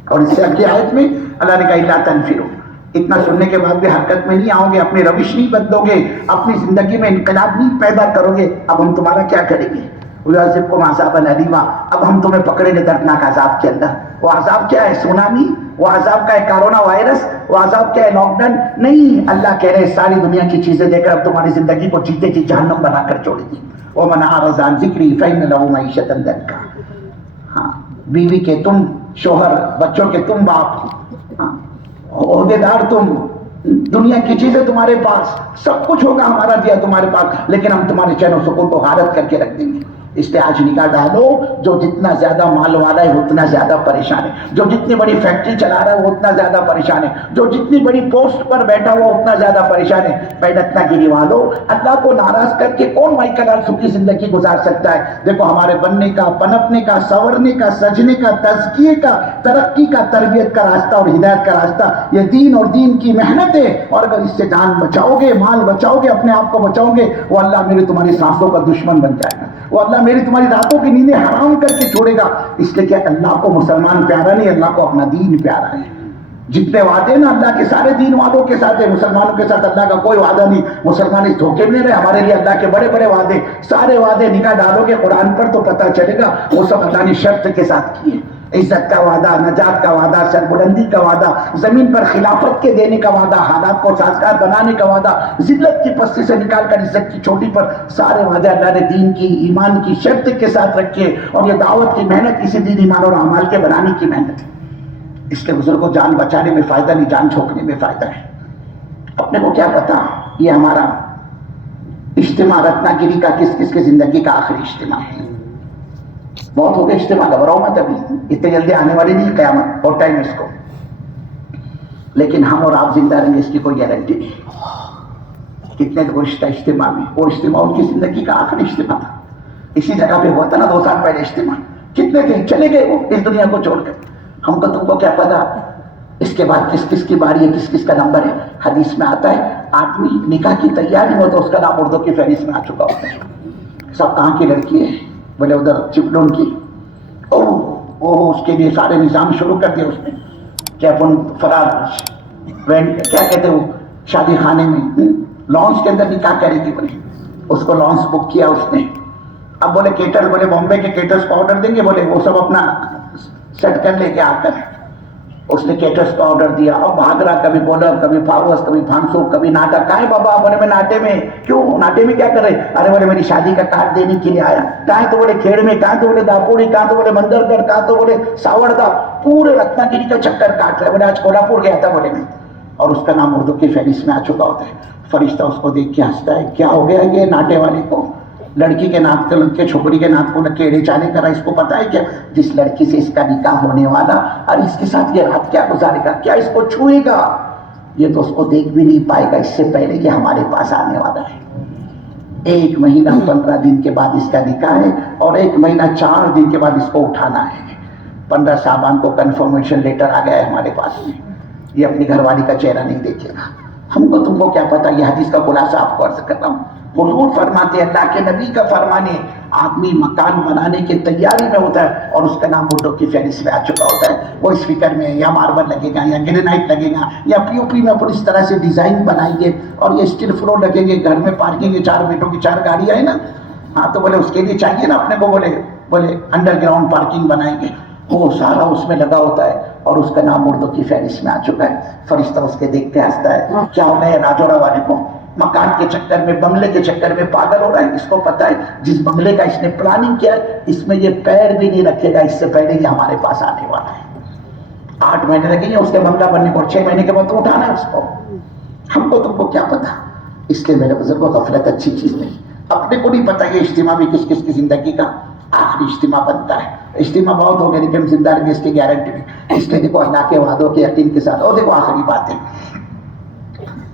اور اس سے اگلی آیت میں اللہ نے کہا الا تنفروا، اتنا سننے کے بعد بھی حرکت میں نہیں آؤ گے، اپنی روش نہیں بدلو گے، اپنی زندگی میں انقلاب نہیں پیدا کرو گے، اب ہم تمہارا کیا کریں گے؟ وَيُعَذِّبْكُمْ عَذَابًا أَلِيمًا، اب ہم تمہیں پکڑیں گے دردناک عذاب کے اندر۔ وہ عذاب کیا ہے؟ سونامی؟ وہ عذاب کا ہے کرونا وائرس؟ وہ عذاب کیا ہے لاک ڈاؤن؟ نہیں، اللہ کہہ رہے ساری دنیا کی چیزیں دے کر اب تمہاری زندگی کو جیتے جی جہنم بنا کر چھوڑے گی۔ وَمَنْ أَعْرَضَ عَنْ ذِكْرِي فَإِنَّ لَهُ مَعِيشَةً ضَنكًا، ہاں، بیوی کے تم شوہر، بچوں کے تم باپ، عہدے دار تم، دنیا کی چیزیں تمہارے پاس، سب کچھ ہوگا ہمارا دیا تمہارے پاس، لیکن ہم تمہارے چین و سکون کو غارت کر کے رکھ دیں گے۔ اس لیے آج نگاہ ڈالو، جو جتنا زیادہ مال والا ہے وہ اتنا زیادہ پریشان ہے، جو جتنی بڑی فیکٹری چلا رہا ہے وہ اتنا زیادہ پریشان ہے، جو جتنی بڑی پوسٹ پر بیٹھا ہوا اتنا زیادہ پریشان ہے۔ بیٹھنا گیری والو، اللہ کو ناراض کر کے کون مائی کلال سکھی زندگی گزار سکتا ہے؟ دیکھو ہمارے بننے کا، پنپنے کا، سورنے کا، سجنے کا، تزکیے کا، ترقی کا، تربیت کا راستہ اور ہدایت کا راستہ یہ دین اور دین کی محنت ہے، اور اگر اس سے جان بچاؤ گے، مال بچاؤ گے، اپنے آپ کو بچاؤ گے، وہ اللہ میرے تمہاری سانسوں کا دشمن بن جائے گا۔ وہ اللہ میری تمہاری راتوں کی نیندیں حرام کر کے چھوڑے گا. اس لیے کہ اللہ کو مسلمان پیارا نہیں, اللہ کو اپنا دین پیارا ہے. جتنے وعدے نا اللہ کے سارے دین والوں کے ساتھ ہے, مسلمانوں کے ساتھ اللہ کا کوئی وعدہ نہیں. مسلمان اس دھوکے میں رہے, ہمارے لیے اللہ کے بڑے بڑے وعدے, سارے وعدے نگاہ ڈالو گے قرآن پر تو پتہ چلے گا وہ سب اللہ نے شرط کے ساتھ کیے. عزت کا وعدہ, نجات کا وعدہ, سربلندی کا وعدہ, زمین پر خلافت کے دینے کا وعدہ, حالات کو سازگار بنانے کا وعدہ, ذلت کی پستی سے نکال کر عزت کی چوٹی پر, سارے وعدے اللہ نے دین کی, ایمان کی شرط کے ساتھ رکھے. اور یہ دعوت کی محنت اسی دین, ایمان اور اعمال کے بنانے کی محنت ہے. اس کے بزرگوں جان بچانے میں فائدہ نہیں, جان چھوکنے میں فائدہ ہے. اپنے کو کیا پتا یہ ہمارا اجتماع رتنا گیری کا کس کس کی زندگی کا آخری اجتماع ہے. بہت ہو گیا اجتماع, گھبراؤ مت, ابھی اتنے جلدی آنے والی نہیں قیامت, اور ٹائم اس کو. لیکن ہم اور آپ زندہ رہیں گے اس کی کوئی گارنٹی نہیں. کتنے گزشتہ اجتماع میں, وہ اجتماع ان کی زندگی کا آخری اجتماع تھا. اسی جگہ پہ ہوا تھا نا 2 سال پہلے اجتماع. کتنے تھے, چلے گئے وہ اس دنیا کو چھوڑ کر. ہم کو تم کو کیا پتا اس کے بعد کس کس کی باری ہے, کس کس کا نمبر ہے. حدیث میں آتا ہے آدمی نکاح کی تیاری ہو تو اس کا نام اردو کی فہرست میں آ چکا ہوتا ہے. سب کہاں کی لڑکی ہے, بولے ادھر چپلون کی. اس کے لیے سارے نظام شروع کر دیا اس نے کہ اپن فرار کیا کہتے وہ شادی خانے میں لانچ کے اندر نکاح کرے گی. بولے اس کو لانچ بک کیا اس نے. اب بولے کیٹر, بولے بامبے کے کیٹرز کو آرڈر دیں گے, بولے وہ سب اپنا سیٹ کر لے کے آ کر. اس نے کیٹرز کو آرڈر دیا. اب بھاگ رہا, کبھی بولر, کبھی فاروس, کبھی فانسو, کبھی ناٹا. کہاں ہے بابا؟ بولے میں ناٹے میں. کیوں ناٹے میں کیا کر رہے؟ ارے بولے میری شادی کا کارڈ دینے کے لیے آیا. کہاں تو بولے کھیڑ میں, کہاں تو بولے داپوڑی, کہاں تو بولے مندرگڑھ, کہاں تو بولے ساوڑدا. پورے رتنا گیری کا چکر کاٹ رہا ہے. بولے آج کولہاپور گیا تھا بولے میں, اور اس کا نام اردو کی فہرست میں آ چکا ہوتا ہے. فرشتہ اس کو دیکھ کے ہنستا ہے, کیا ہو گیا یہ ناٹے والے کو؟ لڑکی کے ناک لگ کے چھوکری کے ناک کو لگ کے ایڑے چانے کرا. اس کو پتا ہے کیا جس لڑکی سے اس کا نکاح ہونے والا اور اس کے ساتھ یہ رات کیا گزارے گا, کیا اس کو چھوئے گا؟ یہ تو اس کو دیکھ بھی نہیں پائے گا اس سے پہلے کہ ہمارے پاس آنے والا ہے. 1 مہینہ 15 دن کے بعد اس کا نکاح ہے, اور 1 مہینہ 4 دن کے بعد اس کو اٹھانا ہے. 15 شعبان کو کنفرمیشن لیٹر آ گیا ہے ہمارے پاس میں. یہ اپنی گھر والی کا چہرہ نہیں دیکھے گا. ہم کو تم کو کیا پتا. یہ حدیث کا خلاصہ آپ کو عرض کرتا ہوں. حضور فرماتے, اللہ کے نبی کا فرمانے, آدمی مکان بنانے کی تیاری میں ہوتا ہے اور اس کا نام اردو کی فہرست میں آ چکا ہوتا ہے. وہ اس فکر میں یا ماربل لگے گا, یا گرینائٹ لگے گا, یا پی او پی میں اپن اس طرح سے ڈیزائن بنائیں گے, اور یہ اسٹیل فلور لگیں گے. گھر میں پارکنگ ہے, 4 بیٹوں کی 4 گاڑیاں ہیں نا, ہاں تو بولے اس کے لیے چاہیے نا اپنے کو, بولے انڈر گراؤنڈ پارکنگ بنائیں گے. وہ سارا اس میں لگا ہوتا ہے, اور اس کا نام اردو کی فہرست میں آ چکا ہے. فرشتہ اس کے دیکھ کے ہنستا ہے, کیا ہو گیا راجوڑا والے کو؟ مکان کے چکر میں, بنگلے کے چکر میں پاگل ہو رہا ہے. اس کو پتا ہے جس بنگلے کا اس نے پلاننگ کیا ہے اس میں یہ پیر بھی نہیں رکھے گا اس سے پہلے یہ ہمارے پاس آنے والا ہے. 8 مہینے لگیں گے اس کے بنگلہ بننے کو, 6 مہینے کے بعد تو اٹھانا ہے اس کو. ہم کو تم کو کیا پتا. اس لیے میرے بزرگوں غفلت اچھی چیز نہیں. اپنے کو نہیں پتا یہ اجتماع بھی کس کس کی زندگی کا آخری اجتماع بنتا ہے. اجتماع بہت ہو گئے لیکن زندہ رہیں گے اس کی گارنٹی نہیں. اس لیے دیکھو اللہ کے وعدوں کے یقین کے ساتھ. اور دیکھو آخری بات ہے,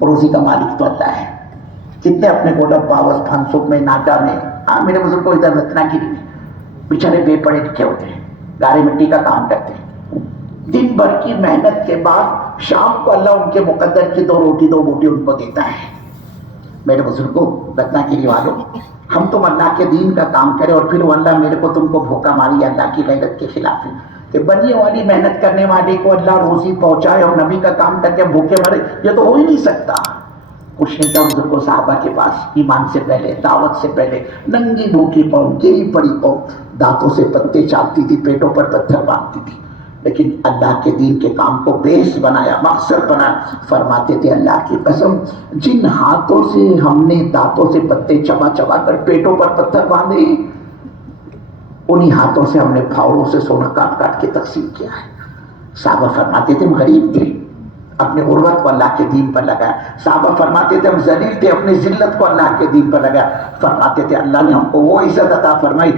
روزی کا مالک تو اللہ ہے. کتنے اپنے کو پاوس پھانسوک میں, ناٹا میں, ہاں میرے بزرگ کو ادھر رتنا گیری میں بیچارے بے پڑھے لکھے ہوتے ہیں, گارے مٹی کا کام کرتے ہیں. دن بھر کی محنت کے بعد شام کو اللہ ان کے مقدر کی 2 روٹی 2 بوٹی ان کو دیتا ہے. میرے بزرگوں, رتنا گیری والوں, ہم تم اللہ کے دین کا کام کرے اور پھر وہ اللہ میرے کو تم کو بھوکا ماری اللہ کی غیرت کے خلاف ہے. کہ بنیے والی محنت کرنے والے کو اللہ روزی پہنچائے اور نبی کا کام کر کے بھوکے مرے, یہ تو ہو ہی نہیں سکتا. کچھ نہیں تھا بزرگوں صحابہ کے پاس, ایمان سے پہلے, دعوت سے پہلے, ننگی بھوکی پاؤں, گری پڑی پاؤں, دانتوں سے پتے چاٹتی تھی, پیٹوں پر پتھر باندھتی تھی, لیکن اللہ کے دین کے کام کو بیس بنایا, مقصد بنایا. فرماتے تھے اللہ کی قسم, جن ہاتھوں سے ہم نے دانتوں سے پتے چبا چبا کر پیٹوں پر پتھر باندھے, انہی ہاتھوں سے ہم نے پھاوڑوں سے سونا کاٹ کاٹ کے تقسیم کیا ہے. صحابہ فرماتے تھے ہم غریب تھے, اپنے غربت کو اللہ کے دین پر لگایا. صحابہ فرماتے تھے ہم ذلیل تھے, اپنی ذلت کو اللہ کے دین پر لگایا. فرماتے تھے اللہ نے ہم کو وہ عزت عطا فرمائی.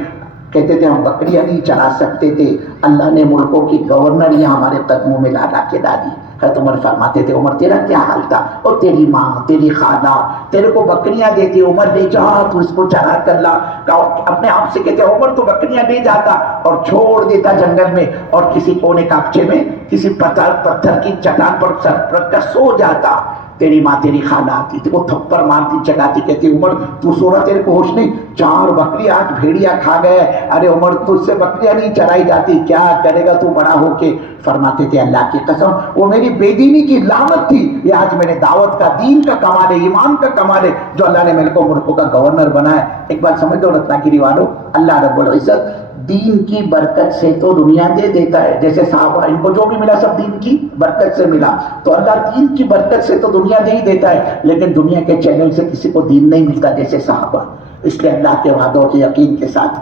کہتے تھے ہم بکریاں نہیں چلا سکتے تھے, اللہ نے ملکوں کی گورنریاں ہمارے قدموں میں لا کے ڈالی. حضرت عمر فرماتے تھے عمر تیرا کیا حال تھا, اور تیری ماں, تیری خالہ تیرے کو بکریاں دیتی, عمر لے جا تو اس کو چرا کر لا. اپنے آپ سے کہتے عمر تو بکریاں لے جاتا اور چھوڑ دیتا جنگل میں, اور کسی کونے کاپچے میں کسی پتھر کی چٹان پر سر رکھ کر سو جاتا. تیری ماں تیری خالہ آتی تھی، وہ تھپڑ مارتی چٹاتی، کہتی عمر تو سو رہا، تیرے کو ہوش نہیں، 4 بکری آج بھیڑیا کھا گئے، ارے عمر تجھ سے بکریاں نہیں چرائی جاتی، کیا کرے گا تو بڑا ہو کے؟ فرماتے تھے اللہ کی قسم وہ میری بے دینی کی لعنت تھی، یہ آج میں نے دعوت کا، دین کا کمال ہے، ایمان کا کمال ہے جو اللہ نے میرے کو ملکوں کا گورنر بنایا۔ ایک بات سمجھ دو رتنا گیری والوں، اللہ رب العزت دین کی برکت سے تو دنیا دے دیتا ہے، جیسے صحابہ ان کو جو بھی ملا سب دین کی برکت سے ملا، تو اللہ دین کی برکت سے تو دنیا دے ہی دیتا ہے، لیکن دنیا کے چینل سے کسی کو دین نہیں ملتا جیسے صحابہ۔ اس لیے اللہ کے وعدوں کے یقین کے ساتھ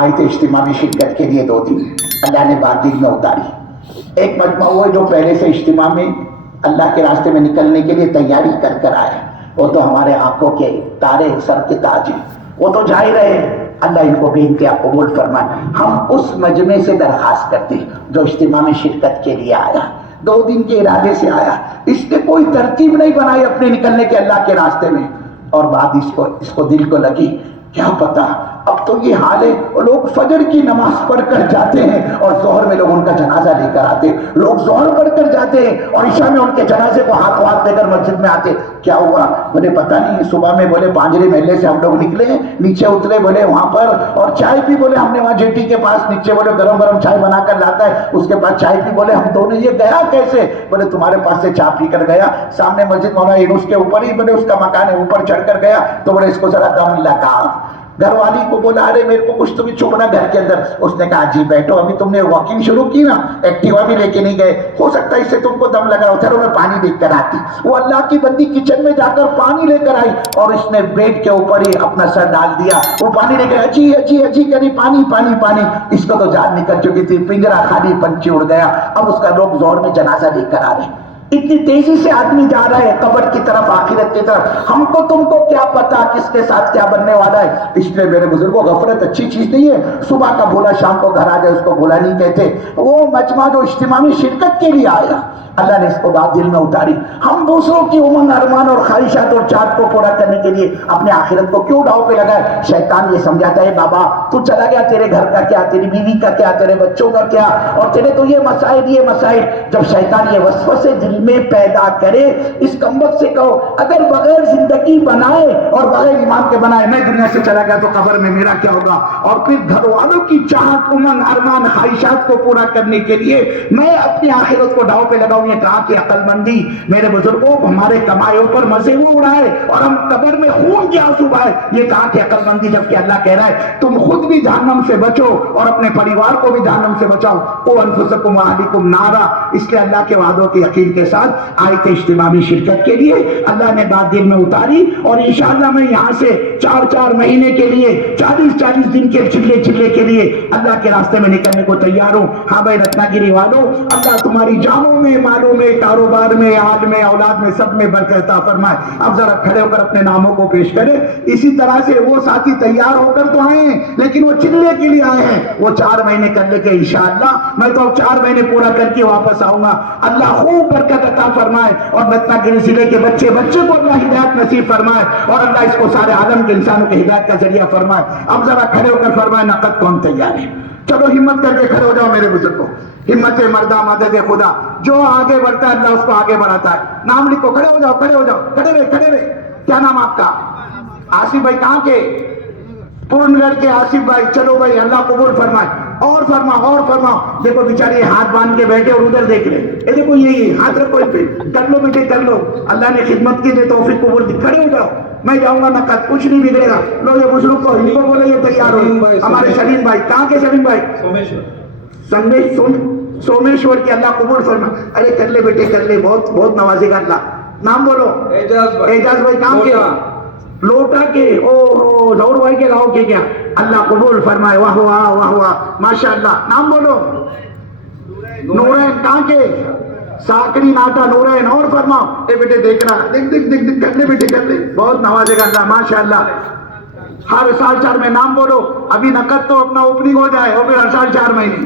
آئے تھے اجتماع میں شرکت کے لیے 2 دن، اللہ نے بات دل میں اتاری۔ ایک مجمع وہ جو پہلے سے اجتماع میں اللہ کے راستے میں نکلنے کے لیے تیاری کر کر آئے، وہ تو ہمارے آنکھوں کے تارے، سر کے تاج ہیں، وہ تو جا ہی رہے ہیں، اللہ ان کو بھی انتہا قبول فرمائے۔ ہم اس مجمع سے درخواست کرتے جو اجتماع میں شرکت کے لیے آیا، 2 دن کے ارادے سے آیا، اس نے کوئی ترتیب نہیں بنائی اپنے نکلنے کے اللہ کے راستے میں، اور بات اس کو دل کو لگی، کیا پتا اب تو یہ حال ہے، لوگ فجر کی نماز پڑھ کر جاتے ہیں اور ظہر میں لوگ ان کا جنازہ لے کر آتے، لوگ ظہر پڑھ کر جاتے ہیں اور عشاء میں ان کے جنازے کو ہاتھ دے کر مسجد میں آتے، کیا ہوا؟ بولے پتہ نہیں، صبح میں بولے پانجرے محلے سے ہم لوگ نکلے، نیچے اترے بولے وہاں پر، اور چائے پی، بولے ہم نے وہاں جیٹی کے پاس نیچے بولے گرم چائے بنا کر لاتا ہے، اس کے بعد چائے پی، بولے ہم دونوں، یہ گیا کیسے؟ بولے تمہارے پاس سے چائے پی کر گیا، سامنے مسجد مولانا یونس کے اوپر ہی بولے اس کا مکان ہے، اوپر چڑھ کر گیا، تو بولے اس کو ذرا دم لگا، گھر والی کو بولا ارے میرے کو کچھ تو بھی چھپنا گھر کے اندر، اس نے کہا جی بیٹھو، ابھی تم نے واکنگ شروع کی نا، ایکٹیوا بھی لے کے نہیں گئے، ہو سکتا ہے اس سے تم کو دم لگا ہو، چلو میں پانی لے کر آتی۔ وہ اللہ کی بندی کچن میں جا کر پانی لے کر آئی اور اس نے بیڈ کے اوپر ہی اپنا سر ڈال دیا، وہ پانی لے کر اجی اجی اجی کری، پانی پانی پانی، اس کو تو جان نکل چکی تھی، پنجرا خالی، پنچھی اڑ گیا، اب اس کا لوگ زور میں جنازہ لے کر آ رہے ہیں، اتنی تیزی سے آدمی جا رہا ہے قبر کی طرف، آخرت کی طرف، ہم کو تم کو کیا پتا کس کے ساتھ کیا بننے والا ہے۔ اس لیے میرے بزرگوں غفلت اچھی چیز نہیں ہے، صبح کا بھولا شام کو گھر آ جائے اس کو بھولا نہیں کہتے۔ وہ مجمع جو اجتماع میں شرکت کے لیے آیا، اللہ نے اس کو بات دل میں اتاری، ہم دوسروں کی امنگ ارمان اور خواہشات اور چاہت کو پورا کرنے کے لیے اپنے آخرت کو کیوں داؤ پہ لگائے؟ شیطان یہ سمجھاتا ہے بابا تو چلا گیا، تیرے گھر کا کیا، تیری بیوی کا کیا، تیرے بچوں کا کیا، اور تیرے تو یہ مسائل، جب شیطان یہ وسوسے دل میں پیدا کرے، اس کمبخت سے کہو اگر بغیر زندگی بنائے اور بغیر ایمان کے بنائے میں دنیا سے چلا گیا تو قبر میں میرا کیا ہوگا، اور پھر گھر والوں کی چاہت، امنگ ارمان، خواہشات کو پورا کرنے کے لیے میں اپنی آخرت کو داؤ پہ لگاؤں، یہ کہا کہ عقل مندی میرے بزرگوں ہمارے کمائیوں پر مزے وہ اڑائے اور ہم قبر میں خون کے آنسو بہائے، یہ کہا کہ عقل مندی، جبکہ اللہ کہہ رہا ہے تم خود بھی جہنم سے بچو اور اپنے پریوار کو بھی جہنم سے بچاؤ، قوا انفسکم واہلیکم نارا۔ اس لیے اللہ کے وعدوں کے یقین کے ساتھ آئے تھے اجتماع میں شرکت کے لیے، اللہ نے بات دل میں اتاری، اور انشاءاللہ میں یہاں سے 4 مہینے کے لیے 40 دن کے چلے کے لیے اللہ کے راستے میں نکلنے کو تیار ہوں۔ ہاں بھائی رتنا گیری والوں، اللہ تمہاری جانوں میں، مالوں میں، کاروبار میں، آل میں، اولاد میں، سب میں برکت عطا فرمائے۔ اب ذرا کھڑے ہو کر اپنے ناموں کو پیش کریں۔ اسی طرح سے وہ ساتھی تیار ہو کر تو آئے ہیں لیکن وہ چلنے کے لیے آئے ہیں، وہ 4 مہینے کرنے کے انشاءاللہ میں تو 4 مہینے پورا کر کے واپس آؤں گا، اللہ خوب برکت عطا فرمائے، اور رتنا گیری ضلع کے بچے کو اللہ ہدایت نصیب فرمائے، اور اللہ اس کو سارے عالم کے انسانوں کے ہدایت کا ذریعہ فرمائے۔ اب ذرا کھڑے ہو کر فرمائے نقد کون تیار ہے؟ چلو ہمت کر کے کھڑے ہو جاؤ میرے بزرگوں، ہمت مردہ مدد خدا، جو آگے بڑھتا ہے اللہ اس کو آگے بڑھاتا ہے۔ نام لکھو، کھڑے ہو جاؤ، کھڑے رہے۔ کیا نام آپ کا؟ آصف بھائی کہاں کے؟ پورن گڑھ کے آصف بھائی، چلو بھائی اللہ قبول فرمائے، اور فرما۔ دیکھو بیچارے ہاتھ باندھ کے بیٹھے اور ادھر دیکھ رہے، اے دیکھو یہی ہاتھ رکھو اس پہ، کر لو بیٹے کر لو، اللہ نے خدمت کی دے توفیق قبول دی، کھڑے ہو جاؤ، میں جاؤں گا نقد، کچھ نہیں بگڑے گا۔ لو یہ بزرگ کو ان کو بولے یہ تیار ہو، ہمارے سلیم بھائی کہاں کے؟ سلیم بھائی سومیشور کی اللہ قبول فرمائے۔ ارے کر لے بیٹے کر لے، بہت نوازے گا اللہ۔ نام بولو۔ اعجاز بھائی کہاں کے؟ لوٹا کے۔ او ظہور بھائی کے گاؤں کے کیا؟ اللہ قبول فرمائے، واہ واہ ماشاءاللہ۔ نام بولو۔ نورین کہاں کے؟ ساکری ناٹا نورین، اور فرماؤ۔ اے بیٹے دیکھنا، دیکھ کر لے بیٹے کر لے، بہت نوازے گا اللہ ماشاءاللہ۔ ہر سال 4 مہینے، نام بولو۔ ابھی نقد تو اپنا اوپننگ ہو جائے اور پھر ہر سال 4 مہینے،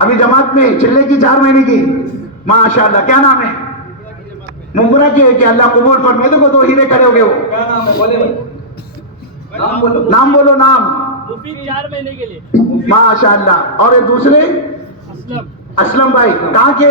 ابھی جماعت میں چلے کی 4 مہینے کی ماشاءاللہ۔ کیا نام ہے؟ ممبرا کے کہ اللہ قبول فرمائے۔ دیکھو 2 ہیرے کھڑے ہو گئے، وہ کیا نام ہے بولے بھائی، نام بولو۔ نام مفید 4 مہینے کے لیے ماشاءاللہ۔ اور یہ دوسرے اسلم بھائی کہاں کے؟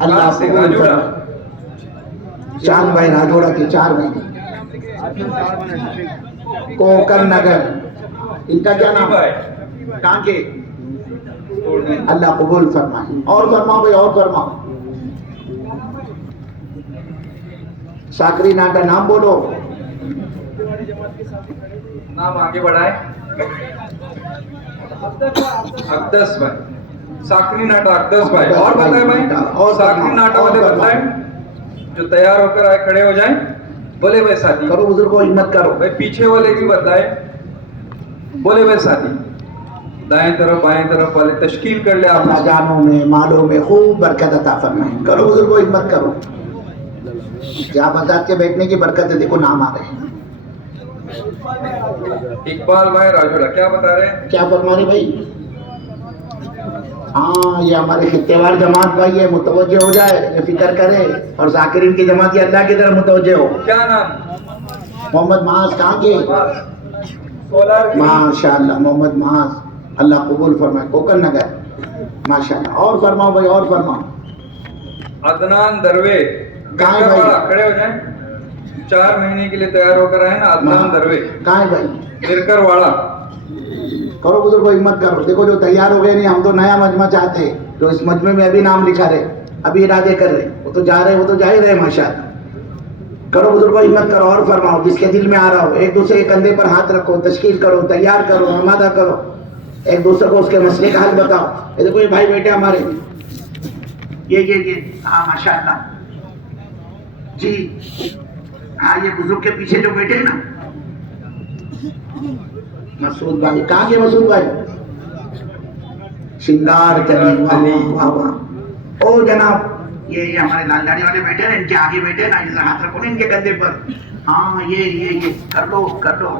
اللہ کہاں سے؟ قبول راجوڑا فرمائے۔ چاند بھائی راجوڑا کے 4 مہینے کوکر نگر، ان کا کیا نام ہے؟ کہاں کے؟ اللہ قبول فرمائے۔ اور فرماؤ بھائی، اور فرماؤ۔ ساکری ناٹا نام بولو۔ نام آگے بڑھائے۔ اقدس بھائی، ساکری ناٹا اقدس بھائی۔ اور بتائیں بھائی، اور ساکری ناٹا والے بتائیں جو تیار ہو کر آئے کھڑے ہو جائیں، بولے بھائی ساتھی۔ کرو بزرگوں، ہمت کرو۔ بھائی پیچھے والے بھی بتائے، بولے بھائی ساتھی۔ دائیں طرف بائیں طرف والے تشکیل کر لے آپ اللہ جانوں میں مالوں میں خوب برکت عطا فرمائے۔ کرو بزرگوں، ہمت کرو۔ جہاں آزاد کے بیٹھنے کی برکت ہے، دیکھو نام آ رہے ہیں۔ اقبال بھائی راجوڑا کیا بتا رہے ہیں؟ کیا فرما رہے بھائی؟ ہاں، یہ ہمارے خطے وار جماعت بھائی ہے، متوجہ ہو جائے، یہ فکر کرے، اور ذاکرین کی جماعت یہ اللہ کی طرف متوجہ ہو۔ کیا نام؟ محمد معاذ کہاں کے؟ سولار کی۔ ماشاء اللہ، محمد معاذ، اللہ قبول فرمائے، کوکر نگر، ماشاء اللہ۔ اور فرماؤ بھائی، اور فرماؤ۔ عدنان دروے، کہاں ہے بھائی؟ کھڑے ہو جائیں، 4 مہینے کے لیے تیار ہو کر آئے نا، عدنان دروے، کہاں ہے بھائی؟ مرکر واڑا۔ کرو بزرگوں، ہمت کرو۔ دیکھو جو تیار ہو گئے نہیں، ہم تو نیا مجمع چاہتے ہیں، جو اس مجمع میں ابھی نام لکھا رہے، ابھی ارادے کر رہے، وہ تو جا رہے، وہ تو جا ہی رہے ماشاءاللہ۔ کرو بزرگوں، ہمت کرو اور فرماؤ، جس کے دل میں آ رہا ہو، ایک دوسرے کے کندھے پر ہاتھ رکھو، تشکیل کرو، تیار کرو، آمادہ کرو، ایک دوسرے کو اس کے مسئلے کا حل بتاؤ۔ یہ دیکھو یہ بھائی بیٹے ہمارے، یہ ہاں ماشاء اللہ جی، ہاں یہ بزرگ کے پیچھے جو بیٹے ہیں نا، مسعود بھائی، کہاں کے مسعود بھائی؟ شنگار چلی، واہ واہ واہ واہ۔ او جناب، یہ ہمارے لال داڑھی والے بیٹھے ہیں، ان کے آگے بیٹھے نا، ادھر ہاتھ رکھو نا ان کے کندھے پر۔ ہاں یہ کر لو، کر لو۔